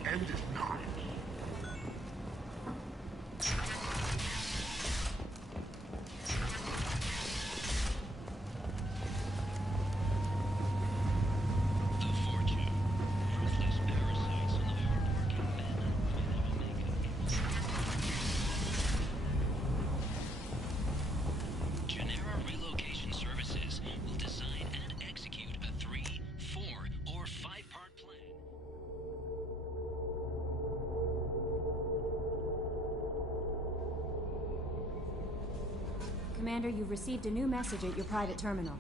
End it now. Commander, you've received a new message at your private terminal.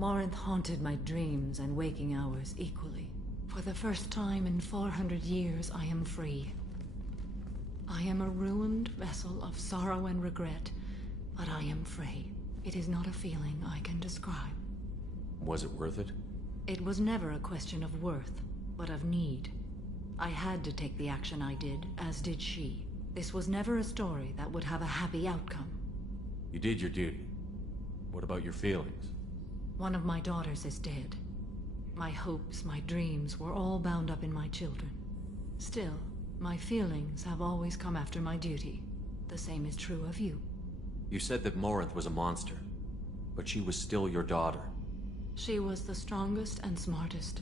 Morinth haunted my dreams and waking hours equally. For the first time in 400 years, I am free. I am a ruined vessel of sorrow and regret, but I am free. It is not a feeling I can describe. Was it worth it? It was never a question of worth, but of need. I had to take the action I did, as did she. This was never a story that would have a happy outcome. You did your duty. What about your feelings? One of my daughters is dead. My hopes, my dreams were all bound up in my children. Still, my feelings have always come after my duty. The same is true of you. You said that Morinth was a monster, but she was still your daughter. She was the strongest and smartest.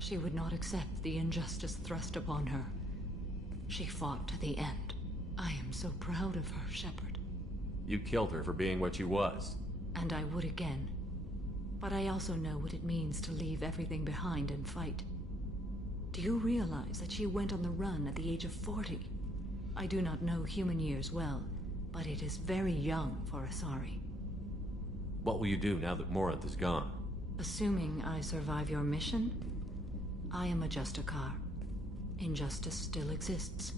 She would not accept the injustice thrust upon her. She fought to the end. I am so proud of her, Shepard. You killed her for being what she was. And I would again. But I also know what it means to leave everything behind and fight. Do you realize that she went on the run at the age of 40? I do not know human years well, but it is very young for Asari. What will you do now that Morinth is gone? Assuming I survive your mission, I am a Justikar. Injustice still exists,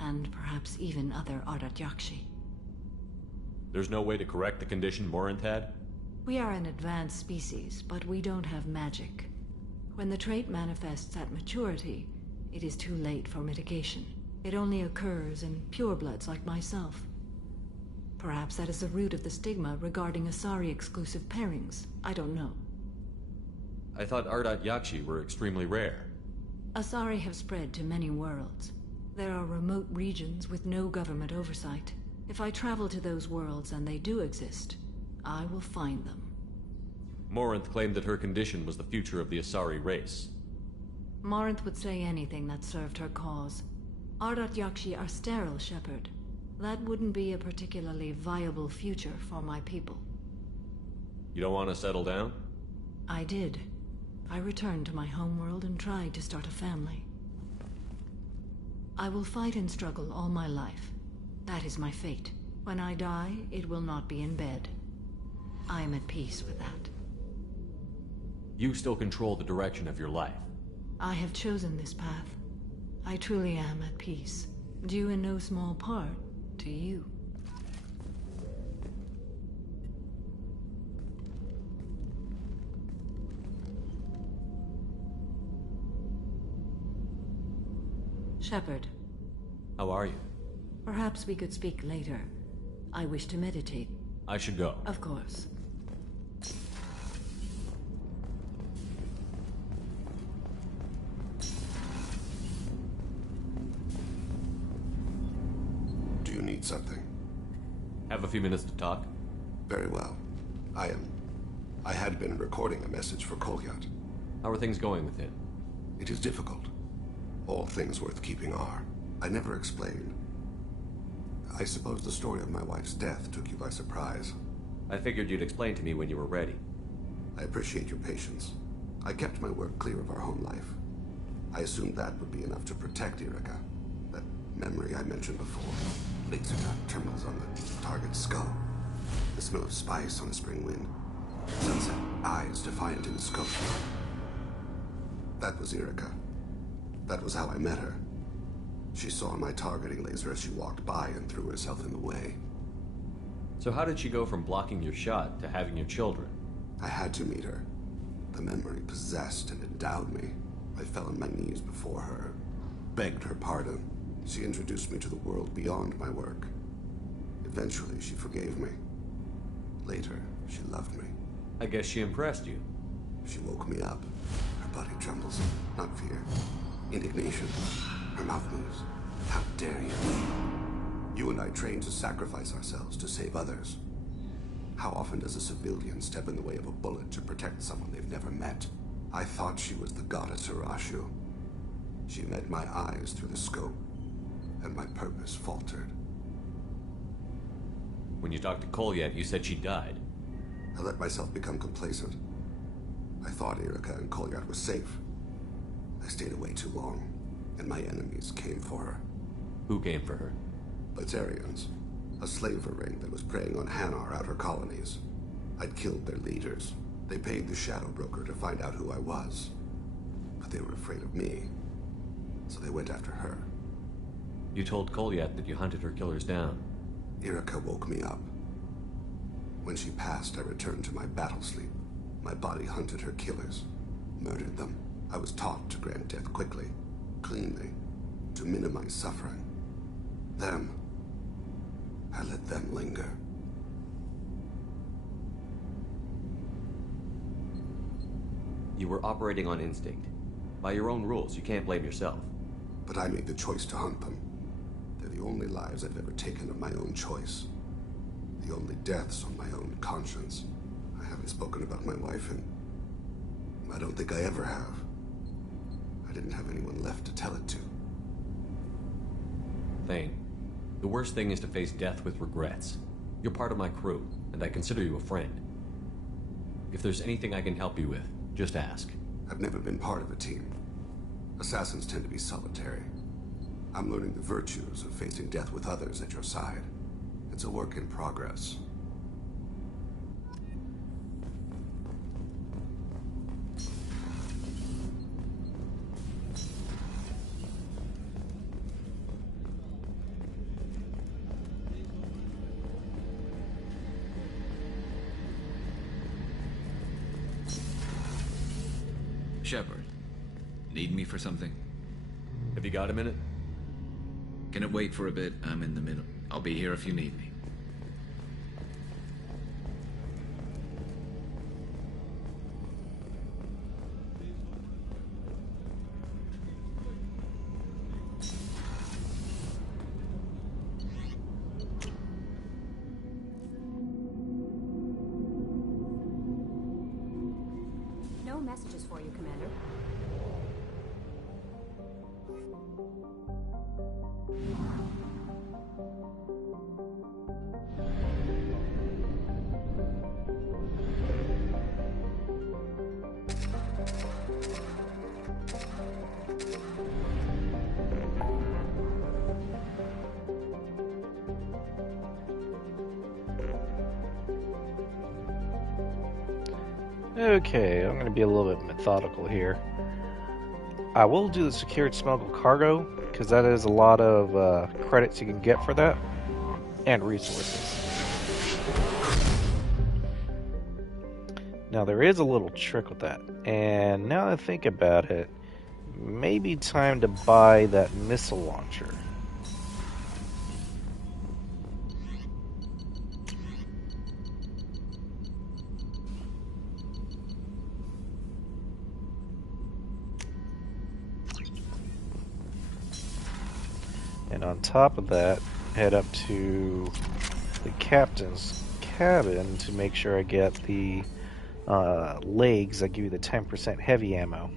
and perhaps even other Ardat Yakshi. There's no way to correct the condition Morinth had? We are an advanced species, but we don't have magic. When the trait manifests at maturity, it is too late for mitigation. It only occurs in purebloods like myself. Perhaps that is the root of the stigma regarding Asari-exclusive pairings. I don't know. I thought Ardat Yakshi were extremely rare. Asari have spread to many worlds. There are remote regions with no government oversight. If I travel to those worlds and they do exist, I will find them. Morinth claimed that her condition was the future of the Asari race. Morinth would say anything that served her cause. Ardat Yakshi are sterile, Shepard. That wouldn't be a particularly viable future for my people. You don't want to settle down? I did. I returned to my homeworld and tried to start a family. I will fight and struggle all my life. That is my fate. When I die, it will not be in bed. I am at peace with that. You still control the direction of your life. I have chosen this path. I truly am at peace, due in no small part to you. Shepard. How are you? Perhaps we could speak later. I wish to meditate. I should go. Of course. Do you need something? Have a few minutes to talk? Very well. I had been recording a message for Kolyat. How are things going with him? It is difficult. All things worth keeping are. I never explained. I suppose the story of my wife's death took you by surprise. I figured you'd explain to me when you were ready. I appreciate your patience. I kept my work clear of our home life. I assumed that would be enough to protect Irika. That memory I mentioned before. Laser dot terminals on the target's skull. The smell of spice on a spring wind. Sunset eyes defiant in the scope. That was Irika. That was how I met her. She saw my targeting laser as she walked by and threw herself in the way. So how did she go from blocking your shot to having your children? I had to meet her. The memory possessed and endowed me. I fell on my knees before her, begged her pardon. She introduced me to the world beyond my work. Eventually, she forgave me. Later, she loved me. I guess she impressed you. She woke me up. Her body trembles, not fear. Indignation. Her mouth moves. How dare you? You and I trained to sacrifice ourselves to save others. How often does a civilian step in the way of a bullet to protect someone they've never met? I thought she was the goddess Urashu. She met my eyes through the scope, and my purpose faltered. When you talked to Kolyat, you said she died. I let myself become complacent. I thought Irika and Kolyat were safe. I stayed away too long, and my enemies came for her. Who came for her? Batarians. A slaver ring that was preying on Hanar outer colonies. I'd killed their leaders. They paid the Shadow Broker to find out who I was. But they were afraid of me, so they went after her. You told Kolyat that you hunted her killers down. Irika woke me up. When she passed, I returned to my battle sleep. My body hunted her killers, murdered them. I was taught to grant death quickly, cleanly, to minimize suffering. Them, I let them linger. You were operating on instinct. By your own rules, you can't blame yourself. But I made the choice to hunt them. They're the only lives I've ever taken of my own choice. The only deaths on my own conscience. I haven't spoken about my wife, and I don't think I ever have. I didn't have anyone left to tell it to. Thane, the worst thing is to face death with regrets. You're part of my crew, and I consider you a friend. If there's anything I can help you with, just ask. I've never been part of a team. Assassins tend to be solitary. I'm learning the virtues of facing death with others at your side. It's a work in progress. Shepard, need me for something? Have you got a minute? Can it wait for a bit? I'm in the middle. I'll be here if you need me. No messages for you, Commander. Okay, I'm going to be a little bit methodical here. I will do the secured smuggled cargo, because that is a lot of credits you can get for that, and resources. Now there is a little trick with that, and now that I think about it, maybe time to buy that missile launcher. And on top of that, head up to the captain's cabin to make sure I get the legs that give you the 10% heavy ammo.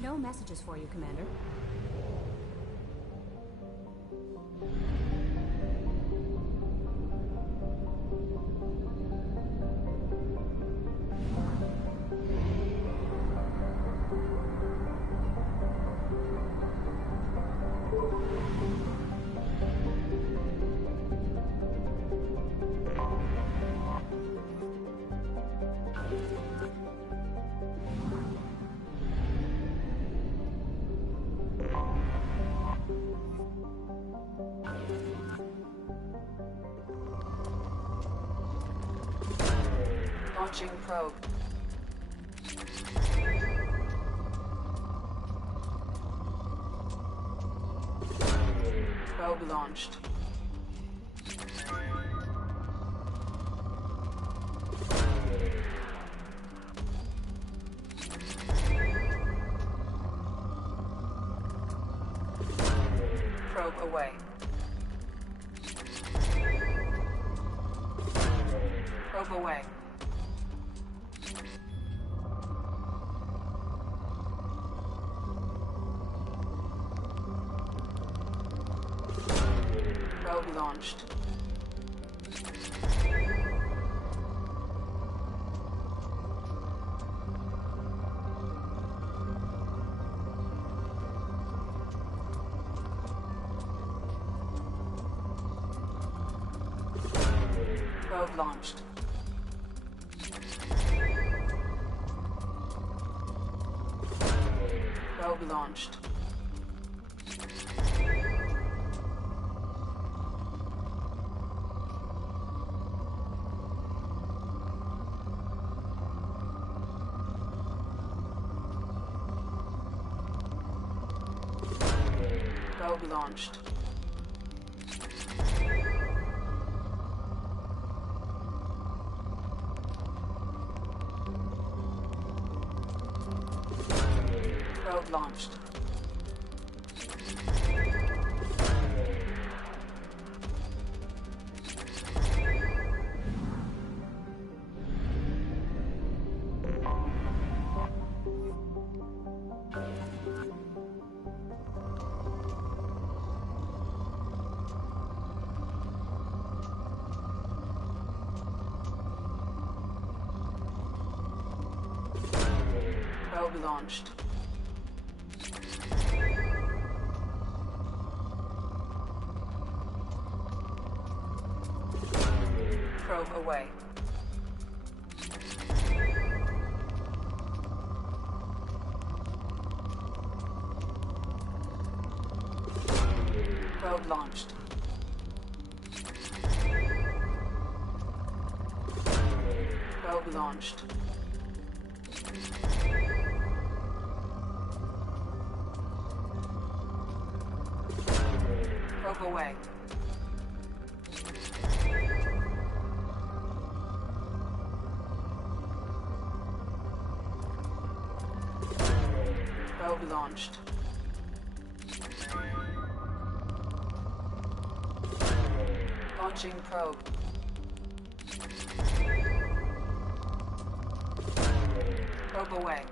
No messages for you, Commander. Launching probe. Probe launched. Probe away. Probe away. Probe launched. Probe launched. Probe launched. Probe launched. Probe launched. Probe launched. Probe away. Probe launched. Probe launched. Probe away. Probe launched. Launching probe. Probe away.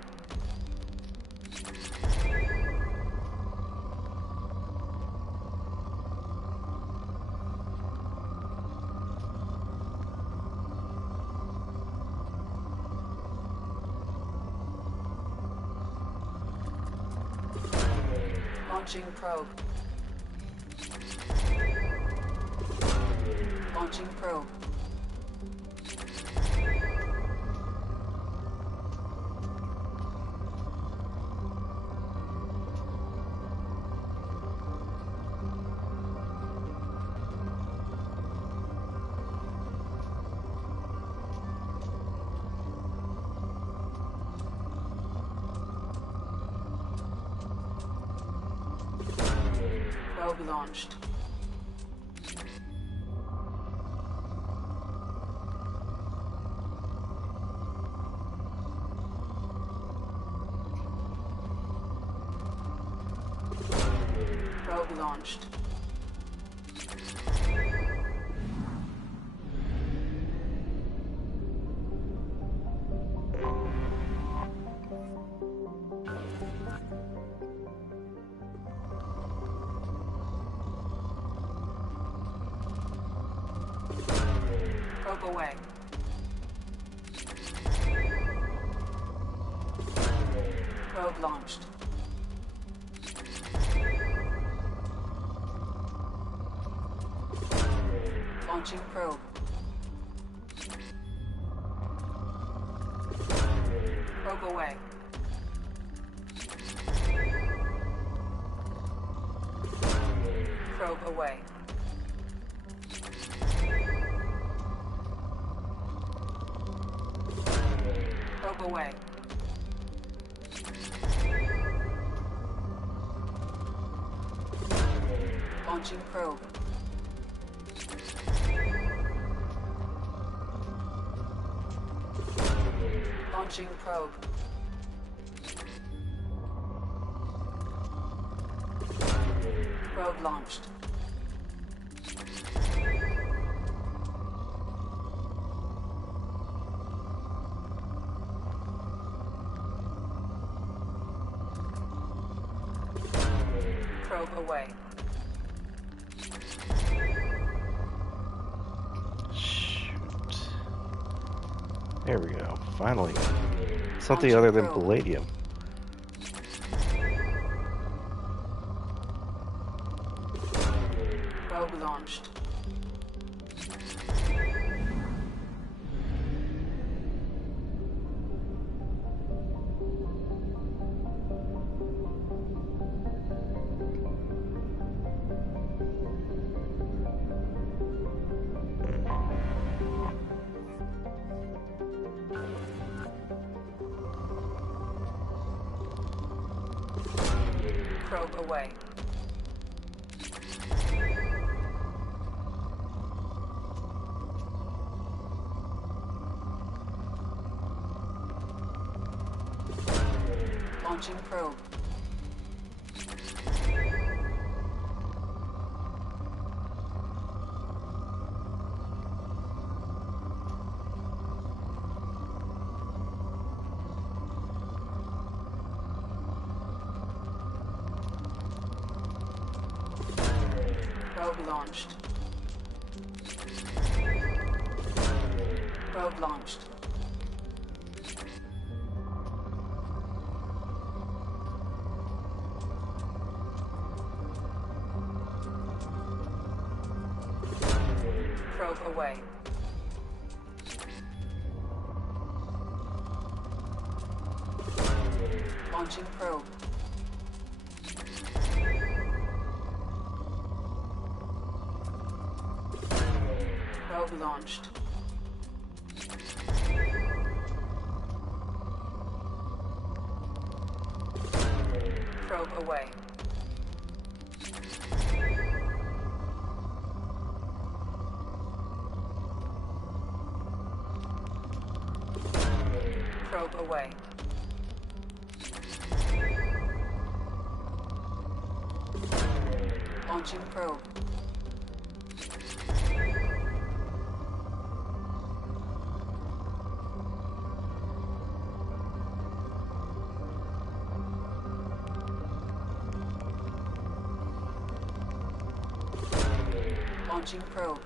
Launching probe. Launching probe. Probe launched. Probe launched. Probe away. Probe launched. Launching probe. Probe away. Probe away. Probe away. Launching probe. Launching probe. Probe launched. Probe away. There we go. Finally. Something other than palladium. Probe launched. Probe away. Launching probe. Probe launched. Probe launched. Probe away. Launching probe. Probe launched. Probe away. Probe away. Launching probe. Launching probe.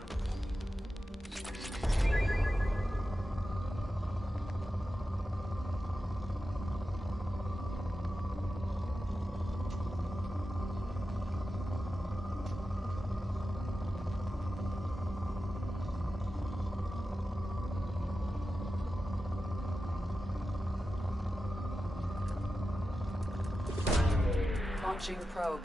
Launching probe.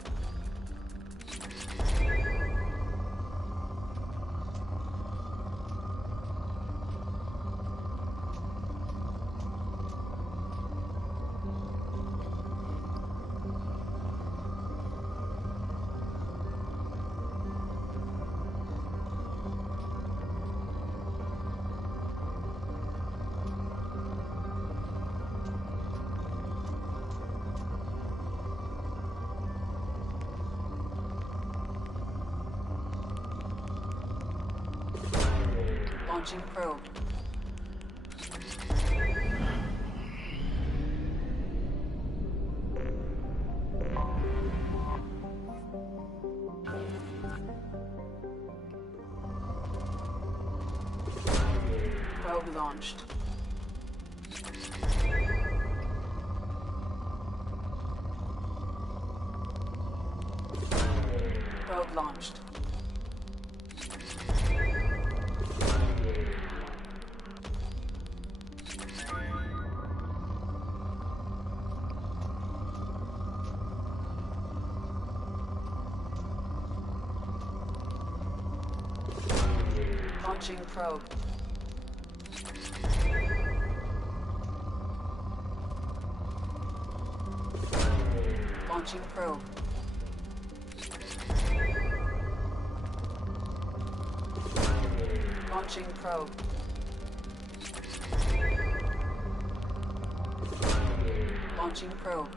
Launching probe. Probe launched. Probe launched. Launching probe. Launching probe. Launching probe. Launching probe.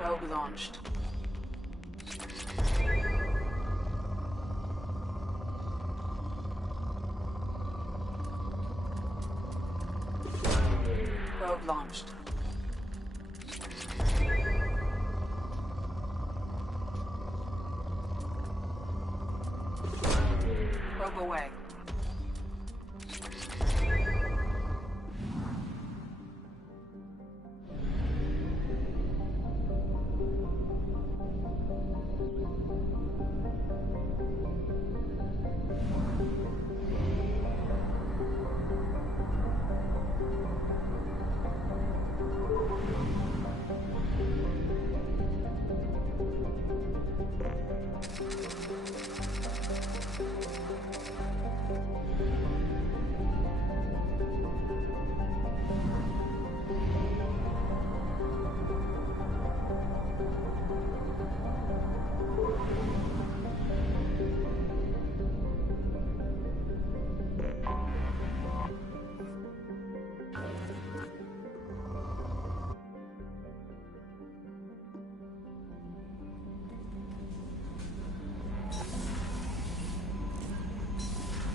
Probe launched. Probe launched. Probe away.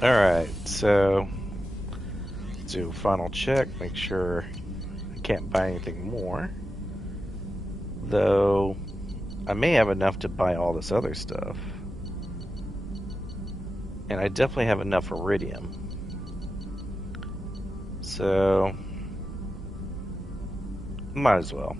Alright, so let's do a final check, make sure I can't buy anything more. Though I may have enough to buy all this other stuff. And I definitely have enough iridium. So might as well.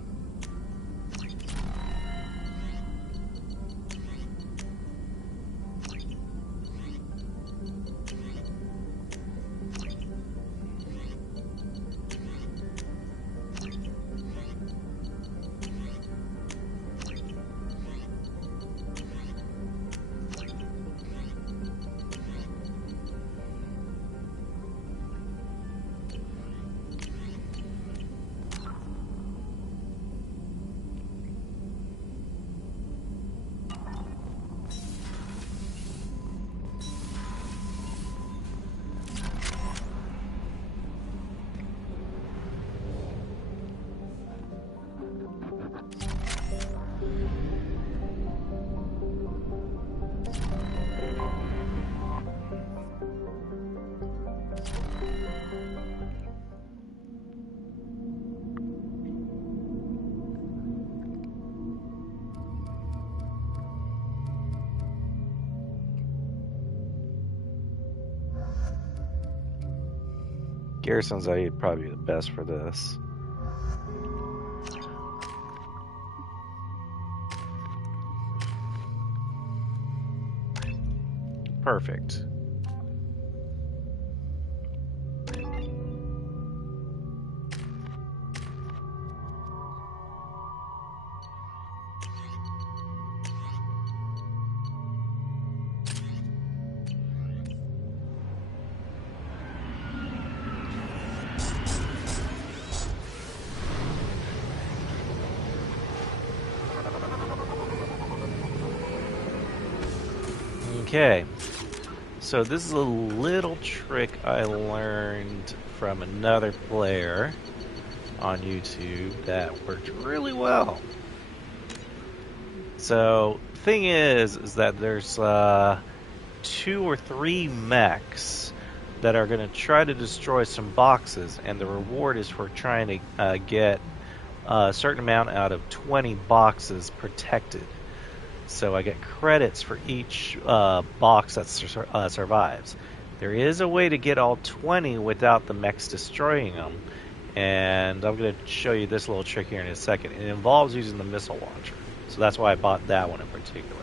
Garrison's I'd probably be the best for this. Perfect. Okay, so this is a little trick I learned from another player on YouTube that worked really well. So, thing is that there's 2 or 3 mechs that are going to try to destroy some boxes, and the reward is for trying to get a certain amount out of 20 boxes protected. So I get credits for each box that survives. There is a way to get all 20 without the mechs destroying them, and I'm going to show you this little trick here in a second. It involves using the missile launcher, so that's why I bought that one in particular.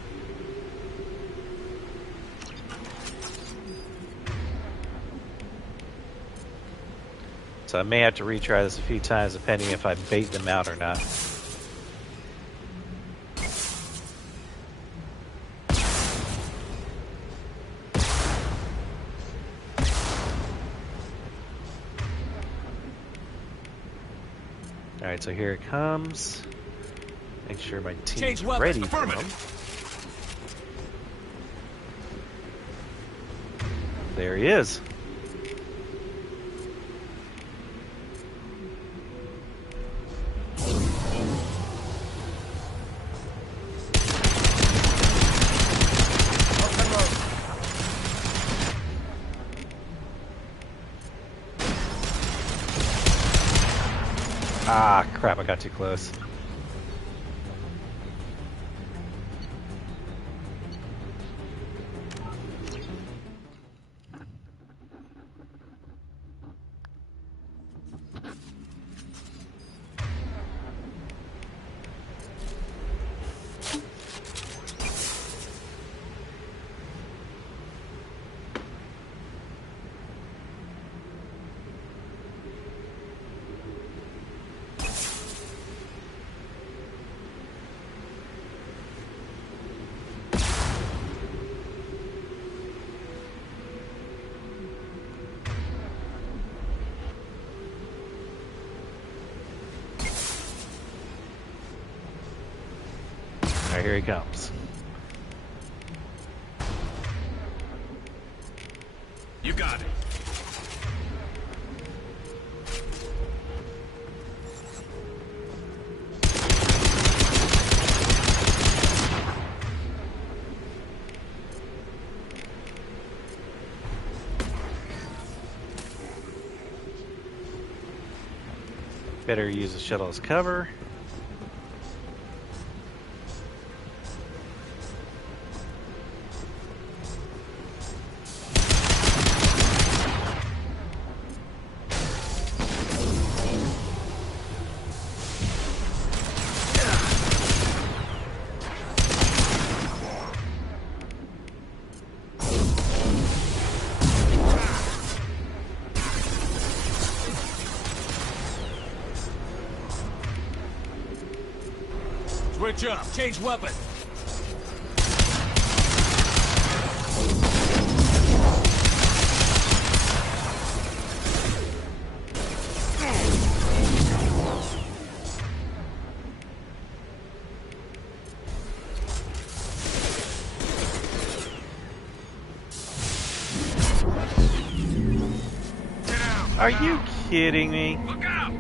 So I may have to retry this a few times depending if I bait them out or not. Alright, so here it comes. Make sure my team's ready for them. There he is. Ah, crap, I got too close. Alright, here he comes. You got it. Better use the shuttle as cover. Switch up. Change weapon. Are you kidding me? Look out!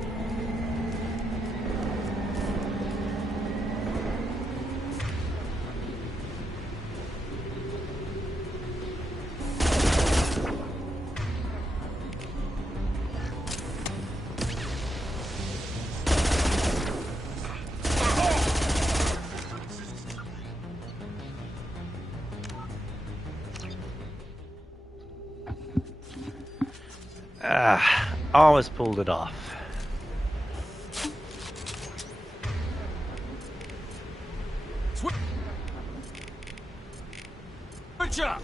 Almost pulled it off. Switch up!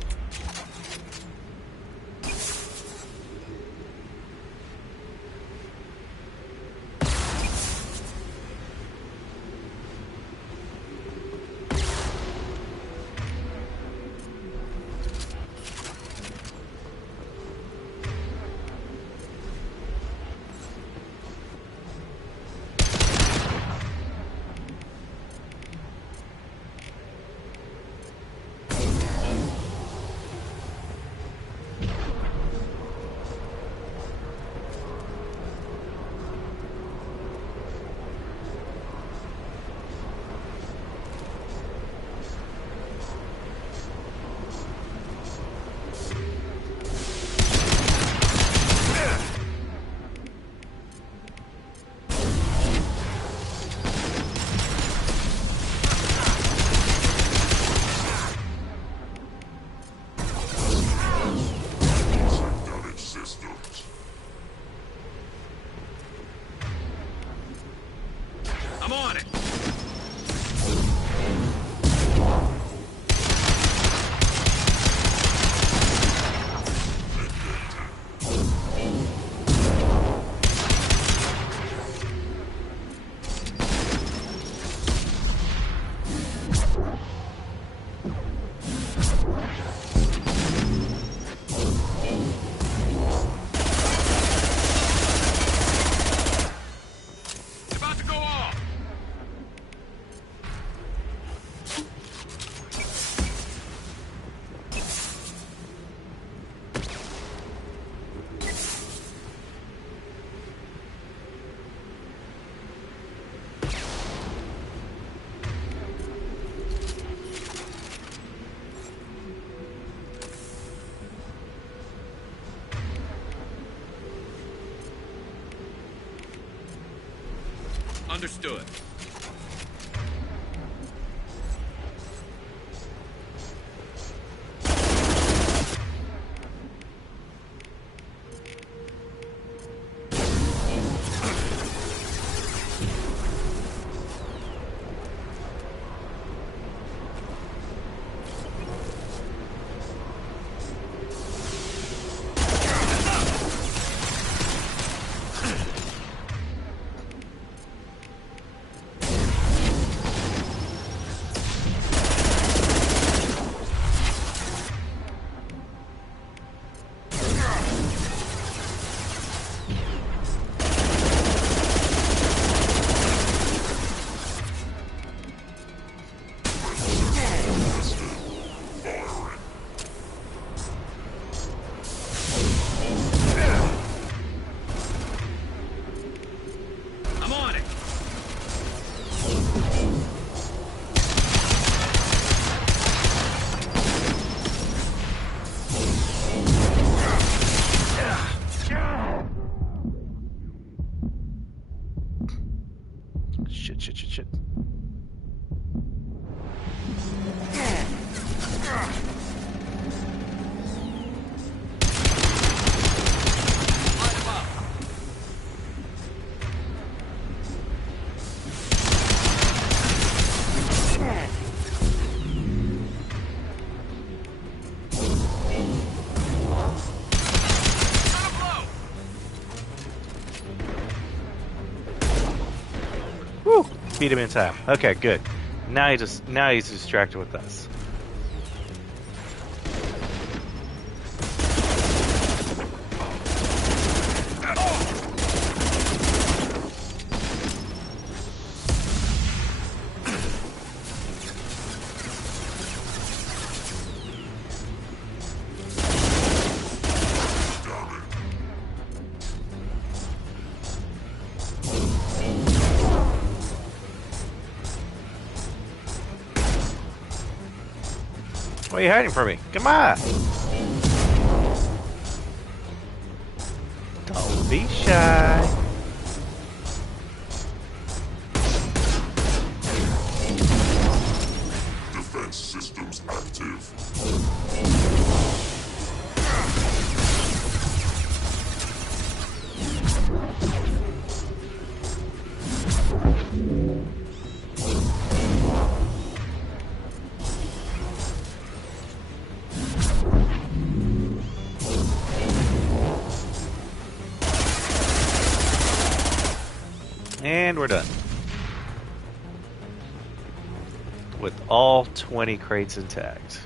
I'm on it! Understood. shit. Woo! Beat him in time. Okay, good. Now he's distracted with us. Why are you hiding from me? Come on! Don't be shy. Defense systems active. And we're done. With all 20 crates intact.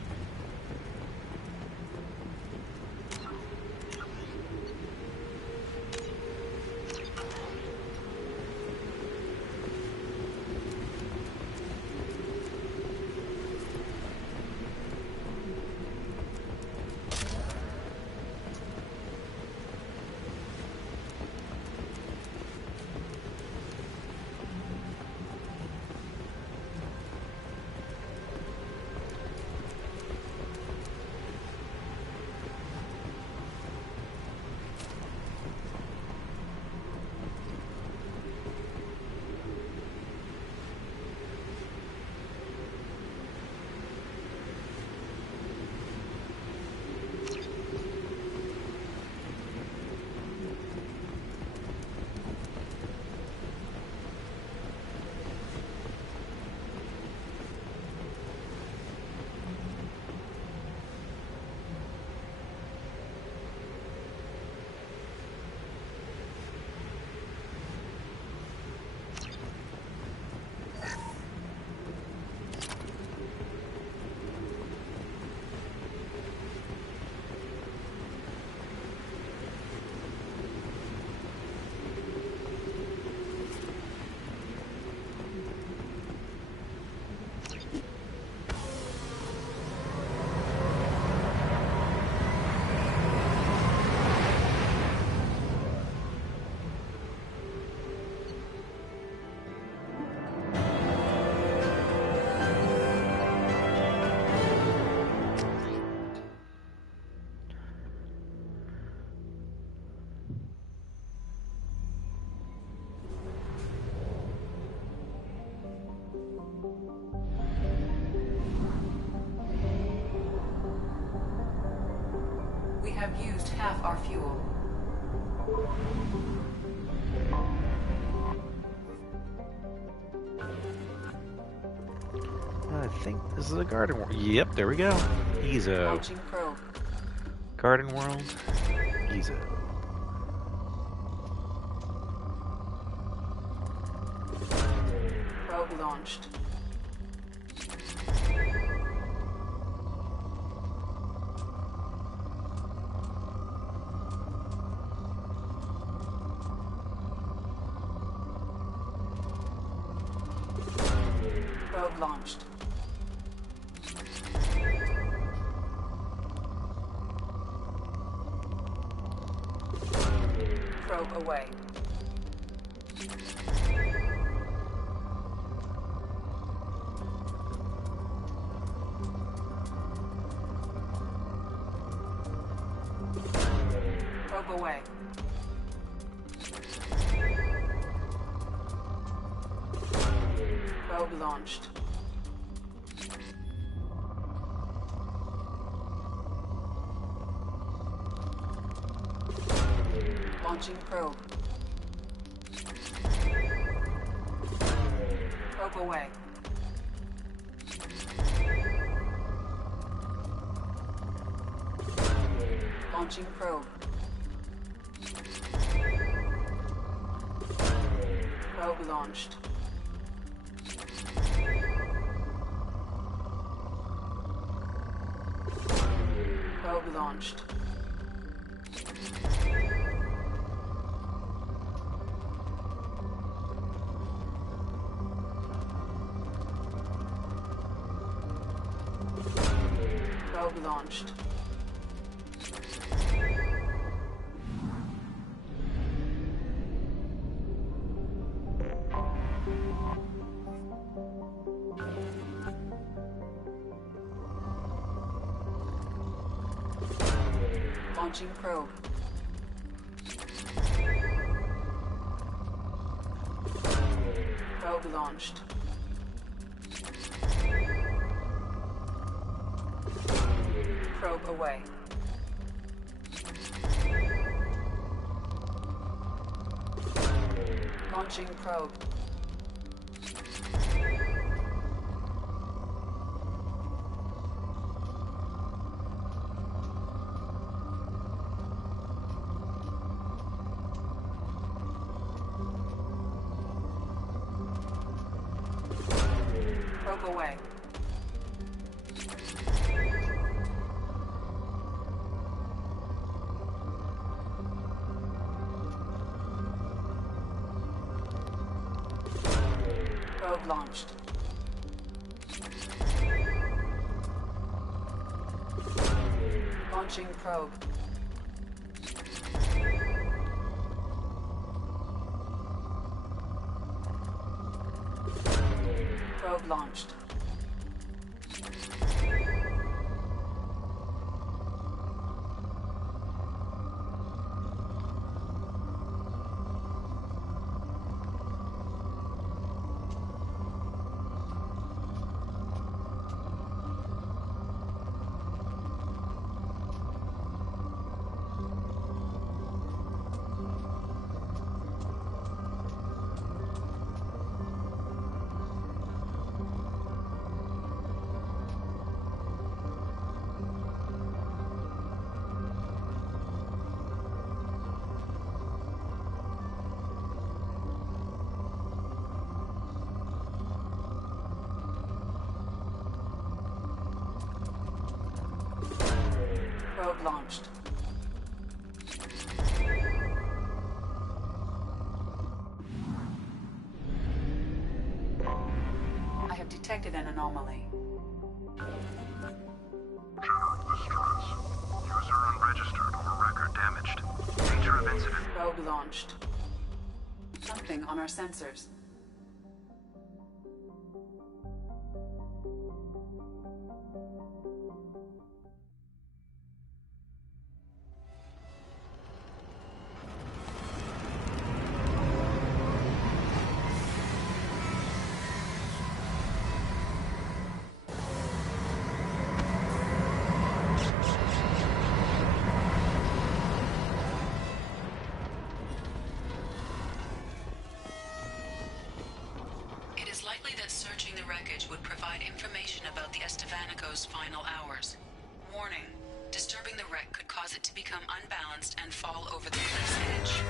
We have used half our fuel. I think this is a garden world. Yep, there we go. Ezo. Launching probe. Garden world. Ezo. Probe launched. Probe launched. Probe away. Probe away. Probe launched. Launching probe. Probe away. Launching probe. Probe launched. Probe launched. Probe launched. Launching probe. Probe launched. Probe away. Launching probe. Probe away. Probe launched. Launching probe. Probe launched. Probe launched. I have detected an anomaly. Journal response. User unregistered or record damaged. Nature of incident. Probe launched. Something on our sensors. It is likely that searching the wreckage would provide information about the Estevanico's final hours. Warning: disturbing the wreck could cause it to become unbalanced and fall over the cliff's edge.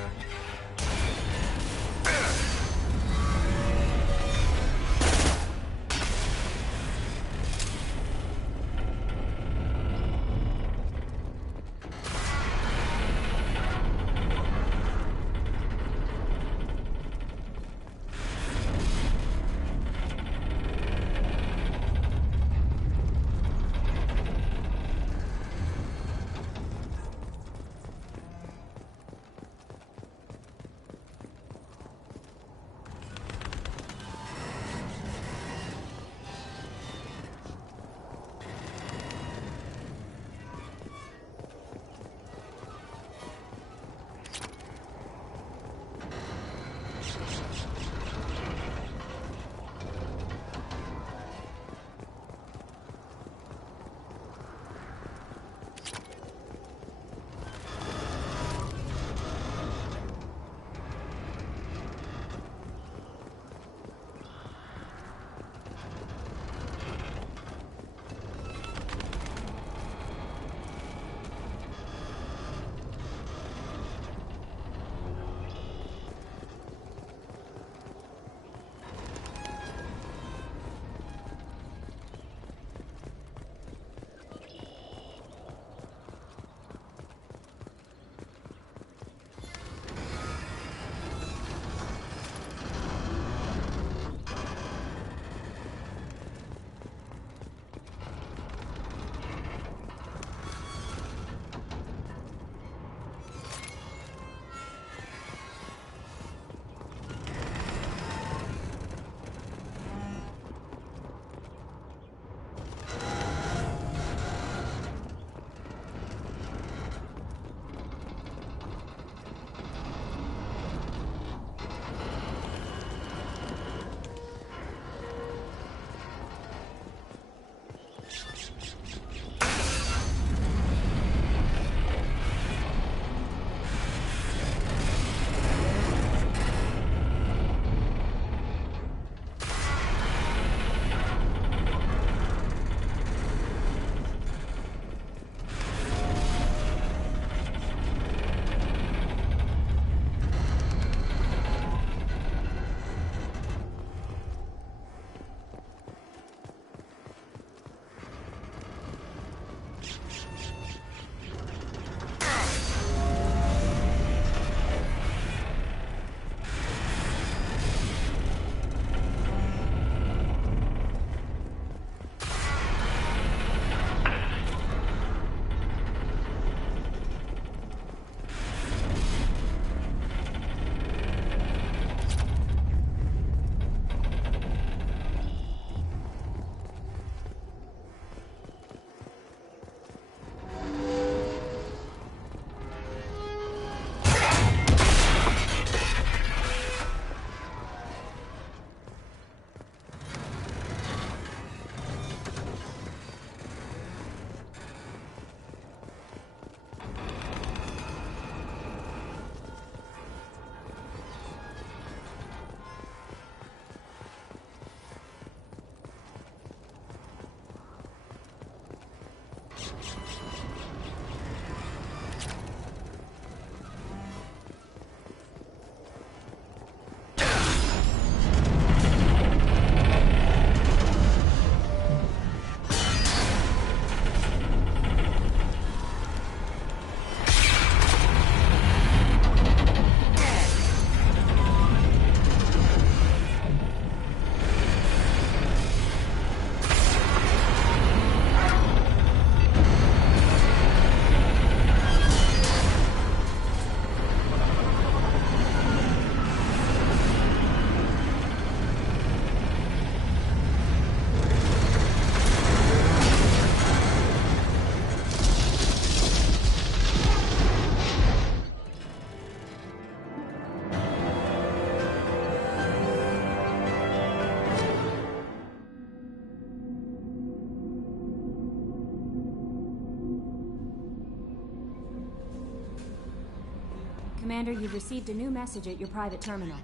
Commander, you've received a new message at your private terminal.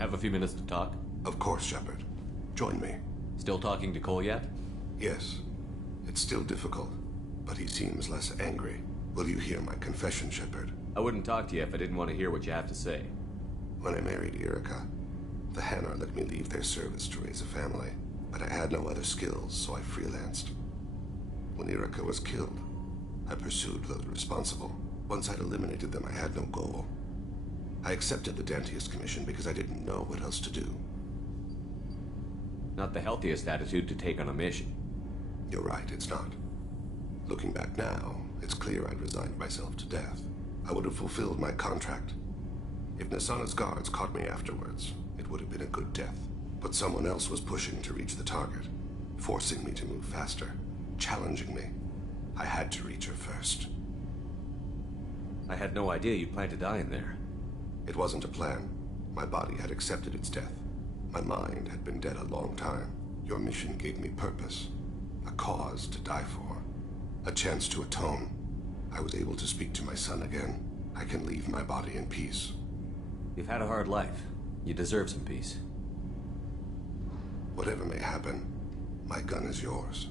Have a few minutes to talk? Of course, Shepard. Join me. Still talking to Cole yet? Yes. It's still difficult, but he seems less angry. Will you hear my confession, Shepard? I wouldn't talk to you if I didn't want to hear what you have to say. When I married Erica, the Hanar let me leave their service to raise a family, but I had no other skills, so I freelanced. When Erica was killed, I pursued those responsible. Once I'd eliminated them, I had no goal. I accepted the Dantius Commission because I didn't know what else to do. Not the healthiest attitude to take on a mission. You're right, it's not. Looking back now, it's clear I'd resigned myself to death. I would have fulfilled my contract. If Nasana's guards caught me afterwards, it would have been a good death. But someone else was pushing to reach the target, forcing me to move faster, challenging me. I had to reach her first. I had no idea you planned to die in there. It wasn't a plan. My body had accepted its death. My mind had been dead a long time. Your mission gave me purpose, a cause to die for, a chance to atone. I was able to speak to my son again. I can leave my body in peace. You've had a hard life. You deserve some peace. Whatever may happen, my gun is yours.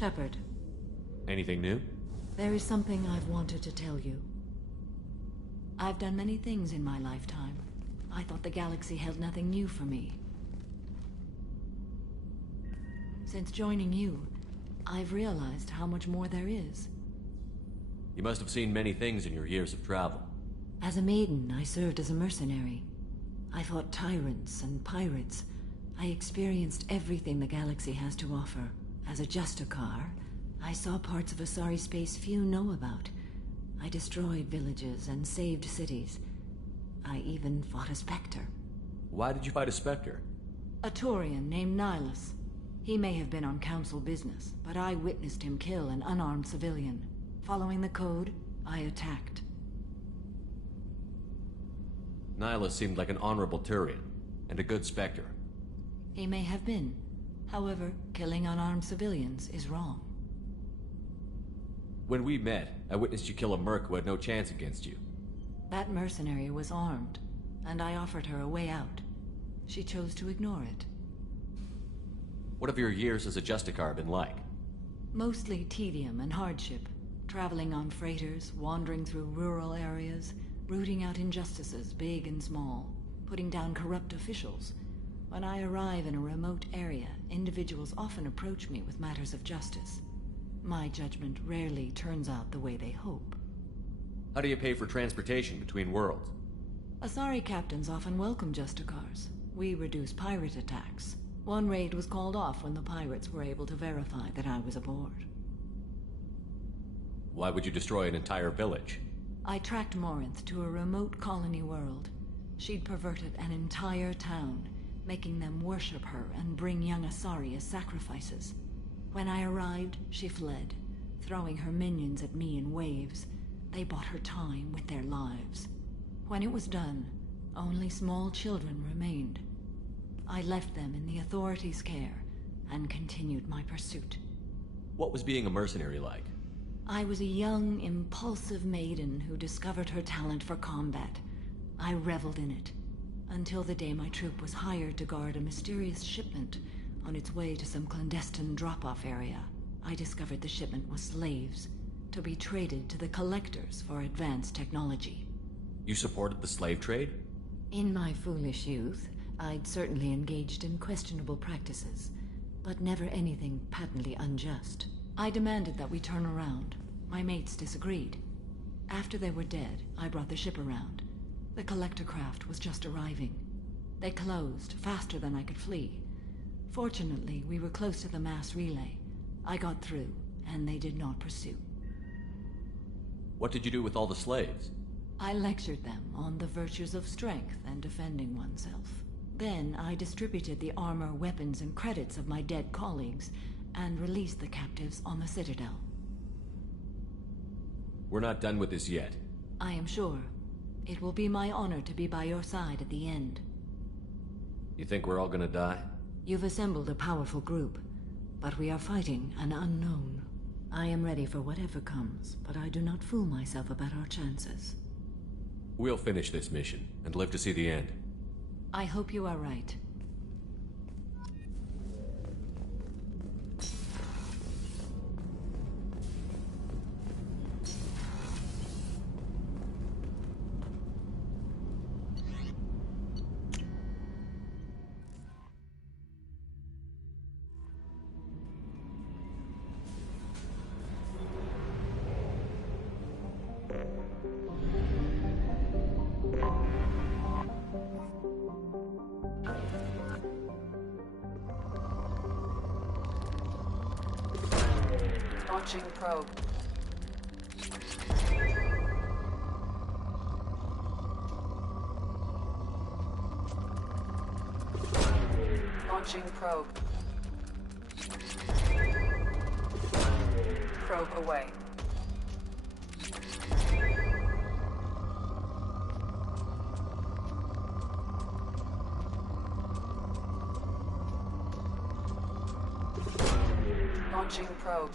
Shepard. Anything new? There is something I've wanted to tell you. I've done many things in my lifetime. I thought the galaxy held nothing new for me. Since joining you, I've realized how much more there is. You must have seen many things in your years of travel. As a maiden, I served as a mercenary. I fought tyrants and pirates. I experienced everything the galaxy has to offer. As a Justicar, I saw parts of Asari space few know about. I destroyed villages and saved cities. I even fought a Spectre. Why did you fight a Spectre? A Turian named Nihilus. He may have been on Council business, but I witnessed him kill an unarmed civilian. Following the code, I attacked. Nihilus seemed like an honorable Turian, and a good Spectre. He may have been. However, killing unarmed civilians is wrong. When we met, I witnessed you kill a merc who had no chance against you. That mercenary was armed, and I offered her a way out. She chose to ignore it. What have your years as a Justicar been like? Mostly tedium and hardship. Traveling on freighters, wandering through rural areas, rooting out injustices, big and small, putting down corrupt officials. When I arrive in a remote area, individuals often approach me with matters of justice. My judgment rarely turns out the way they hope. How do you pay for transportation between worlds? Asari captains often welcome Justicars. We reduce pirate attacks. One raid was called off when the pirates were able to verify that I was aboard. Why would you destroy an entire village? I tracked Morinth to a remote colony world. She'd perverted an entire town, making them worship her and bring young Asari as sacrifices. When I arrived, she fled, throwing her minions at me in waves. They bought her time with their lives. When it was done, only small children remained. I left them in the authorities' care and continued my pursuit. What was being a mercenary like? I was a young, impulsive maiden who discovered her talent for combat. I reveled in it, until the day my troop was hired to guard a mysterious shipment on its way to some clandestine drop-off area. I discovered the shipment was slaves, to be traded to the collectors for advanced technology. You supported the slave trade? In my foolish youth, I'd certainly engaged in questionable practices, but never anything patently unjust. I demanded that we turn around. My mates disagreed. After they were dead, I brought the ship around. The collector craft was just arriving. They closed faster than I could flee. Fortunately, we were close to the mass relay. I got through, and they did not pursue. What did you do with all the slaves? I lectured them on the virtues of strength and defending oneself. Then I distributed the armor, weapons, and credits of my dead colleagues and released the captives on the Citadel. We're not done with this yet. I am sure. It will be my honor to be by your side at the end. You think we're all gonna die? You've assembled a powerful group, but we are fighting an unknown. I am ready for whatever comes, but I do not fool myself about our chances. We'll finish this mission and live to see the end. I hope you are right. Launching probe. Launching probe. Probe away. Launching probe.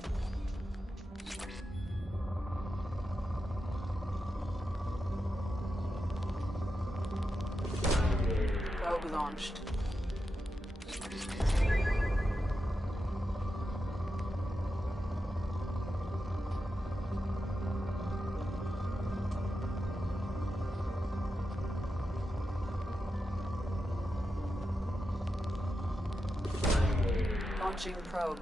Probe launched. Launching probe.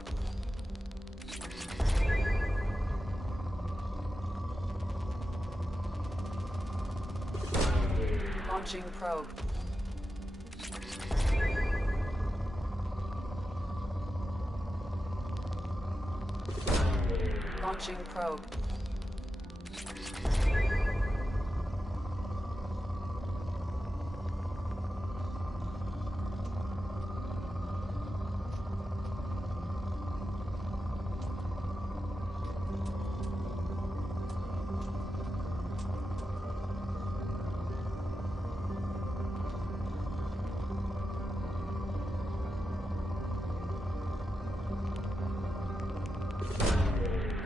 Launching probe. Launching probe.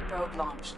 Probe launched.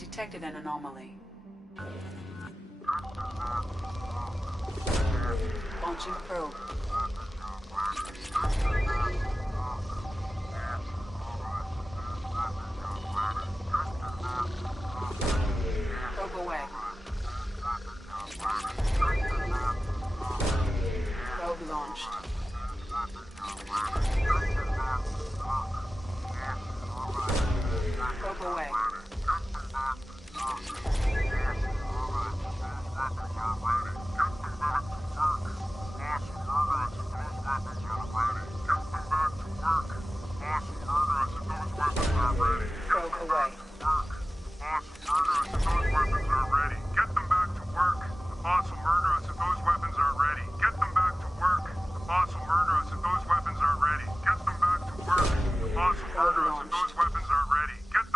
detected an anomaly. Launching probe. Probe away. Probe launched. Probe away. Probe away.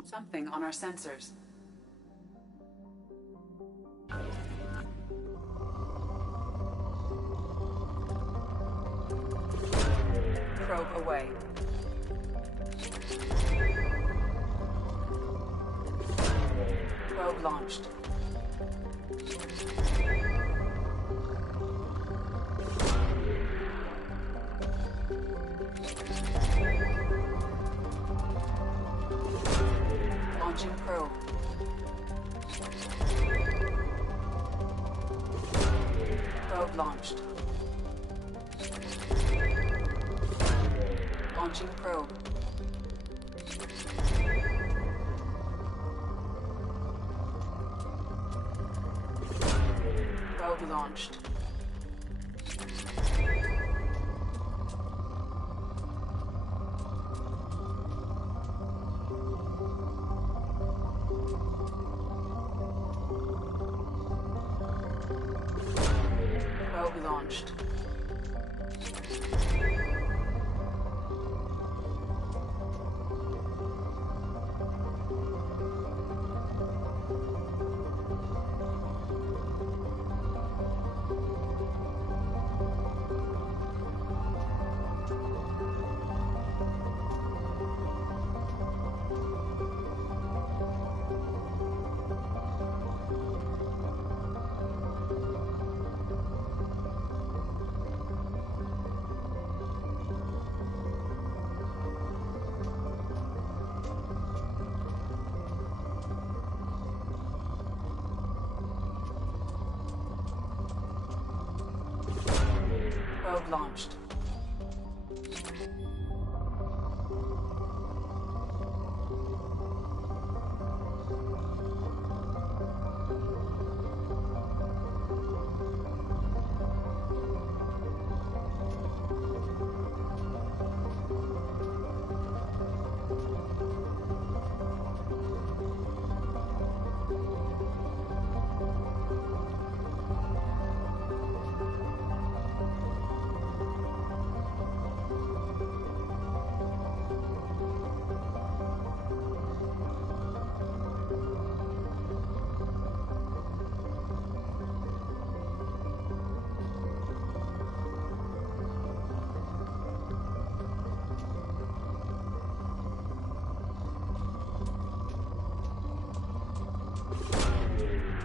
Something on our sensors. Probe away. Probe launched. Launching probe. Probe launched. Launching probe. Probe launched. Probe launched. Probe launched.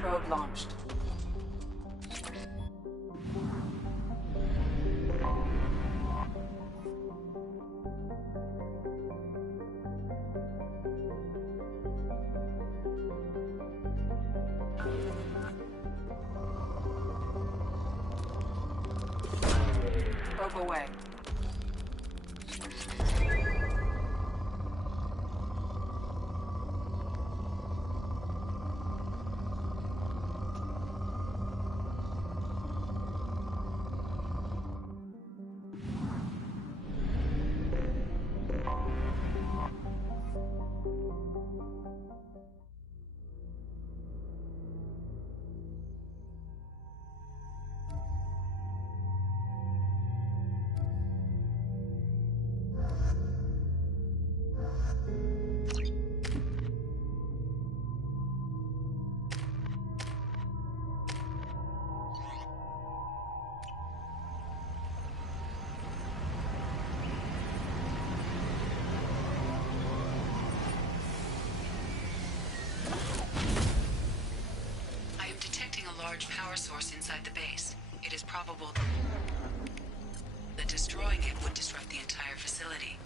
Probe launched. Probe away. power source inside the base. It is probable that destroying it would disrupt the entire facility.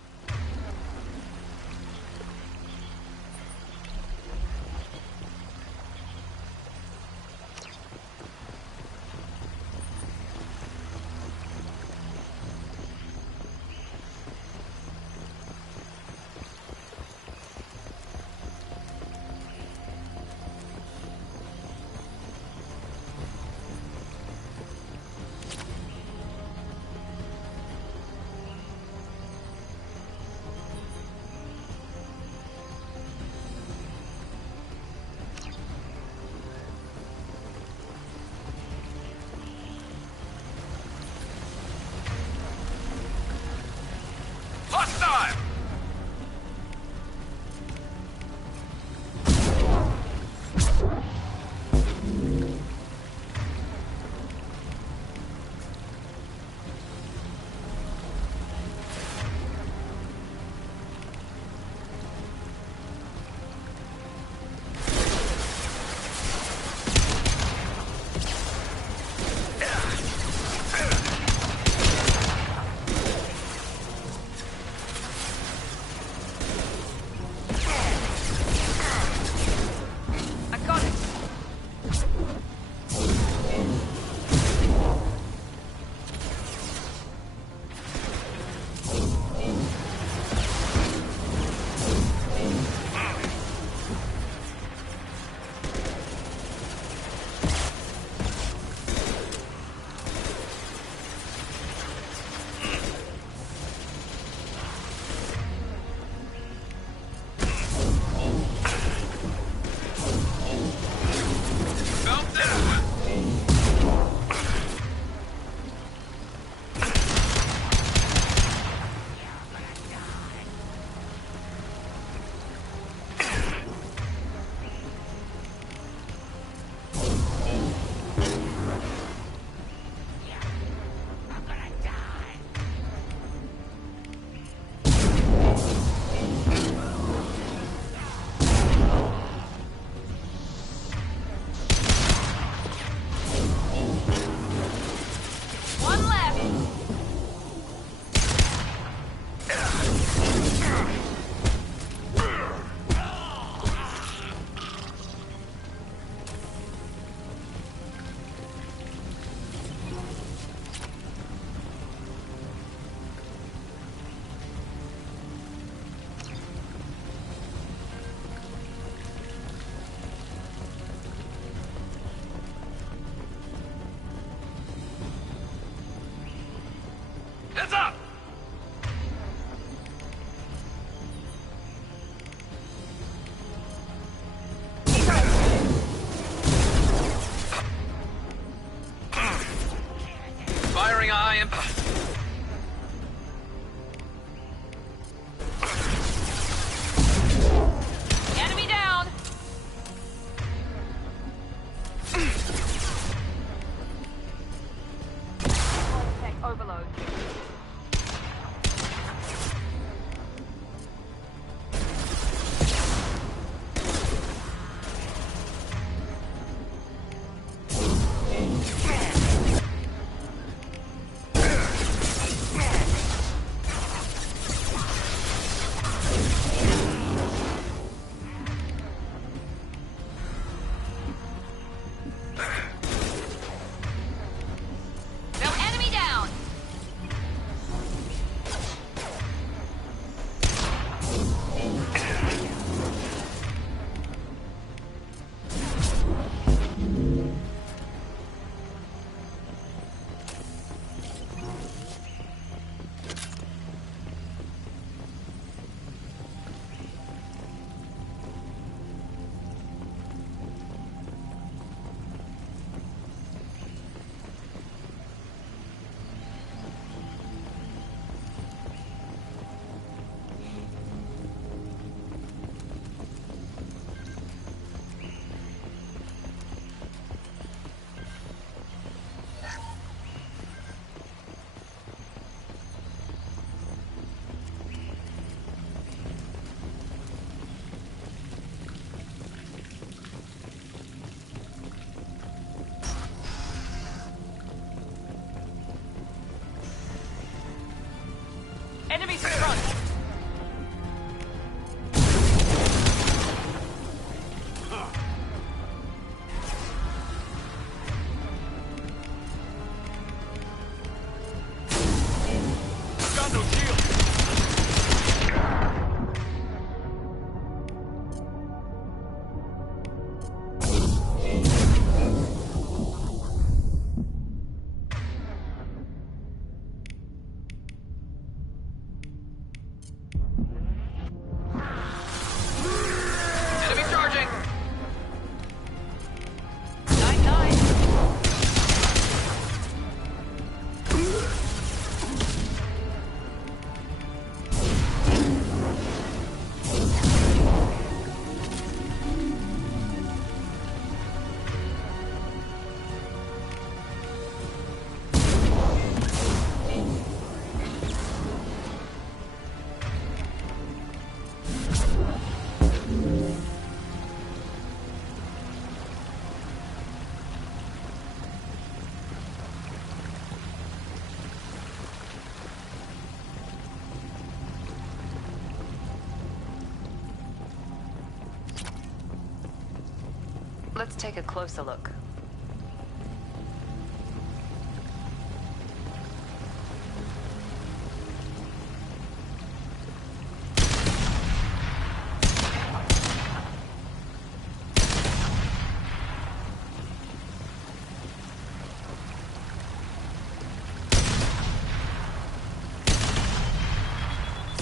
Let's take a closer look.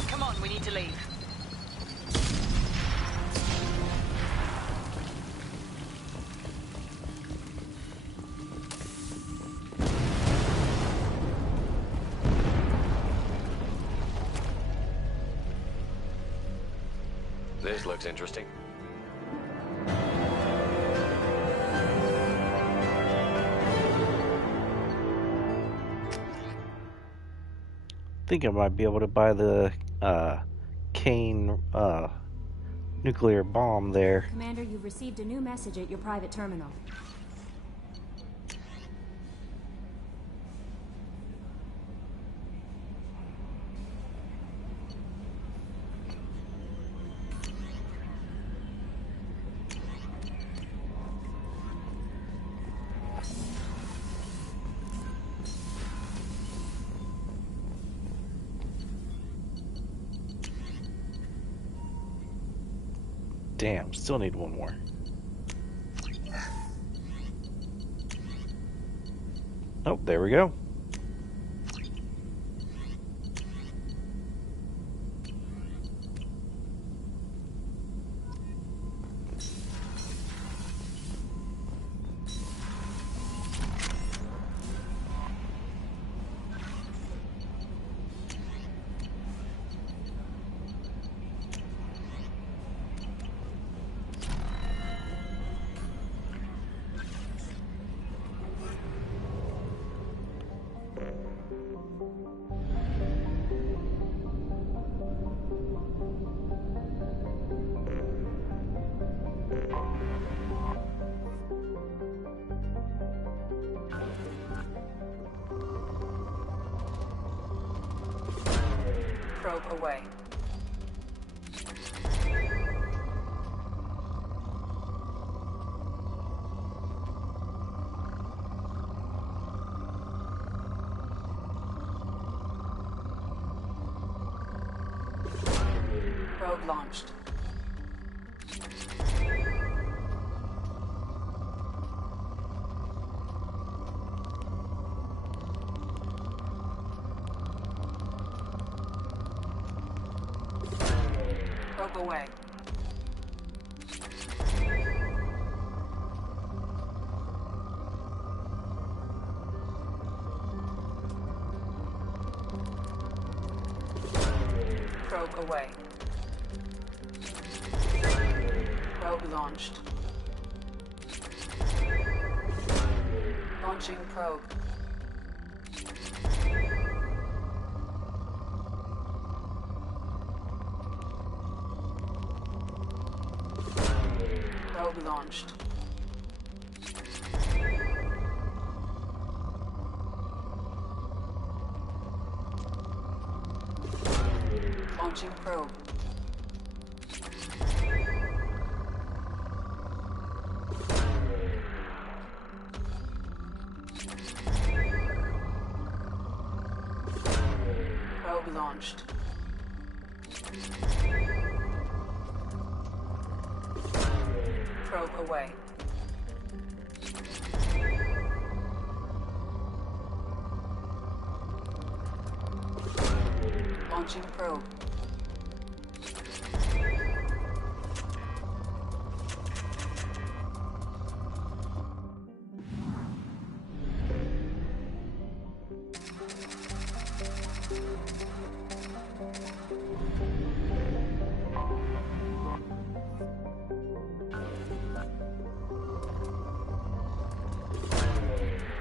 Come on, we need to leave. This looks interesting. Think I might be able to buy the Kane nuclear bomb there. Commander, you've received a new message at your private terminal. Damn, still need one more. Oh, there we go. Probe away. Probe launched. Probe away. Probe away. Probe launched. Launching probe. Probe launched. Launching probe. Probe launched. Probe away. Launching probe.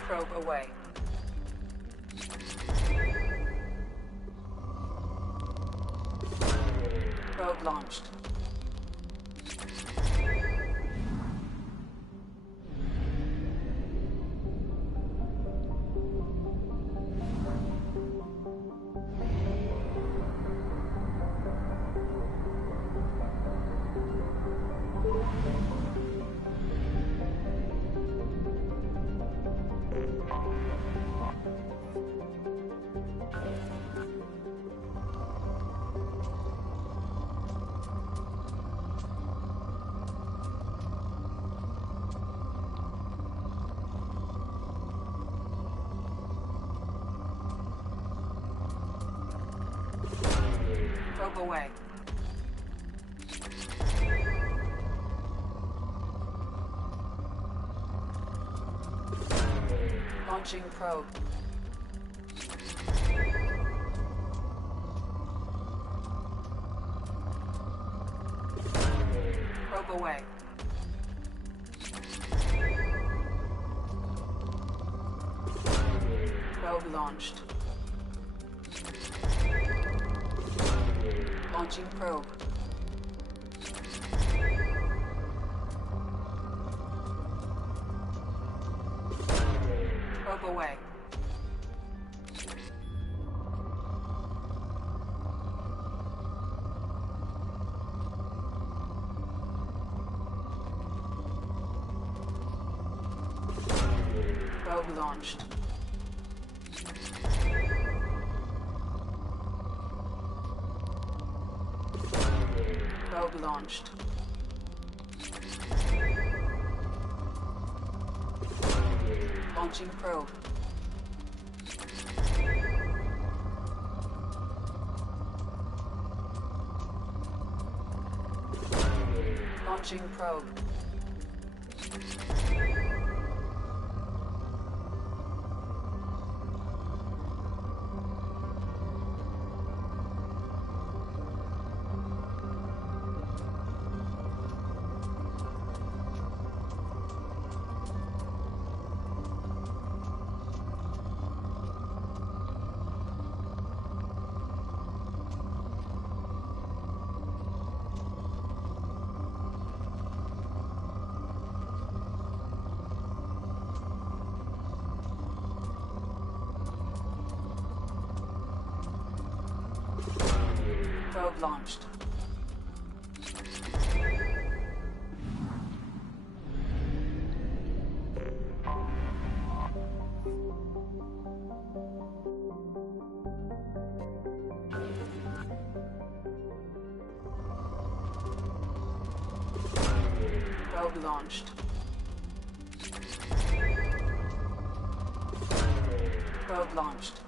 Probe away. Probe launched. Probe away. Launching probe. Probe away. Probe launched. Launching probe. Probe away. Probe launched. Probe launched. Launching probe. Launching probe. Probe launched. Probe launched. Probe launched.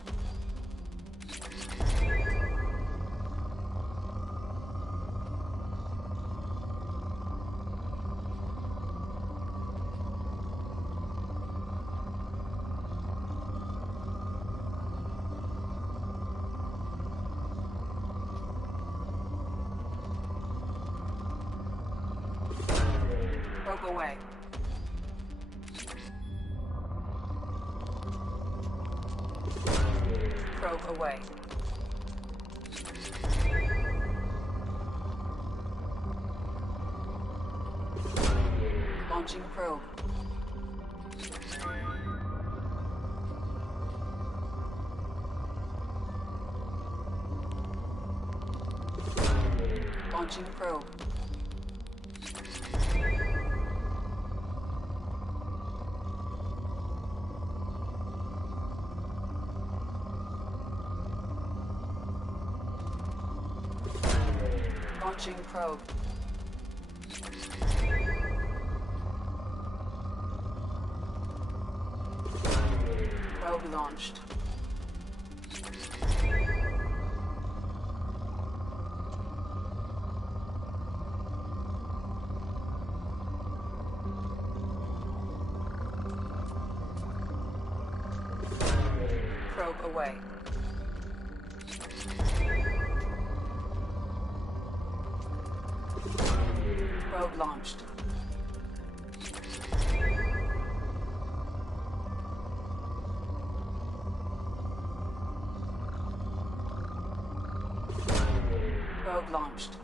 Probe away. Probe away. Launching probe. Launching probe. Launching probe. Probe launched. Probe away. Probe launched. Probe launched.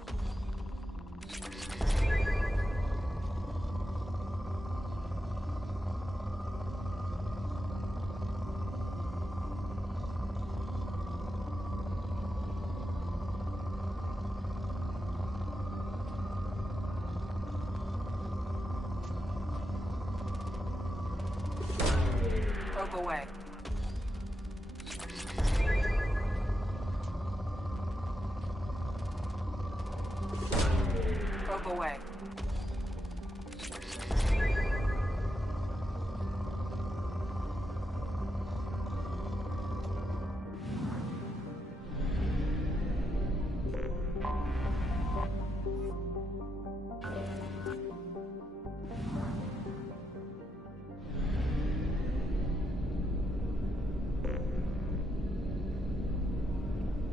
Probe away. Probe away.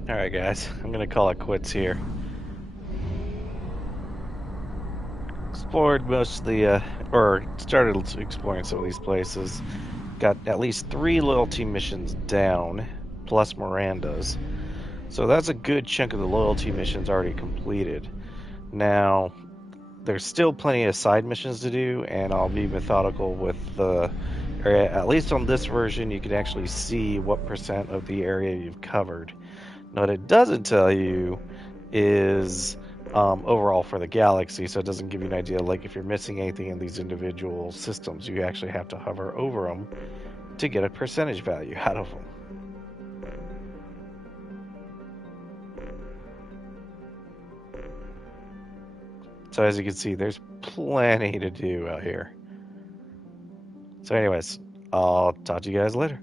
Alright guys, I'm gonna call it quits here. Explored most of the, or started exploring some of these places. Got at least 3 loyalty missions down, plus Miranda's. So that's a good chunk of the loyalty missions already completed. Now, there's still plenty of side missions to do, and I'll be methodical with the area. At least on this version, you can actually see what percent of the area you've covered. Now, what it doesn't tell you is overall for the galaxy, so it doesn't give you an idea, like if you're missing anything in these individual systems, you actually have to hover over them to get a percentage value out of them. So as you can see, there's plenty to do out here. So anyways, I'll talk to you guys later.